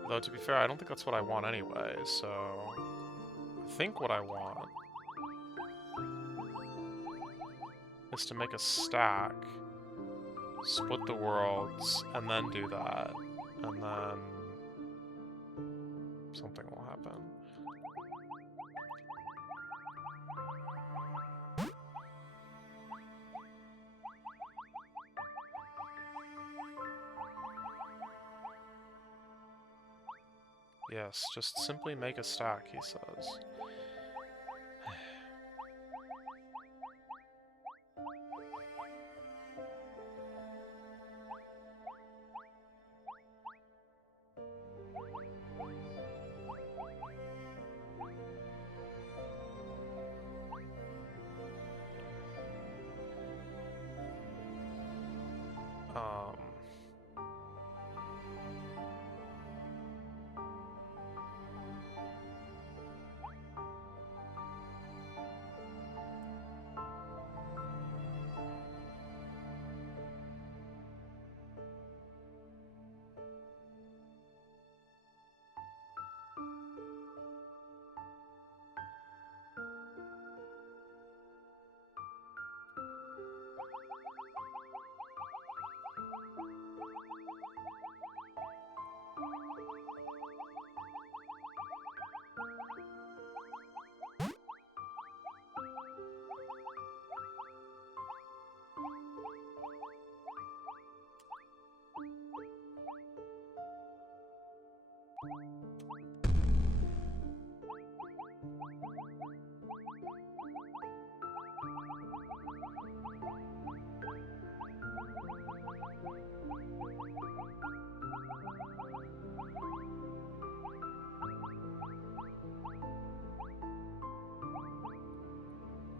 Though, to be fair, I don't think that's what I want anyway, so... I think what I want is to make a stack, split the worlds, and then do that, and then... something will happen. Yes, just simply make a stack, he says.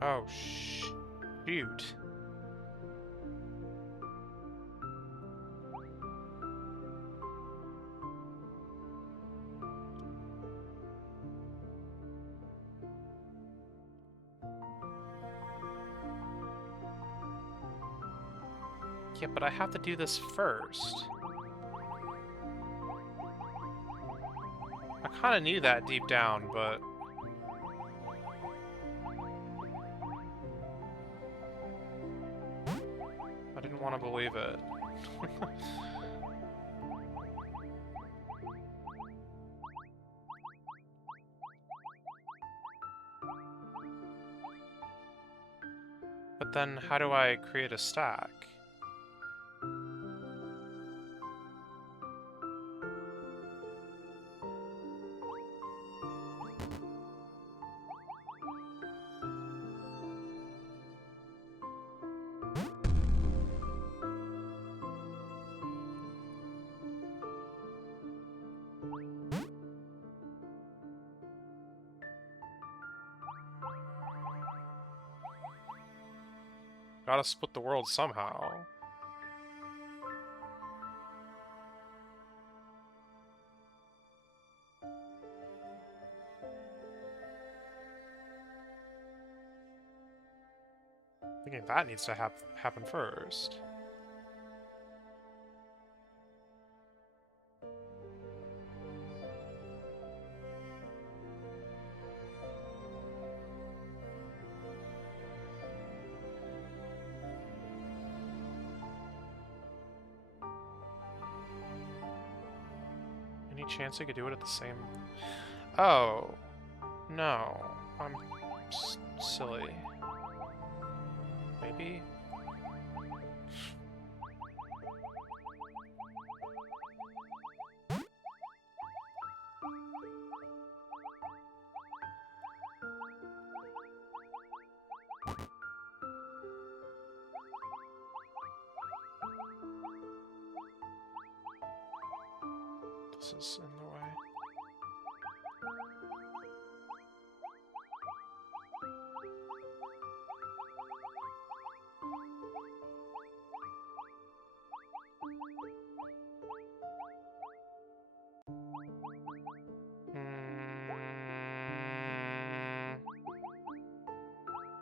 Oh, shoot. Yeah, but I have to do this first. I kind of knew that deep down, but... I didn't want to believe it. But then, how do I create a stack? Gotta split the world somehow. Thinking that needs to happen first. Any chance I could do it at the same... Oh. No. I'm silly. Maybe? This is in the way.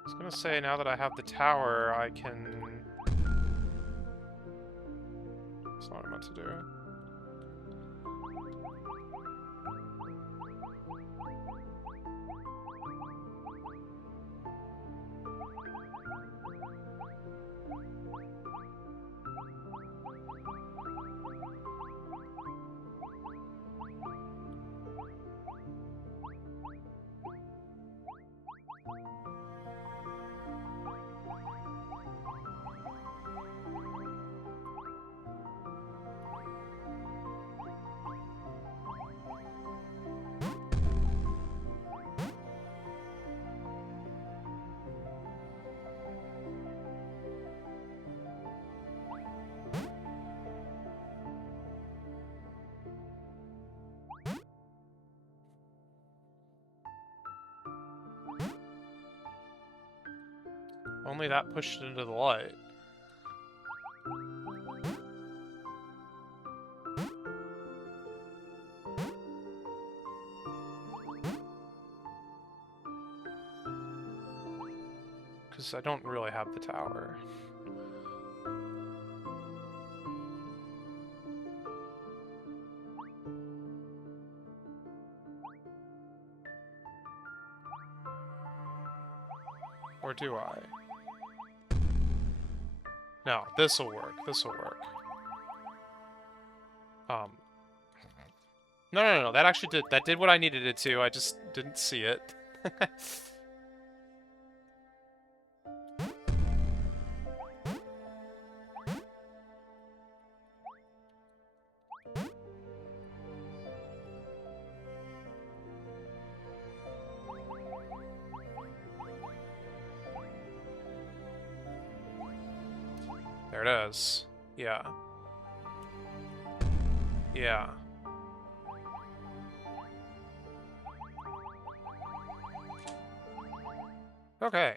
I was gonna say, now that I have the tower, I can... That's not what I meant to do. Only that pushed it into the light. Because I don't really have the tower. Or do I? No, this'll work. This'll work. No. That actually did. That did what I needed it to. I just didn't see it. There it is. Yeah. Yeah. Okay.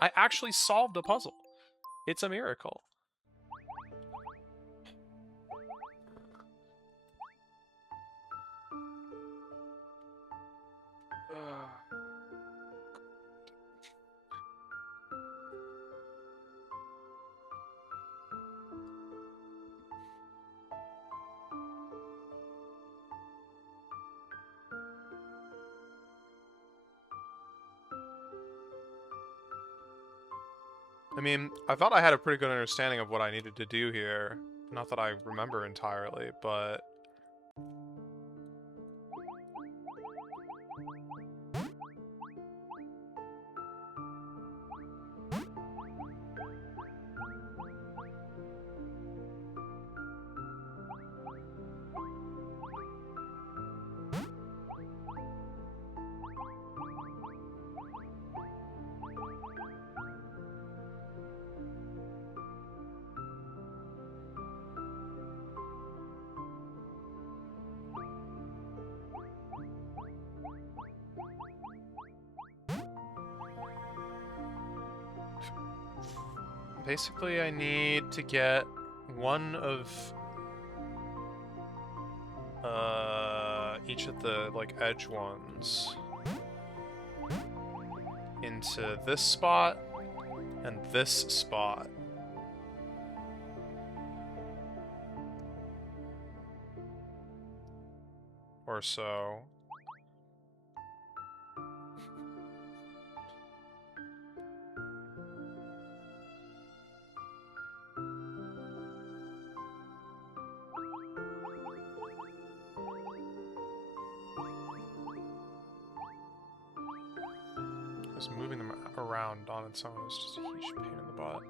I actually solved a puzzle. It's a miracle. I mean, I thought I had a pretty good understanding of what I needed to do here. Not that I remember entirely, but... Basically, I need to get one of each of the, like, edge ones into this spot and this spot. Or so. Because moving them around on its own is just a huge pain in the butt.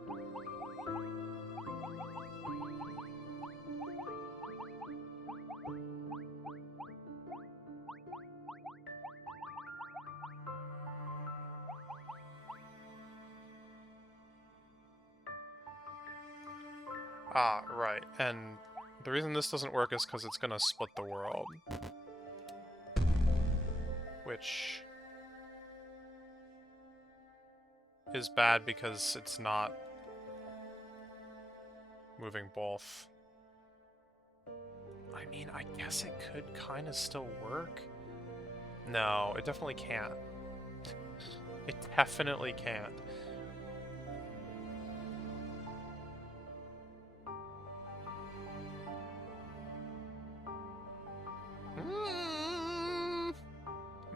Ah, right. And the reason this doesn't work is because it's gonna split the world. Which is bad because it's not moving both. I mean, I guess it could kind of still work. No, it definitely can't. It definitely can't.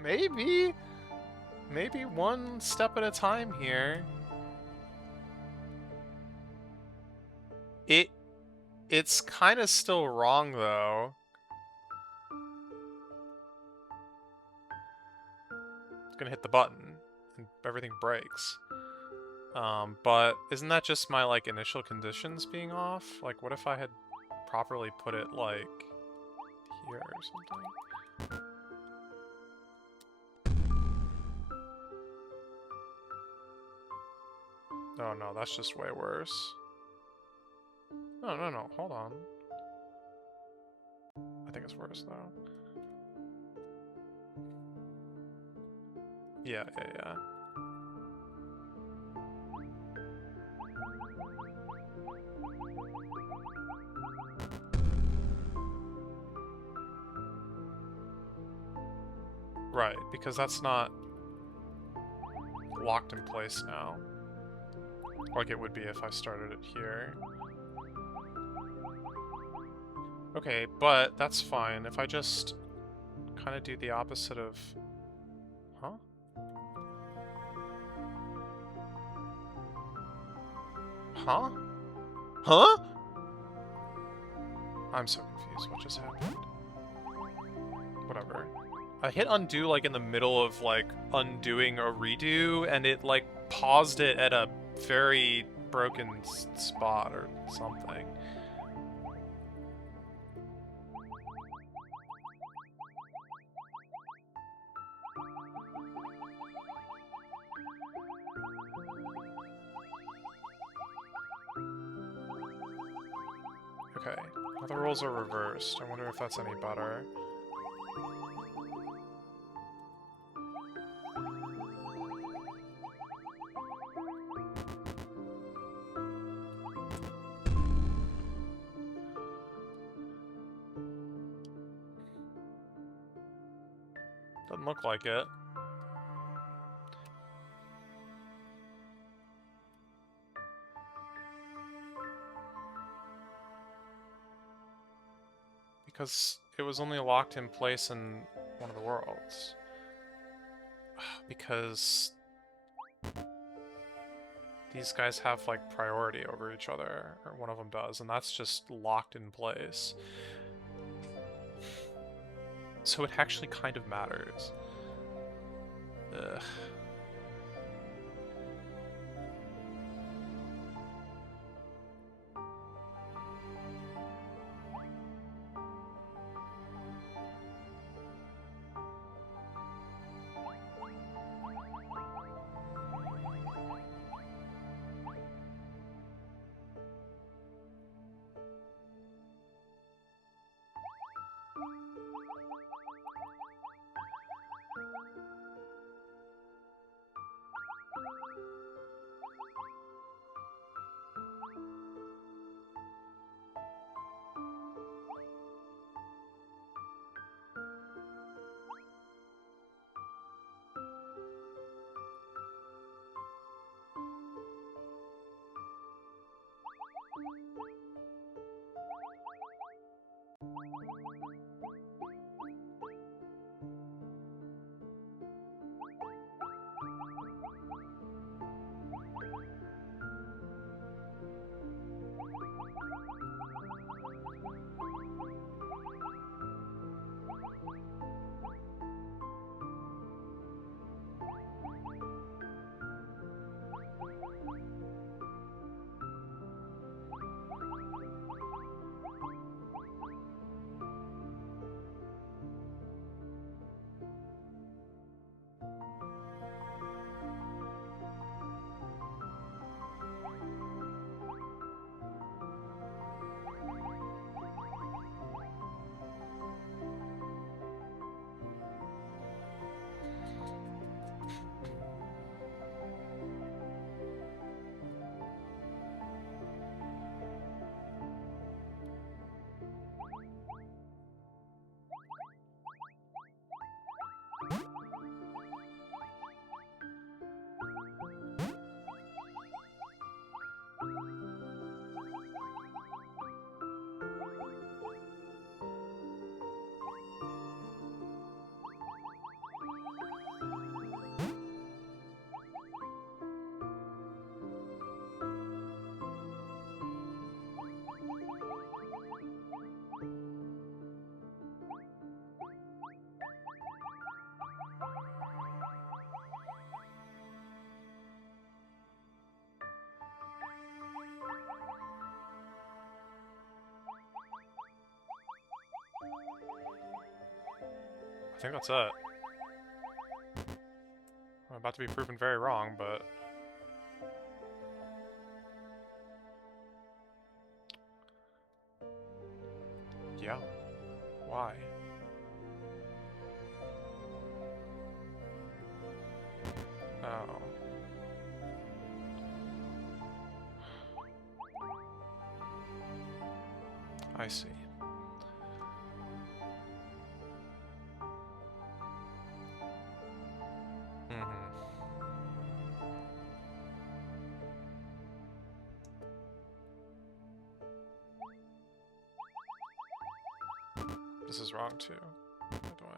Maybe. Maybe one step at a time here. It's kind of still wrong, though. It's gonna hit the button, and everything breaks. But isn't that just my, like, initial conditions being off? Like, what if I had properly put it, like, here or something? Oh no, that's just way worse. No, hold on. I think it's worse, though. Yeah. Right, because that's not locked in place now. Like it would be if I started it here. Okay, but that's fine. If I just kind of do the opposite of... Huh? Huh? Huh? I'm so confused. What just happened? Whatever. I hit undo, like, in the middle of, like, undoing a redo, and it, like, paused it at a very broken spot or something. Okay, now the rules are reversed. I wonder if that's any better. Doesn't look like it. Because it was only locked in place in one of the worlds. Because... these guys have like priority over each other, or one of them does, and that's just locked in place. So it actually kind of matters. Ugh. I think that's it. I'm about to be proven very wrong, but... yeah. Why? Oh. I see. This is wrong too, by the way.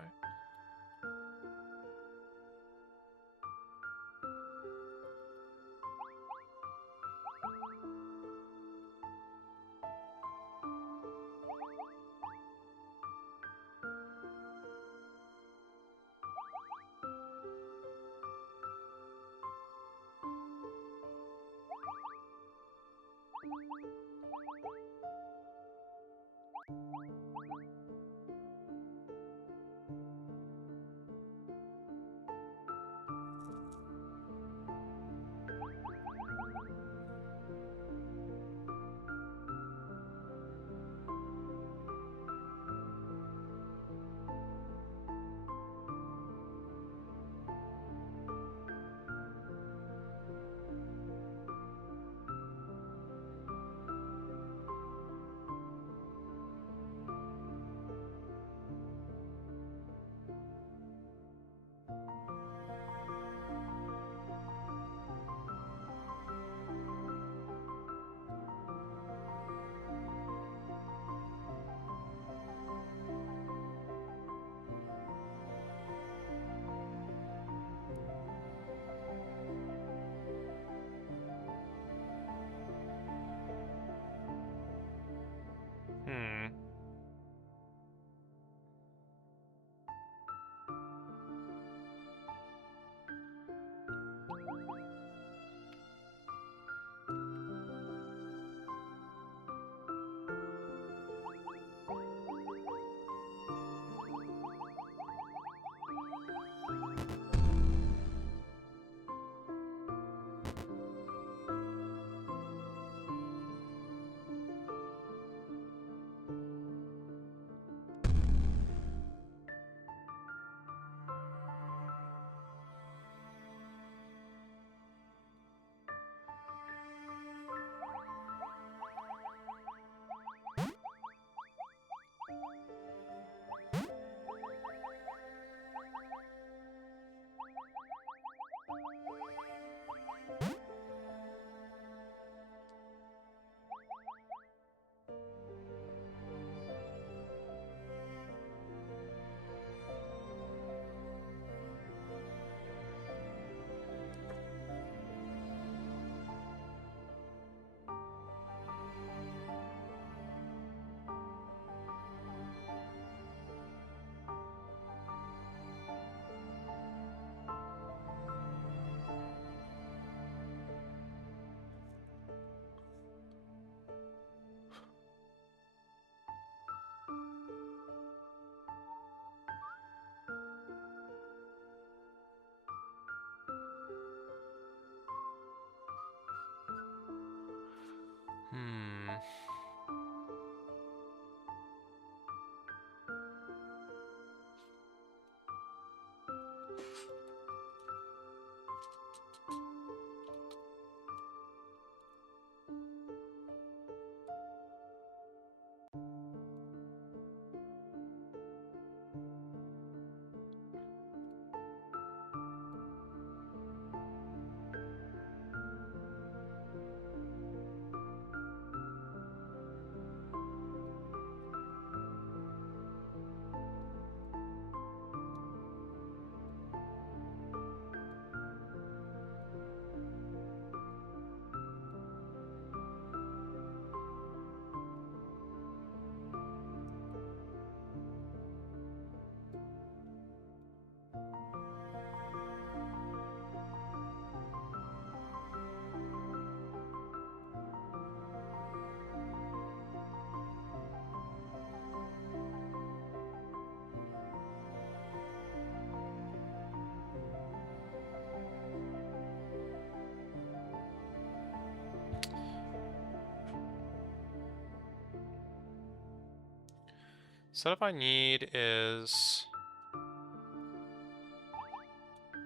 Setup I need is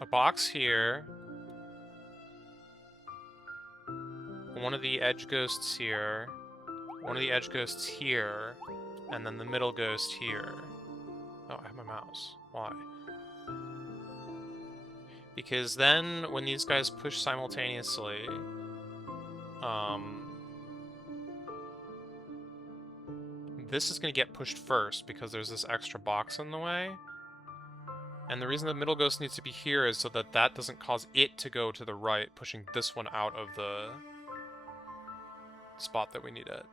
a box here, one of the edge ghosts here, one of the edge ghosts here, and then the middle ghost here. Oh, I have my mouse. Why? Because then, when these guys push simultaneously, this is going to get pushed first because there's this extra box in the way. And the reason the middle ghost needs to be here is so that that doesn't cause it to go to the right, pushing this one out of the spot that we need it.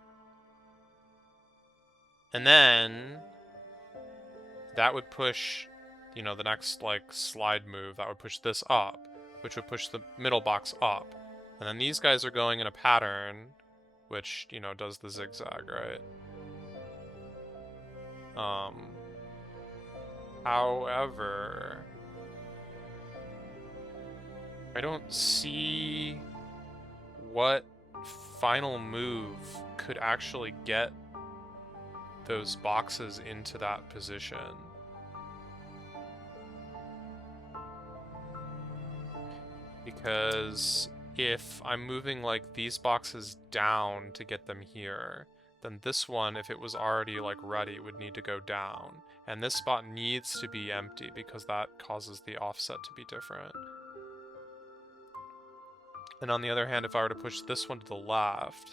And then that would push, you know, the next, like, slide move, that would push this up, which would push the middle box up. And then these guys are going in a pattern, which, you know, does the zigzag, right? However, I don't see what final move could actually get those boxes into that position. Because if I'm moving, like, these boxes down to get them here, then this one, if it was already, like, ready, would need to go down. And this spot needs to be empty because that causes the offset to be different. And on the other hand, if I were to push this one to the left...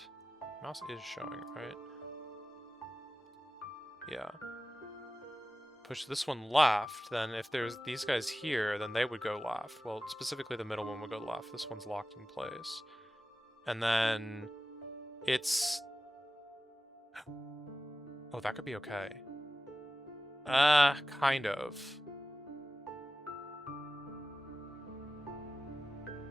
Mouse is showing, right? Yeah. Push this one left, then if there's these guys here, then they would go left. Well, specifically the middle one would go left. This one's locked in place. And then it's... Oh, that could be okay. Kind of.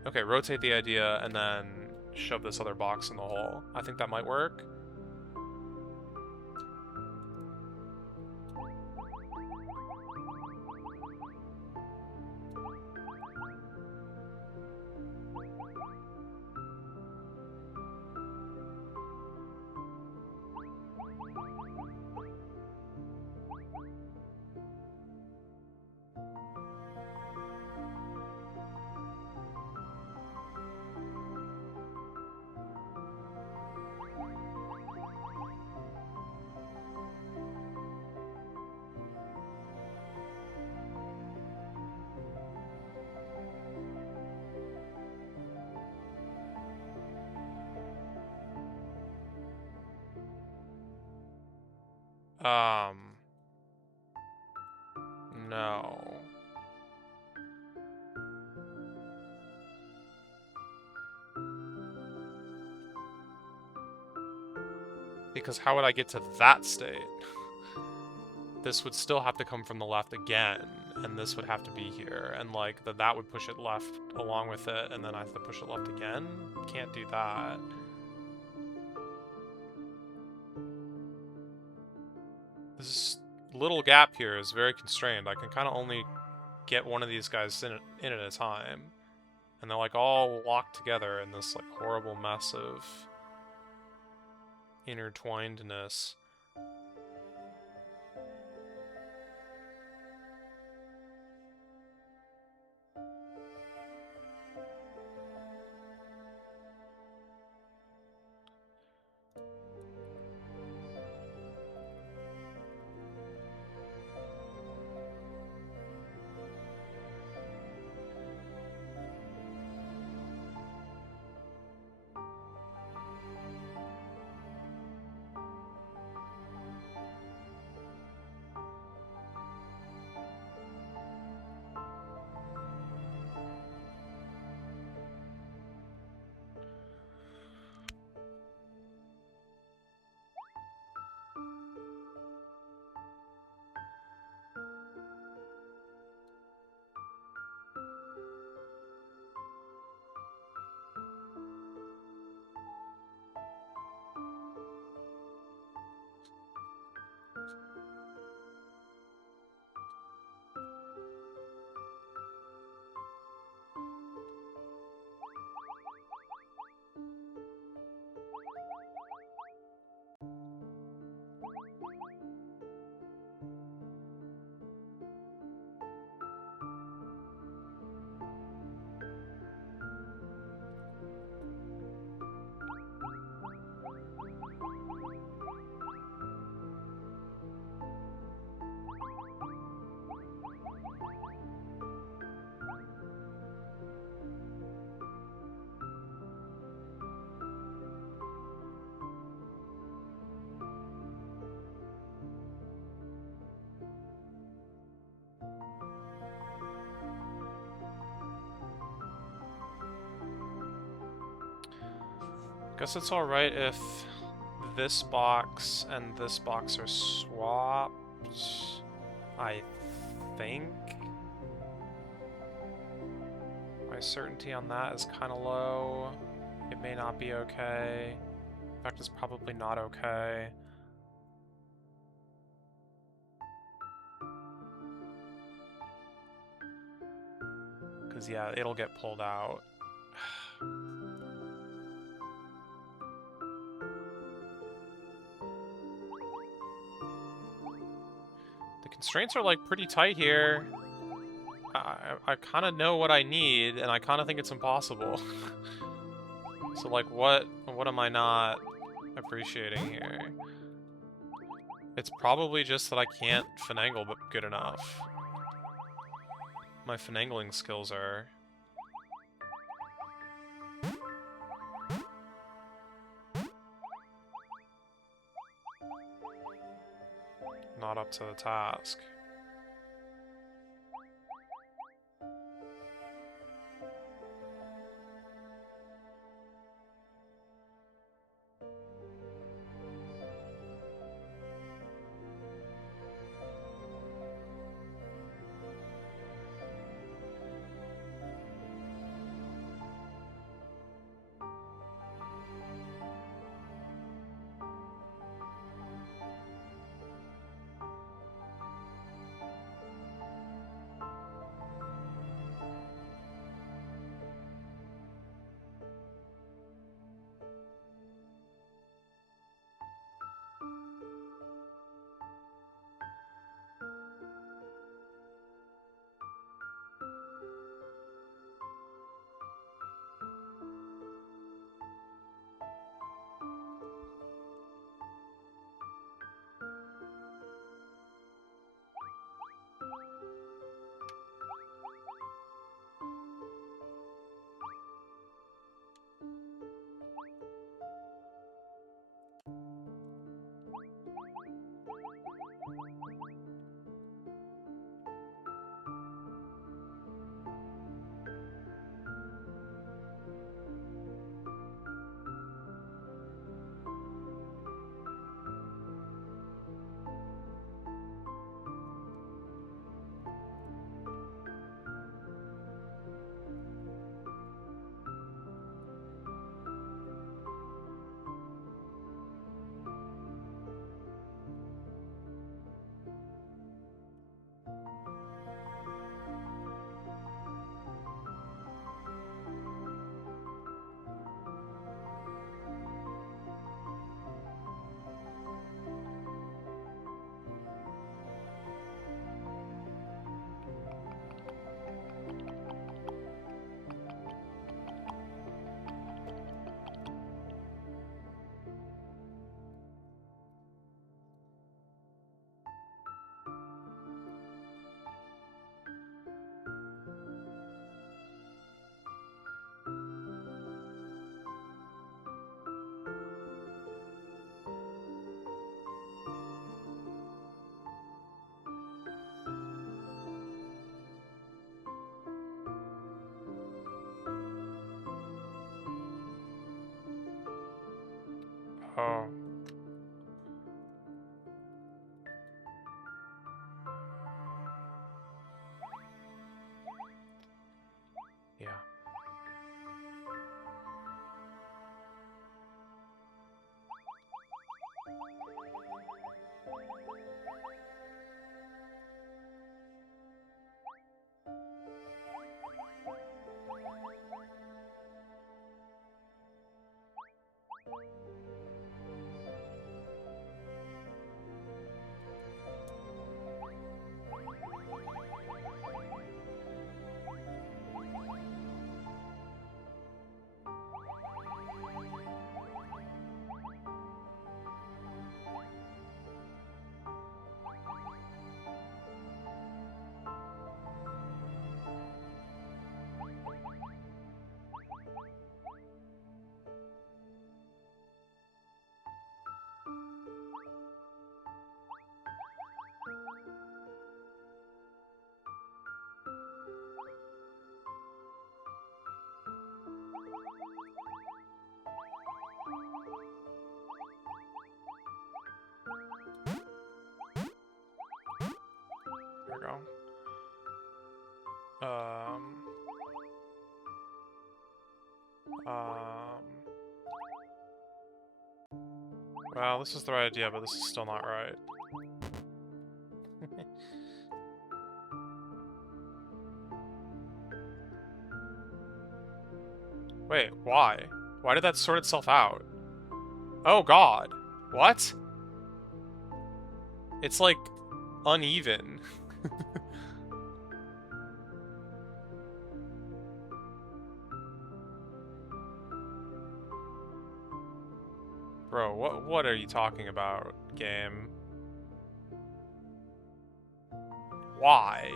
Okay, rotate the idea and then shove this other box in the hole. I think that might work. No. Because how would I get to that state? This would still have to come from the left again, and this would have to be here, and like that would push it left along with it, and then I have to push it left again? Can't do that. This little gap here is very constrained. I can kind of only get one of these guys in at a time, and they're like all locked together in this like horrible mess of intertwinedness. Guess it's alright if this box and this box are swapped, I think. My certainty on that is kind of low. It may not be okay. In fact, it's probably not okay. Because, yeah, it'll get pulled out. The constraints are, like, pretty tight here. I kind of know what I need, and I kind of think it's impossible. So, like, what am I not appreciating here? It's probably just that I can't finagle good enough. My finagling skills are... not up to the task. Oh. Yeah. we go. Well, this is the right idea, but this is still not right. Wait, why? Why did that sort itself out? Oh god. What? It's like uneven. Bro, what are you talking about, game? Why?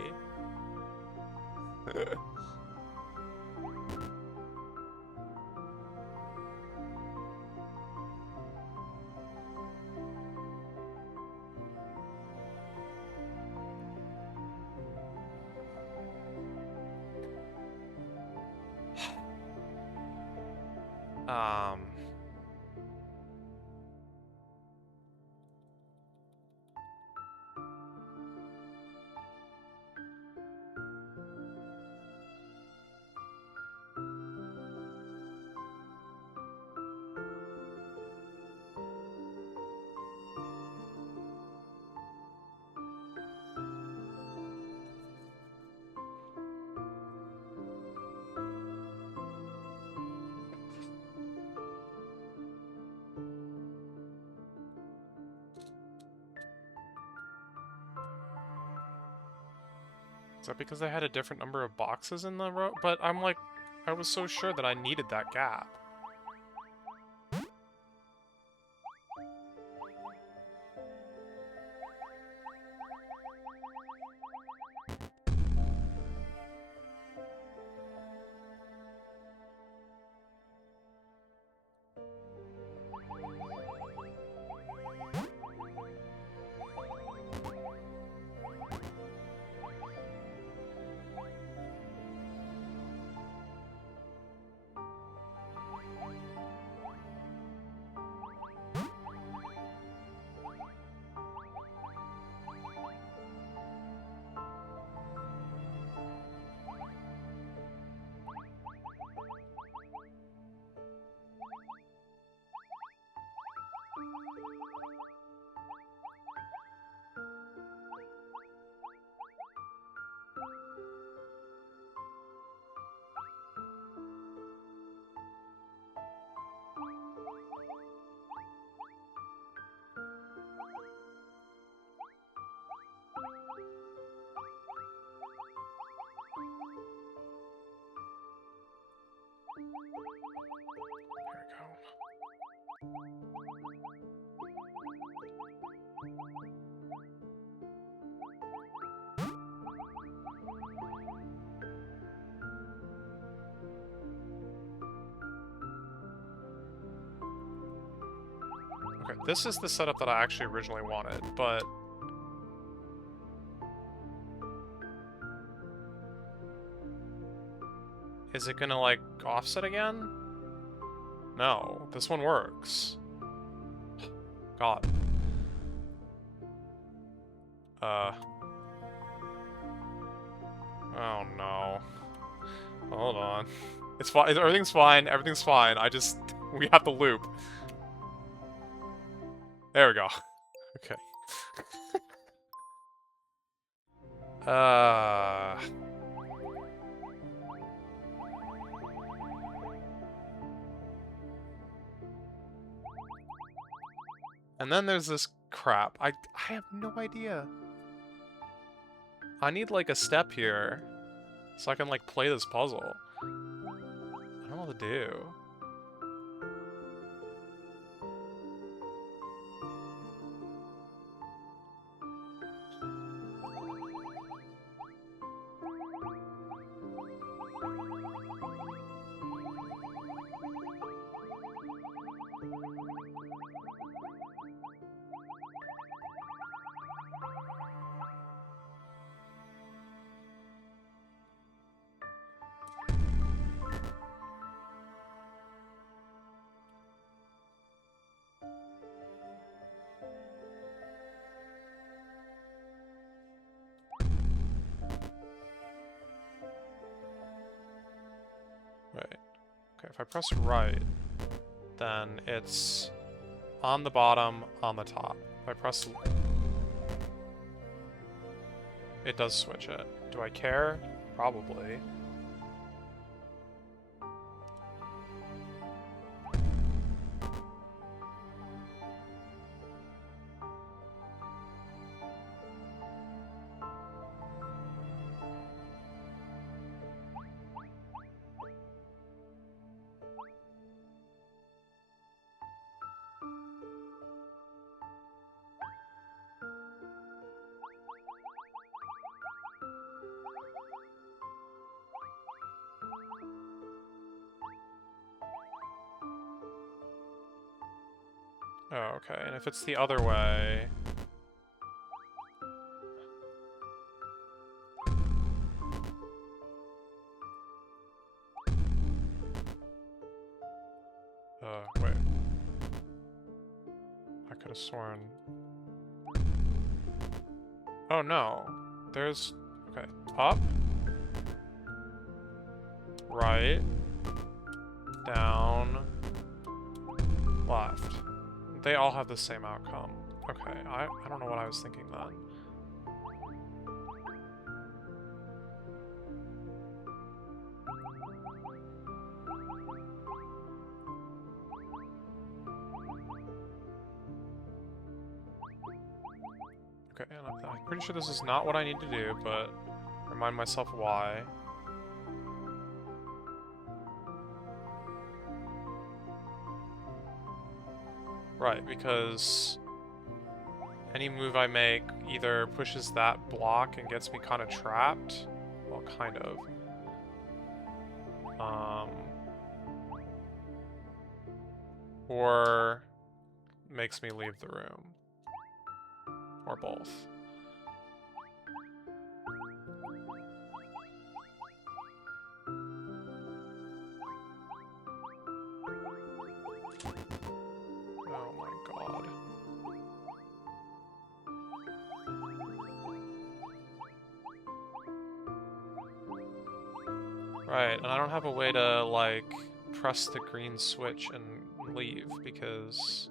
Is that because they had a different number of boxes in the row? But I'm like, I was so sure that I needed that gap. Okay, this is the setup that I actually originally wanted, but... Is it gonna, like, offset again? No, this one works. God. Oh no. Hold on. It's fine. Everything's fine. Everything's fine. We have the loop. There we go. Okay. And then there's this crap. I have no idea. I need, like, a step here so I can, like, play this puzzle. I don't know what to do. I press right, then it's on the bottom, on the top. If I press... It does switch it. Do I care? Probably. Oh, okay. And if it's the other way... wait. I could have sworn... Oh, no. There's... Okay. Up. Right. Down. Left. They all have the same outcome. Okay, I don't know what I was thinking then. Okay, and I'm pretty sure this is not what I need to do, but remind myself why. Right, because any move I make either pushes that block and gets me kind of trapped. Well, kind of. Or makes me leave the room. Or both. Oh my god. Right, and I don't have a way to, like, press the green switch and leave, because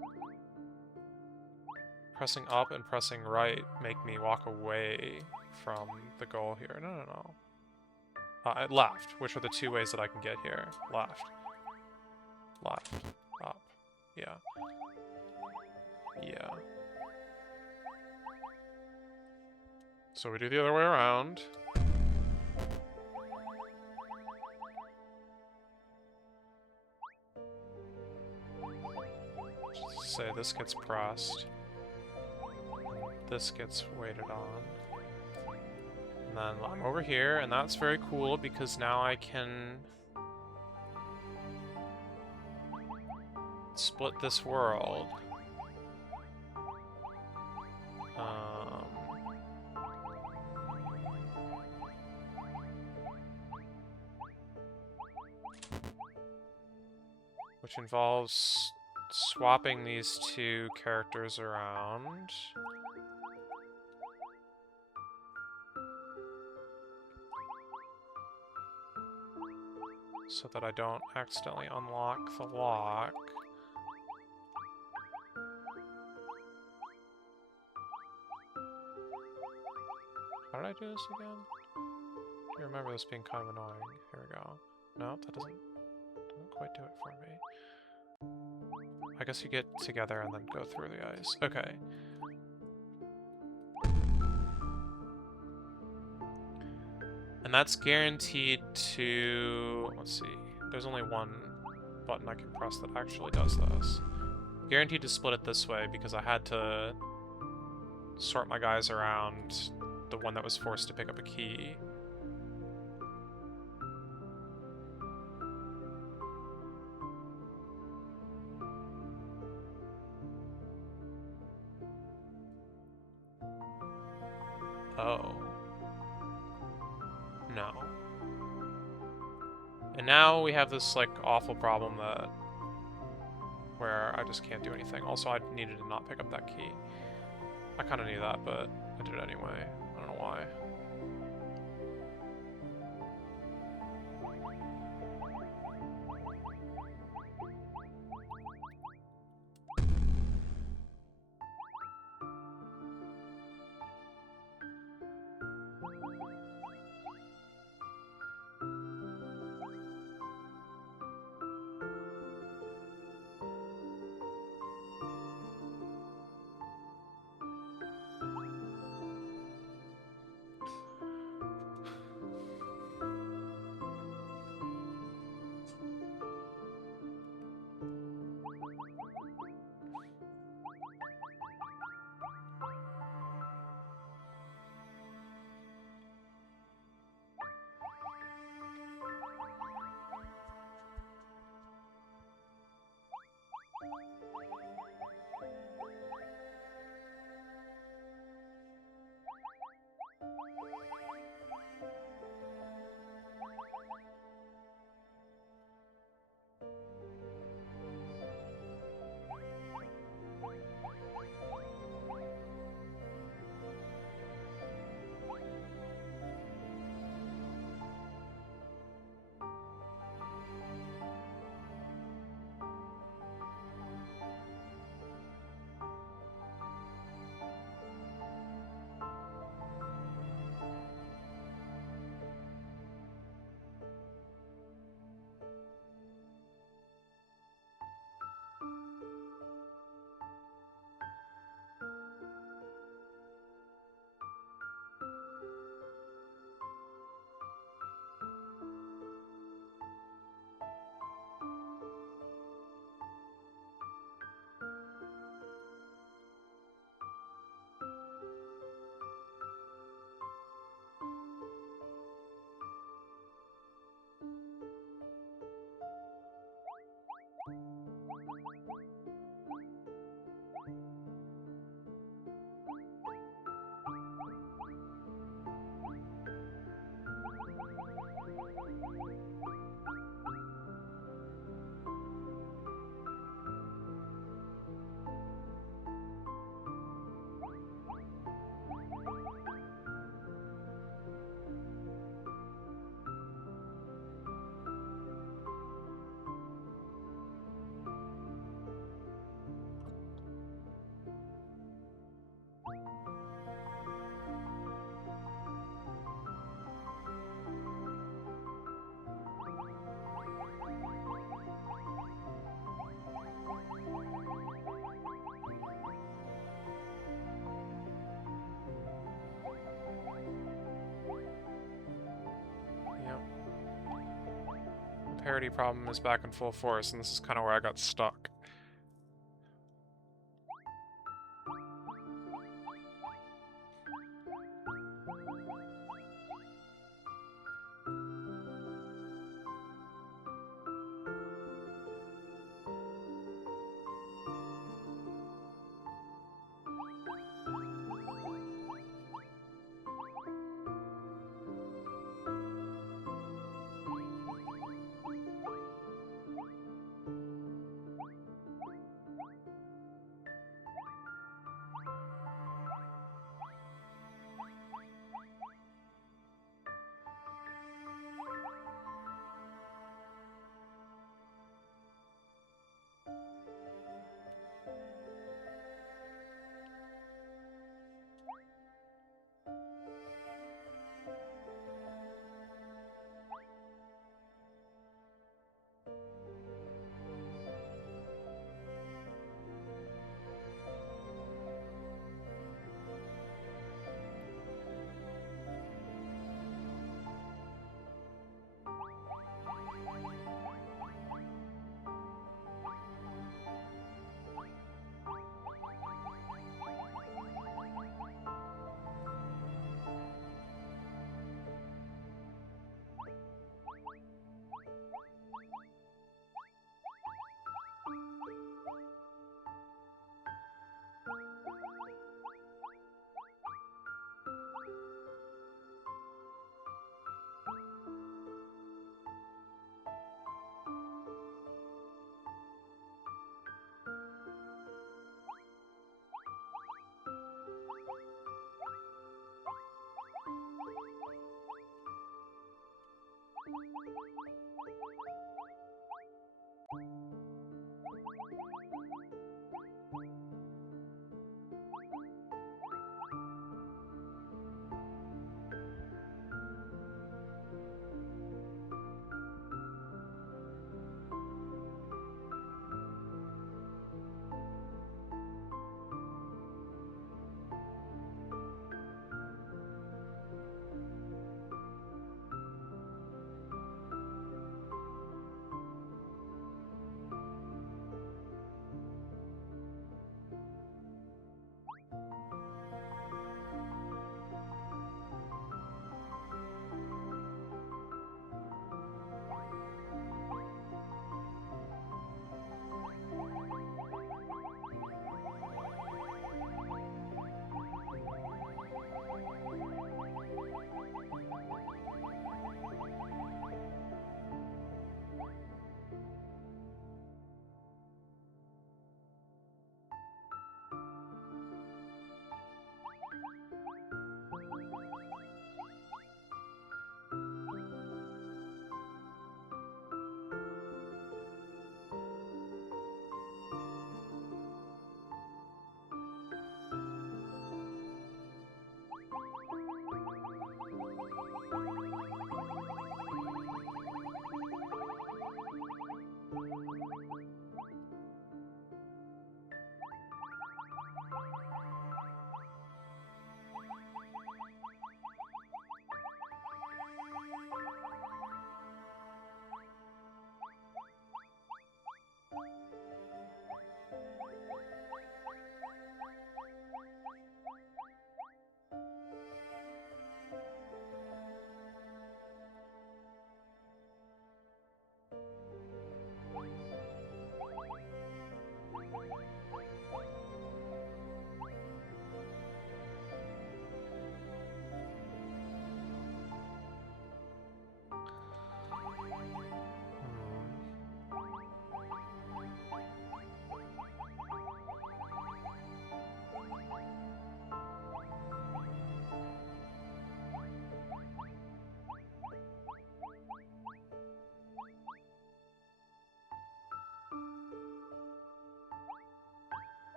pressing up and pressing right make me walk away from the goal here. No. Left, which are the two ways that I can get here. Left. Left. Up. Yeah. Yeah. So we do the other way around. Say this gets pressed. This gets waited on. And then I'm over here, and that's very cool because now I can split this world. Which involves swapping these two characters around. So that I don't accidentally unlock the lock. How did I do this again? I remember this being kind of annoying. Here we go. No, that doesn't quite do it for me. I guess you get together and then go through the ice. Okay. And that's guaranteed to... Let's see. There's only one button I can press that actually does this. Guaranteed to split it this way because I had to sort my guys around the one that was forced to pick up a key. Oh. No. And now we have this, like, awful problem that... where I just can't do anything. Also, I needed to not pick up that key. I kind of knew that, but I did it anyway. I don't know why. parity problem is back in full force, and this is kind of where I got stuck.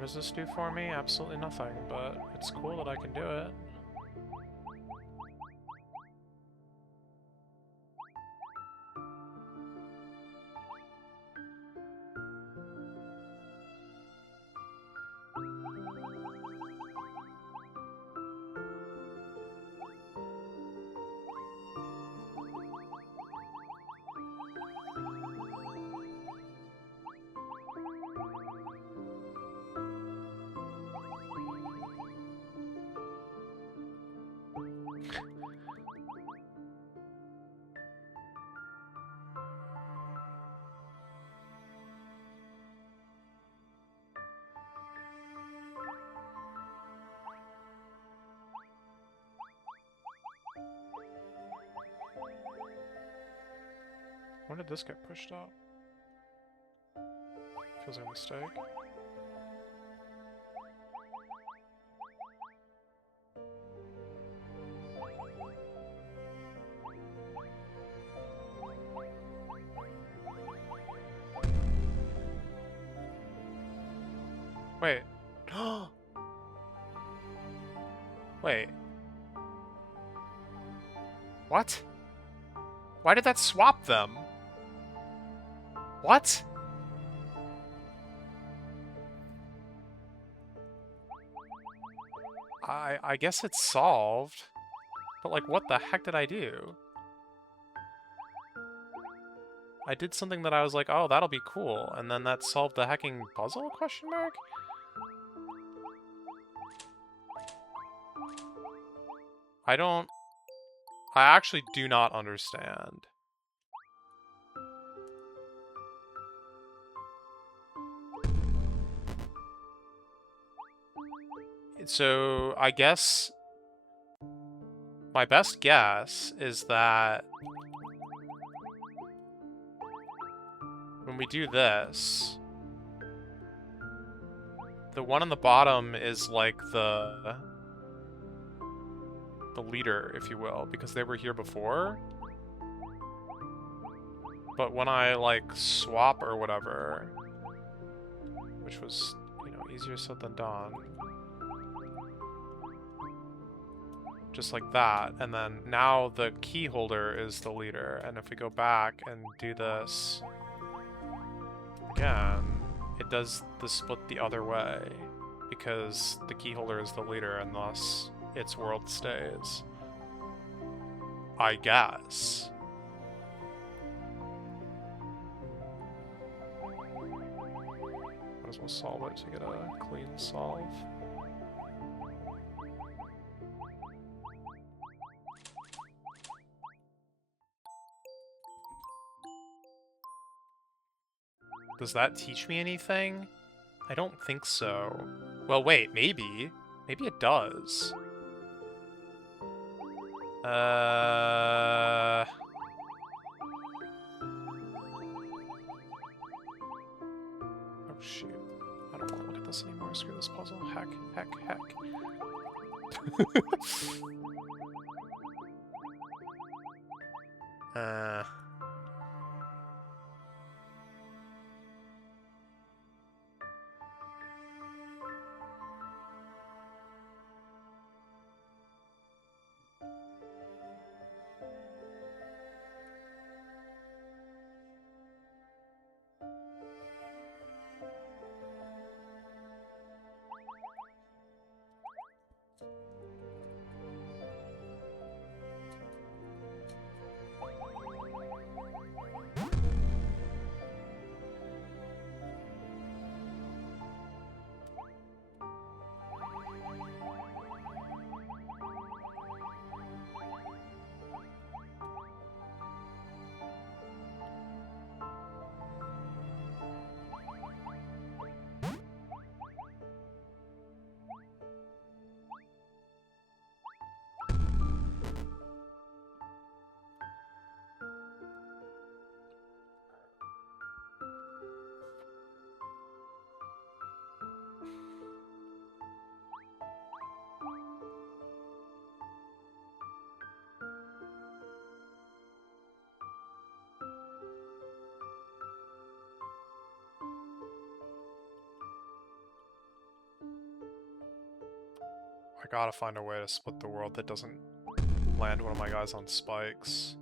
What does this do for me? Absolutely nothing, but it's cool that I can do it. When did this get pushed up? Feels like a mistake. Wait. Wait. What? Why did that swap them? What? I guess it's solved. But like, what the heck did I do? I did something that I was like, oh, that'll be cool, and then that solved the hacking puzzle, question mark? I actually do not understand. So, I guess my best guess is that when we do this, the one on the bottom is like the leader, if you will, because they were here before. But when I like swap or whatever, which was, you know, easier said than done. Just like that, and then now the key holder is the leader, and if we go back and do this again, it does the split the other way, because the key holder is the leader, and thus its world stays. I guess. Might as well solve it to get a clean solve. Does that teach me anything? I don't think so. Well, wait, maybe. Maybe it does. Oh, shoot. I don't want to look at this anymore. Screw this puzzle. Heck, heck, heck. I gotta find a way to split the world that doesn't land one of my guys on spikes.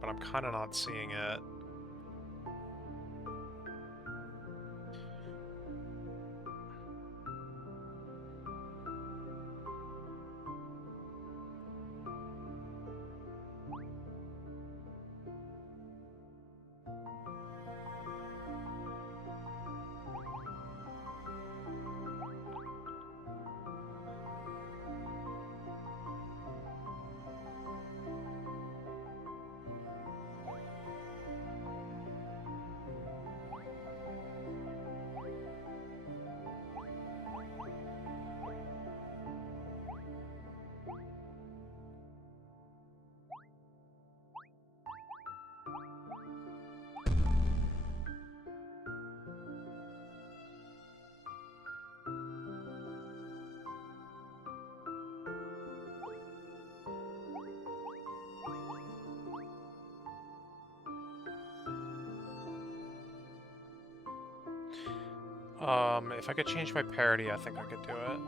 But I'm kind of not seeing it. If I could change my parity, I think I could do it.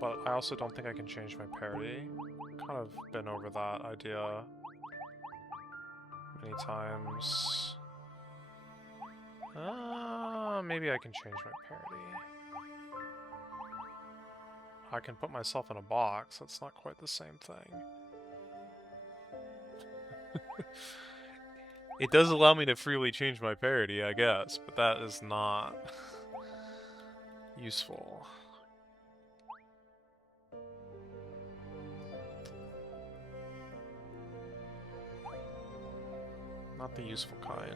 But I also don't think I can change my parity. Kind of been over that idea many times. Maybe I can change my parity. I can put myself in a box. That's not quite the same thing. It does allow me to freely change my parity, I guess, but that is not useful. Not the useful kind.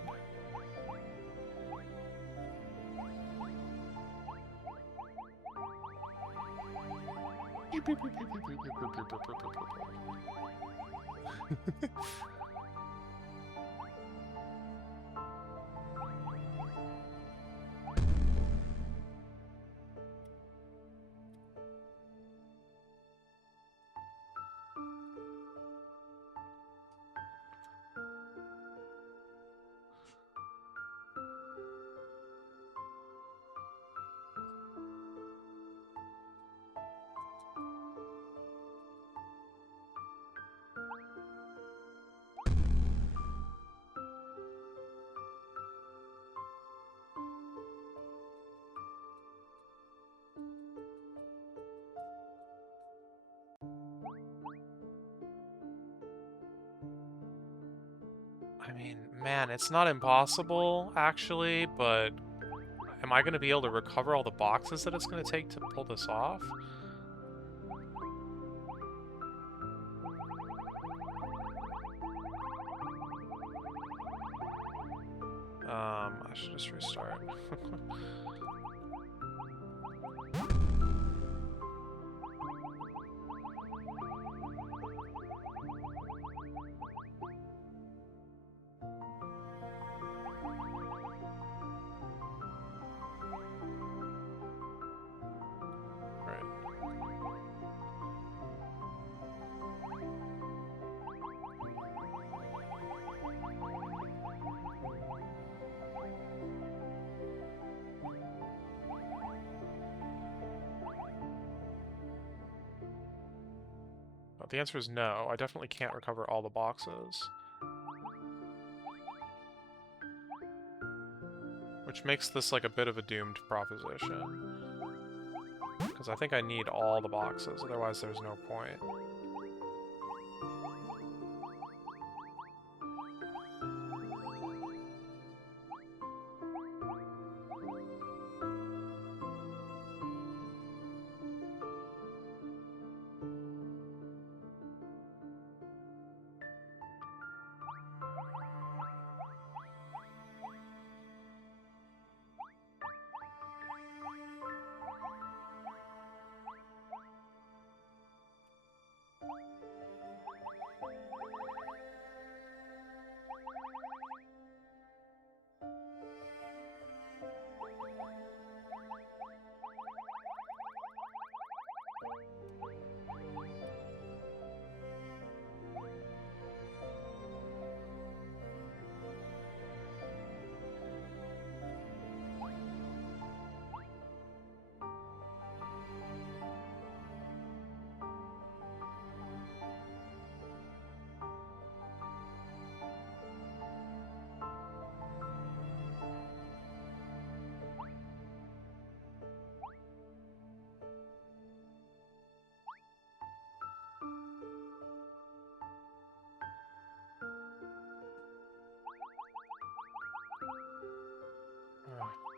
I mean, man, it's not impossible, actually, but am I going to be able to recover all the boxes that it's going to take to pull this off? I should just restart. The answer is no. I definitely can't recover all the boxes. Which makes this like a bit of a doomed proposition. Because I think I need all the boxes, otherwise there's no point.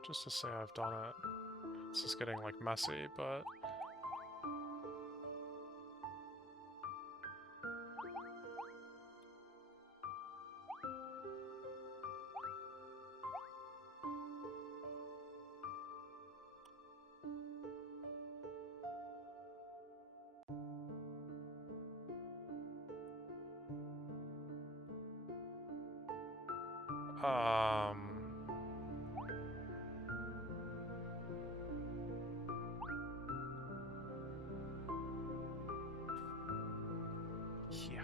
just to say I've done it. This is getting, like, messy, but... Yeah.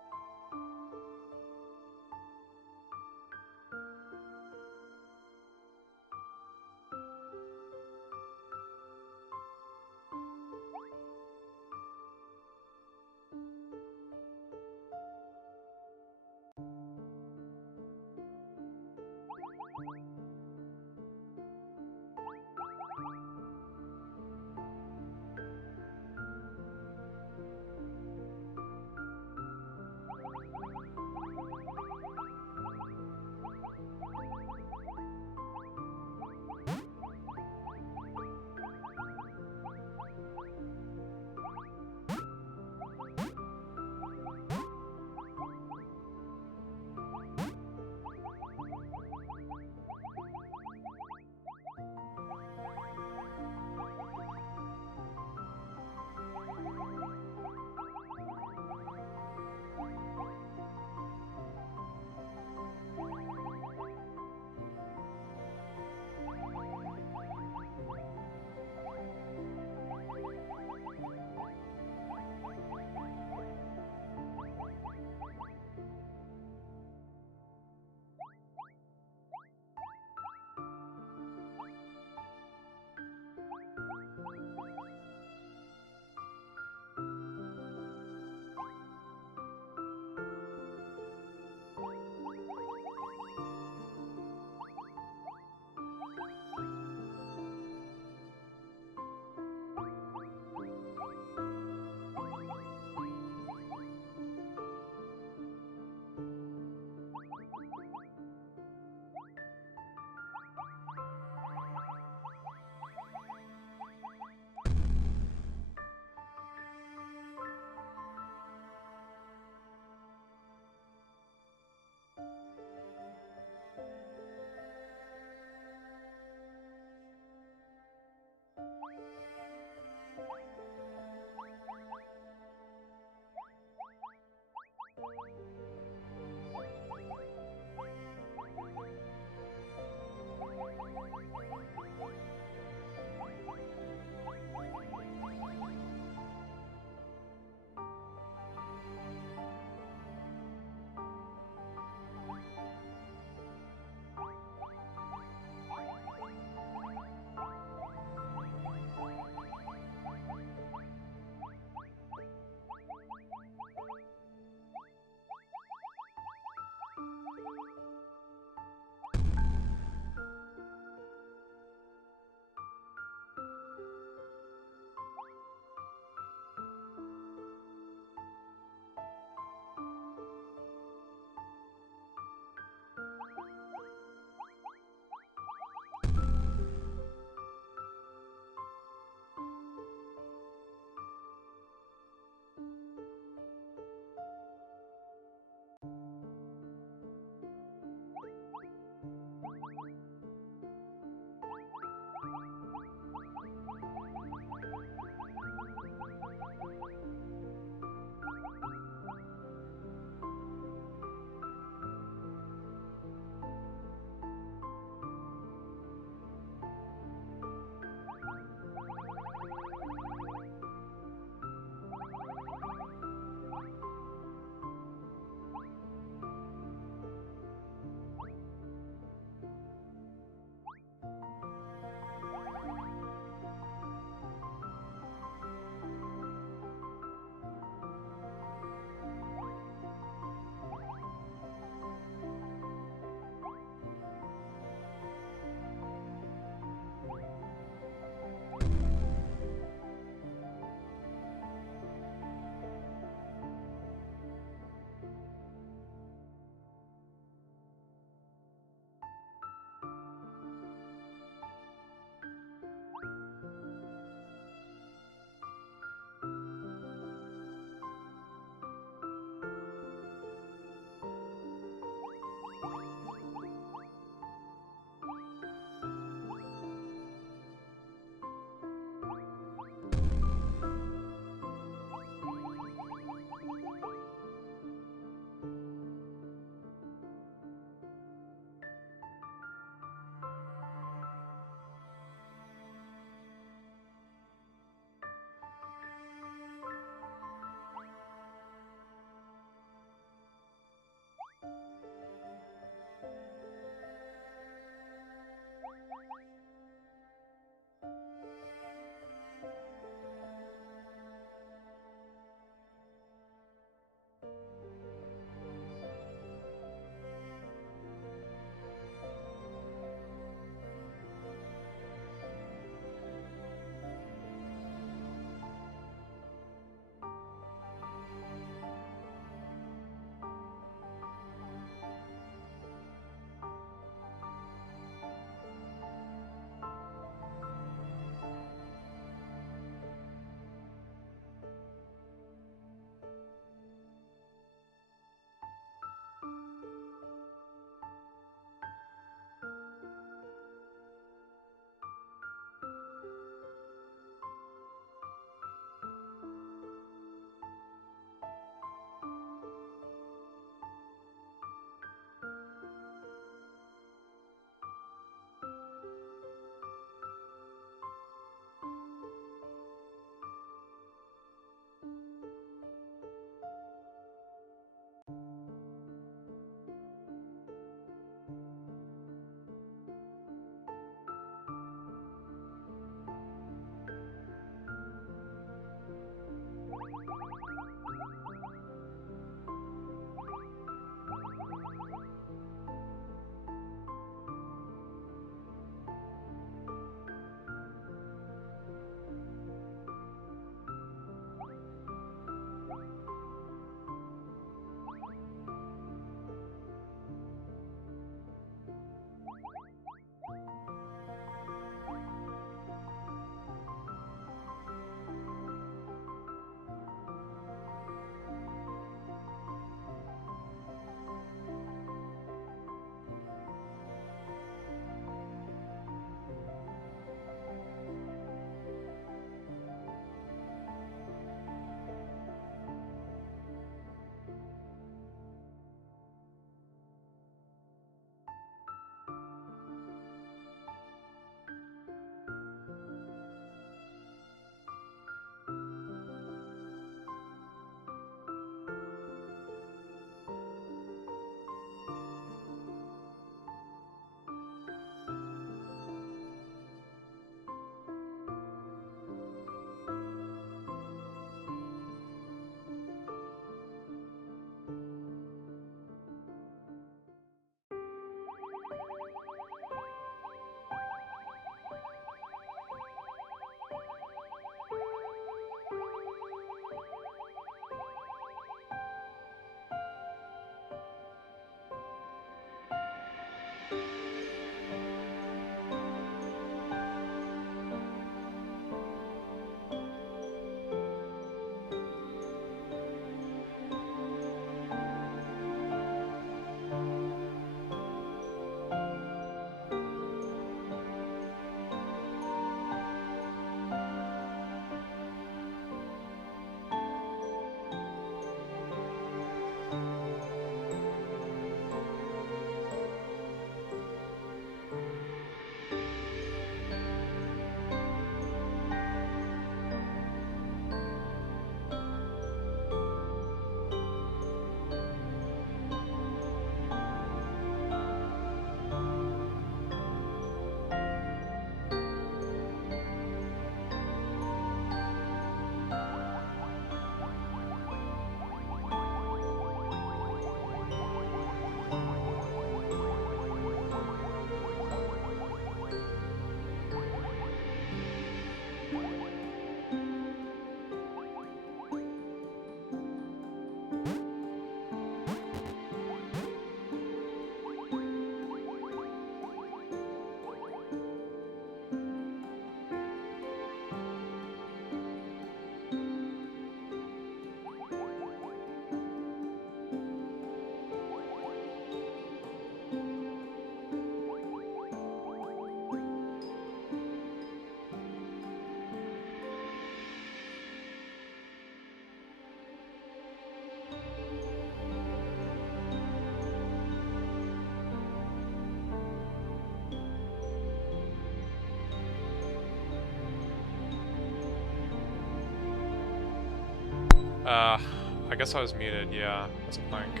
I guess I was muted, yeah. That's a blank.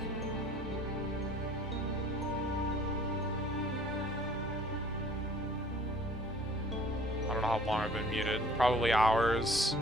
I don't know how long I've been muted. Probably hours.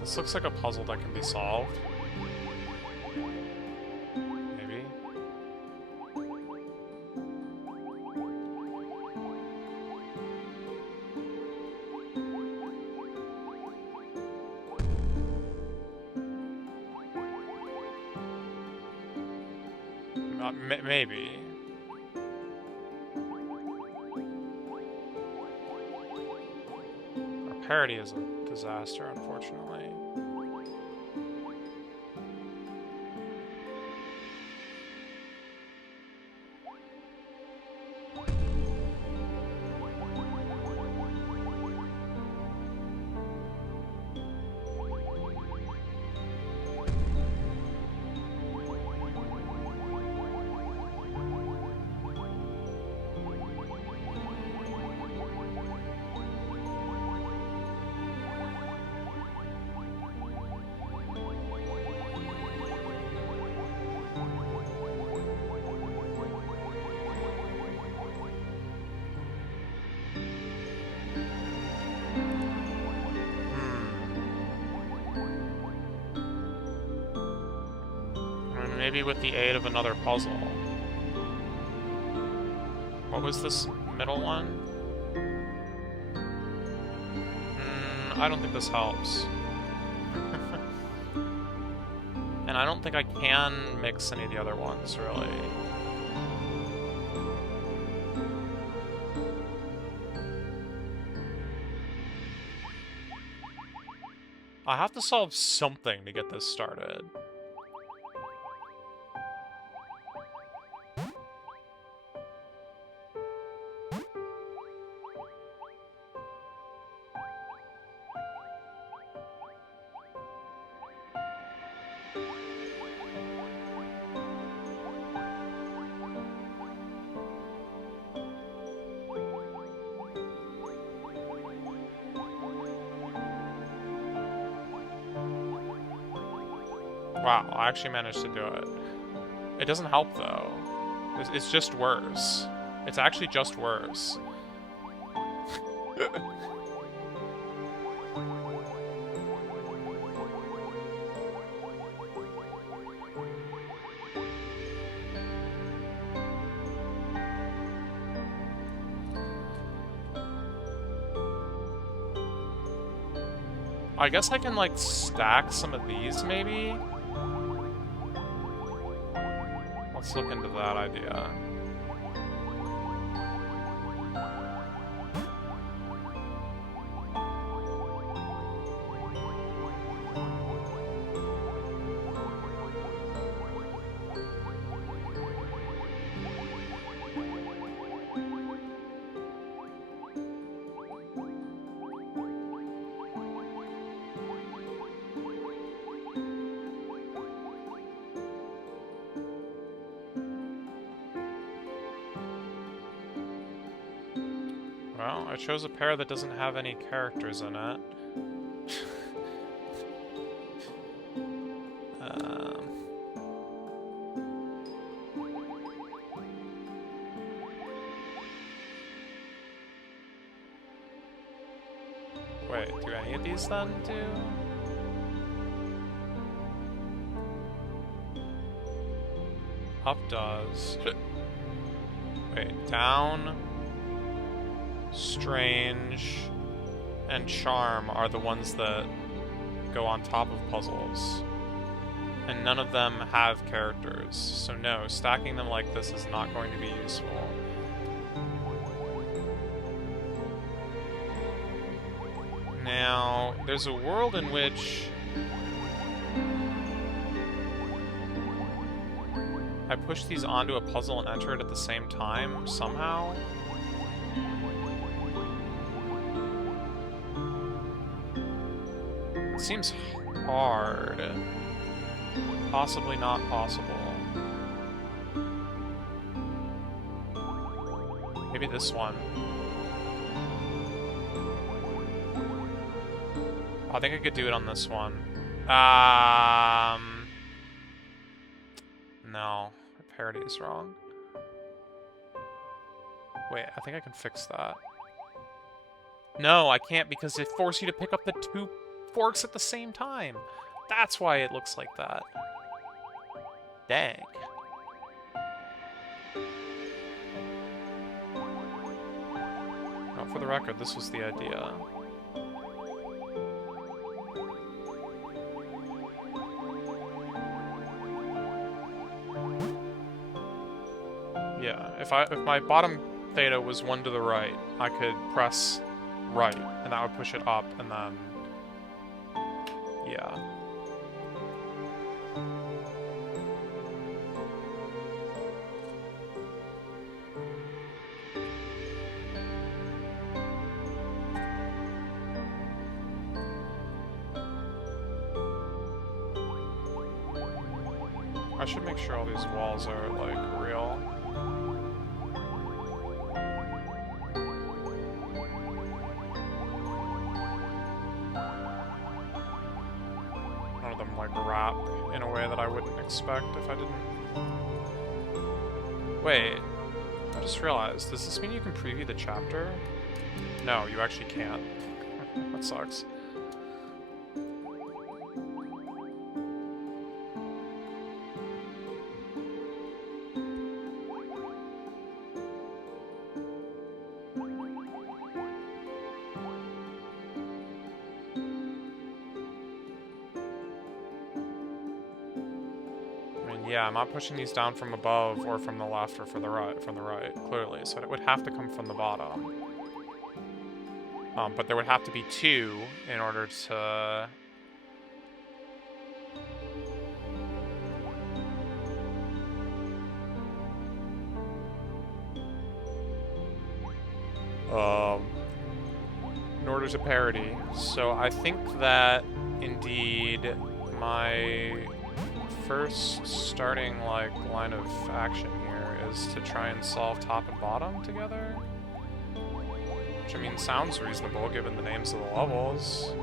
This looks like a puzzle that can be solved. Maybe. Maybe. Our parody is a disaster, unfortunately. Maybe with the aid of another puzzle. What was this middle one? I don't think this helps. And I don't think I can mix any of the other ones, really. I have to solve something to get this started. Wow, I actually managed to do it. It doesn't help, though. It's just worse. It's actually just worse. I guess I can, like, stack some of these, maybe? Let's look into that idea. Well, I chose a pair that doesn't have any characters in it. Wait, do any of these then do? Up does. Wait, down, strange, and charm are the ones that go on top of puzzles. And none of them have characters. So no, stacking them like this is not going to be useful. Now, there's a world in which I push these onto a puzzle and enter it at the same time, somehow. It seems hard. Possibly not possible. Maybe this one. I think I could do it on this one. No. My parity is wrong. Wait, I think I can fix that. No, I can't because it forces you to pick up the two forks at the same time. That's why it looks like that. Dang. No, for the record, this was the idea. Yeah, if my bottom theta was one to the right, I could press right, and that would push it up, and then... yeah. I should make sure all these walls are, like, real. None of them, like, wrap in a way that I wouldn't expect if I didn't... Wait, I just realized, does this mean you can preview the chapter? No, you actually can't. That sucks. Yeah, I'm not pushing these down from above or from the left or from the right, clearly. So it would have to come from the bottom. But there would have to be two in order to... in order to parity. So I think that, indeed, my first starting, like, line of action here is to try and solve top and bottom together. Which, I mean, sounds reasonable given the names of the levels.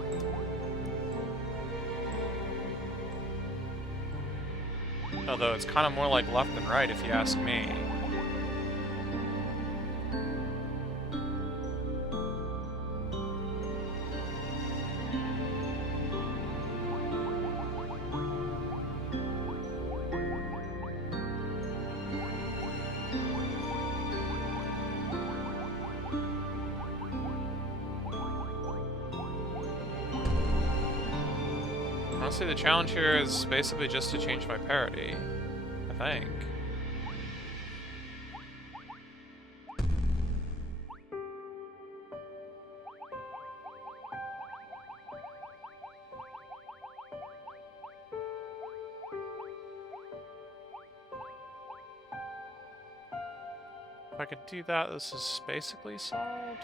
Although it's kind of more like left than right if you ask me. Honestly, the challenge here is basically just to change my parity, I think. If I could do that, this is basically solved.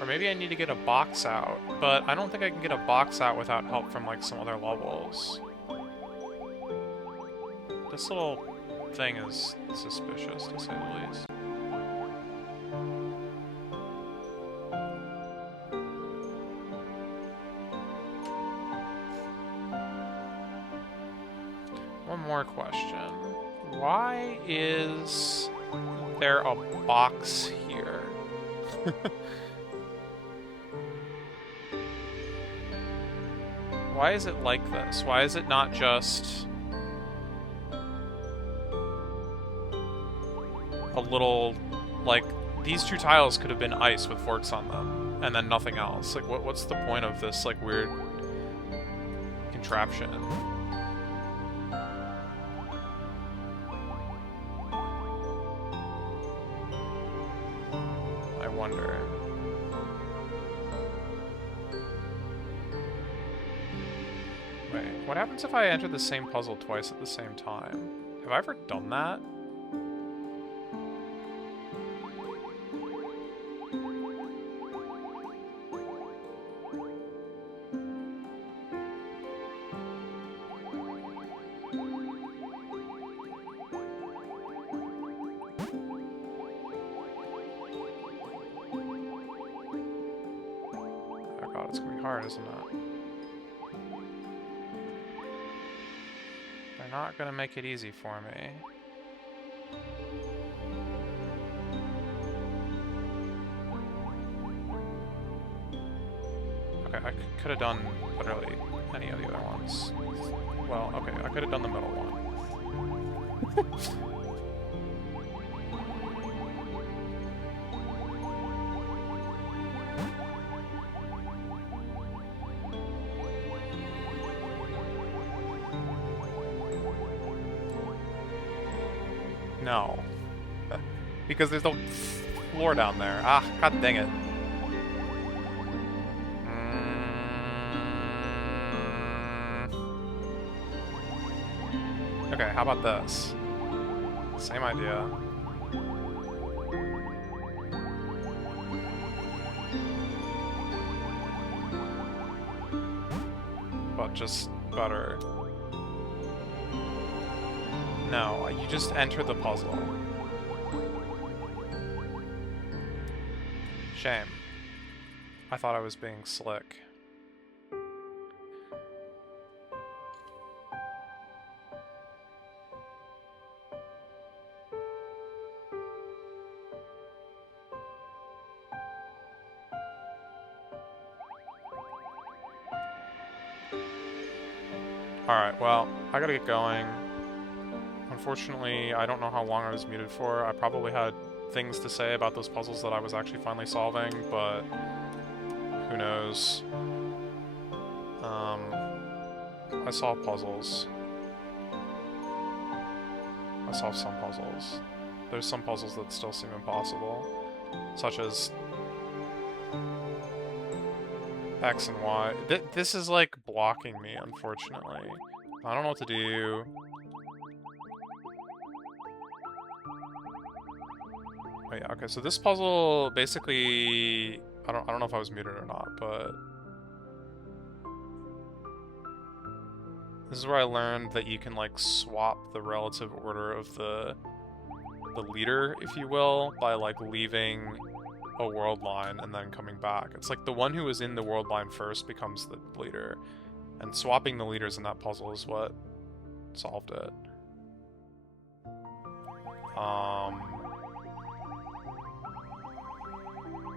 Or maybe I need to get a box out, but I don't think I can get a box out without help from like some other levels. This little thing is suspicious, to say the least. One more question. Why is there a box here? Why is it like this? Why is it not just a little, like, these two tiles could have been ice with forks on them, and then nothing else. Like, what's the point of this, like, weird contraption? I wonder. Wait, what happens if I enter the same puzzle twice at the same time? Have I ever done that? Oh god, it's gonna be hard, isn't it? They're not gonna make it easy for me. Okay, I could have done literally any of the other ones. Well, okay, I could have done the middle one. No. Because there's no floor down there. Ah, god dang it. Okay, how about this? Same idea. But just better. No, you just enter the puzzle. Shame. I thought I was being slick. Alright, well, I gotta get going. Unfortunately, I don't know how long I was muted for. I probably had things to say about those puzzles that I was actually finally solving, but who knows. I solved puzzles. I solved some puzzles. There's some puzzles that still seem impossible, such as X and Y. This is like blocking me, unfortunately. I don't know what to do. Oh yeah, okay, so this puzzle basically I don't know if I was muted or not, but this is where I learned that you can like swap the relative order of the leader, if you will, by like leaving a world line and then coming back. It's like the one who was in the world line first becomes the leader, and swapping the leaders in that puzzle is what solved it.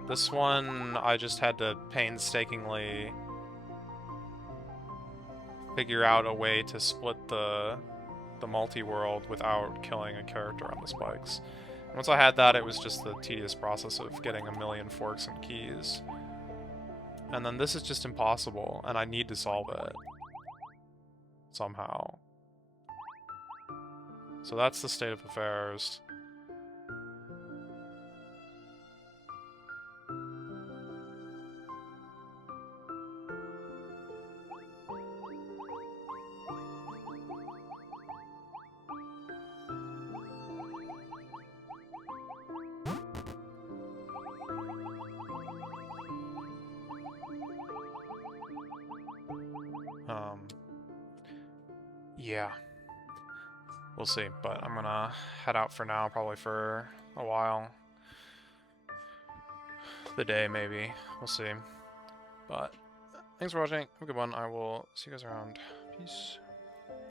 This one I just had to painstakingly figure out a way to split the multi-world without killing a character on the spikes. Once I had that, it was just the tedious process of getting a million forks and keys. And then this is just impossible, and I need to solve it. Somehow. So that's the state of affairs. Yeah. We'll see, but I'm gonna head out for now, probably for a while. The day, maybe. We'll see. But thanks for watching. Have a good one. I will see you guys around. Peace.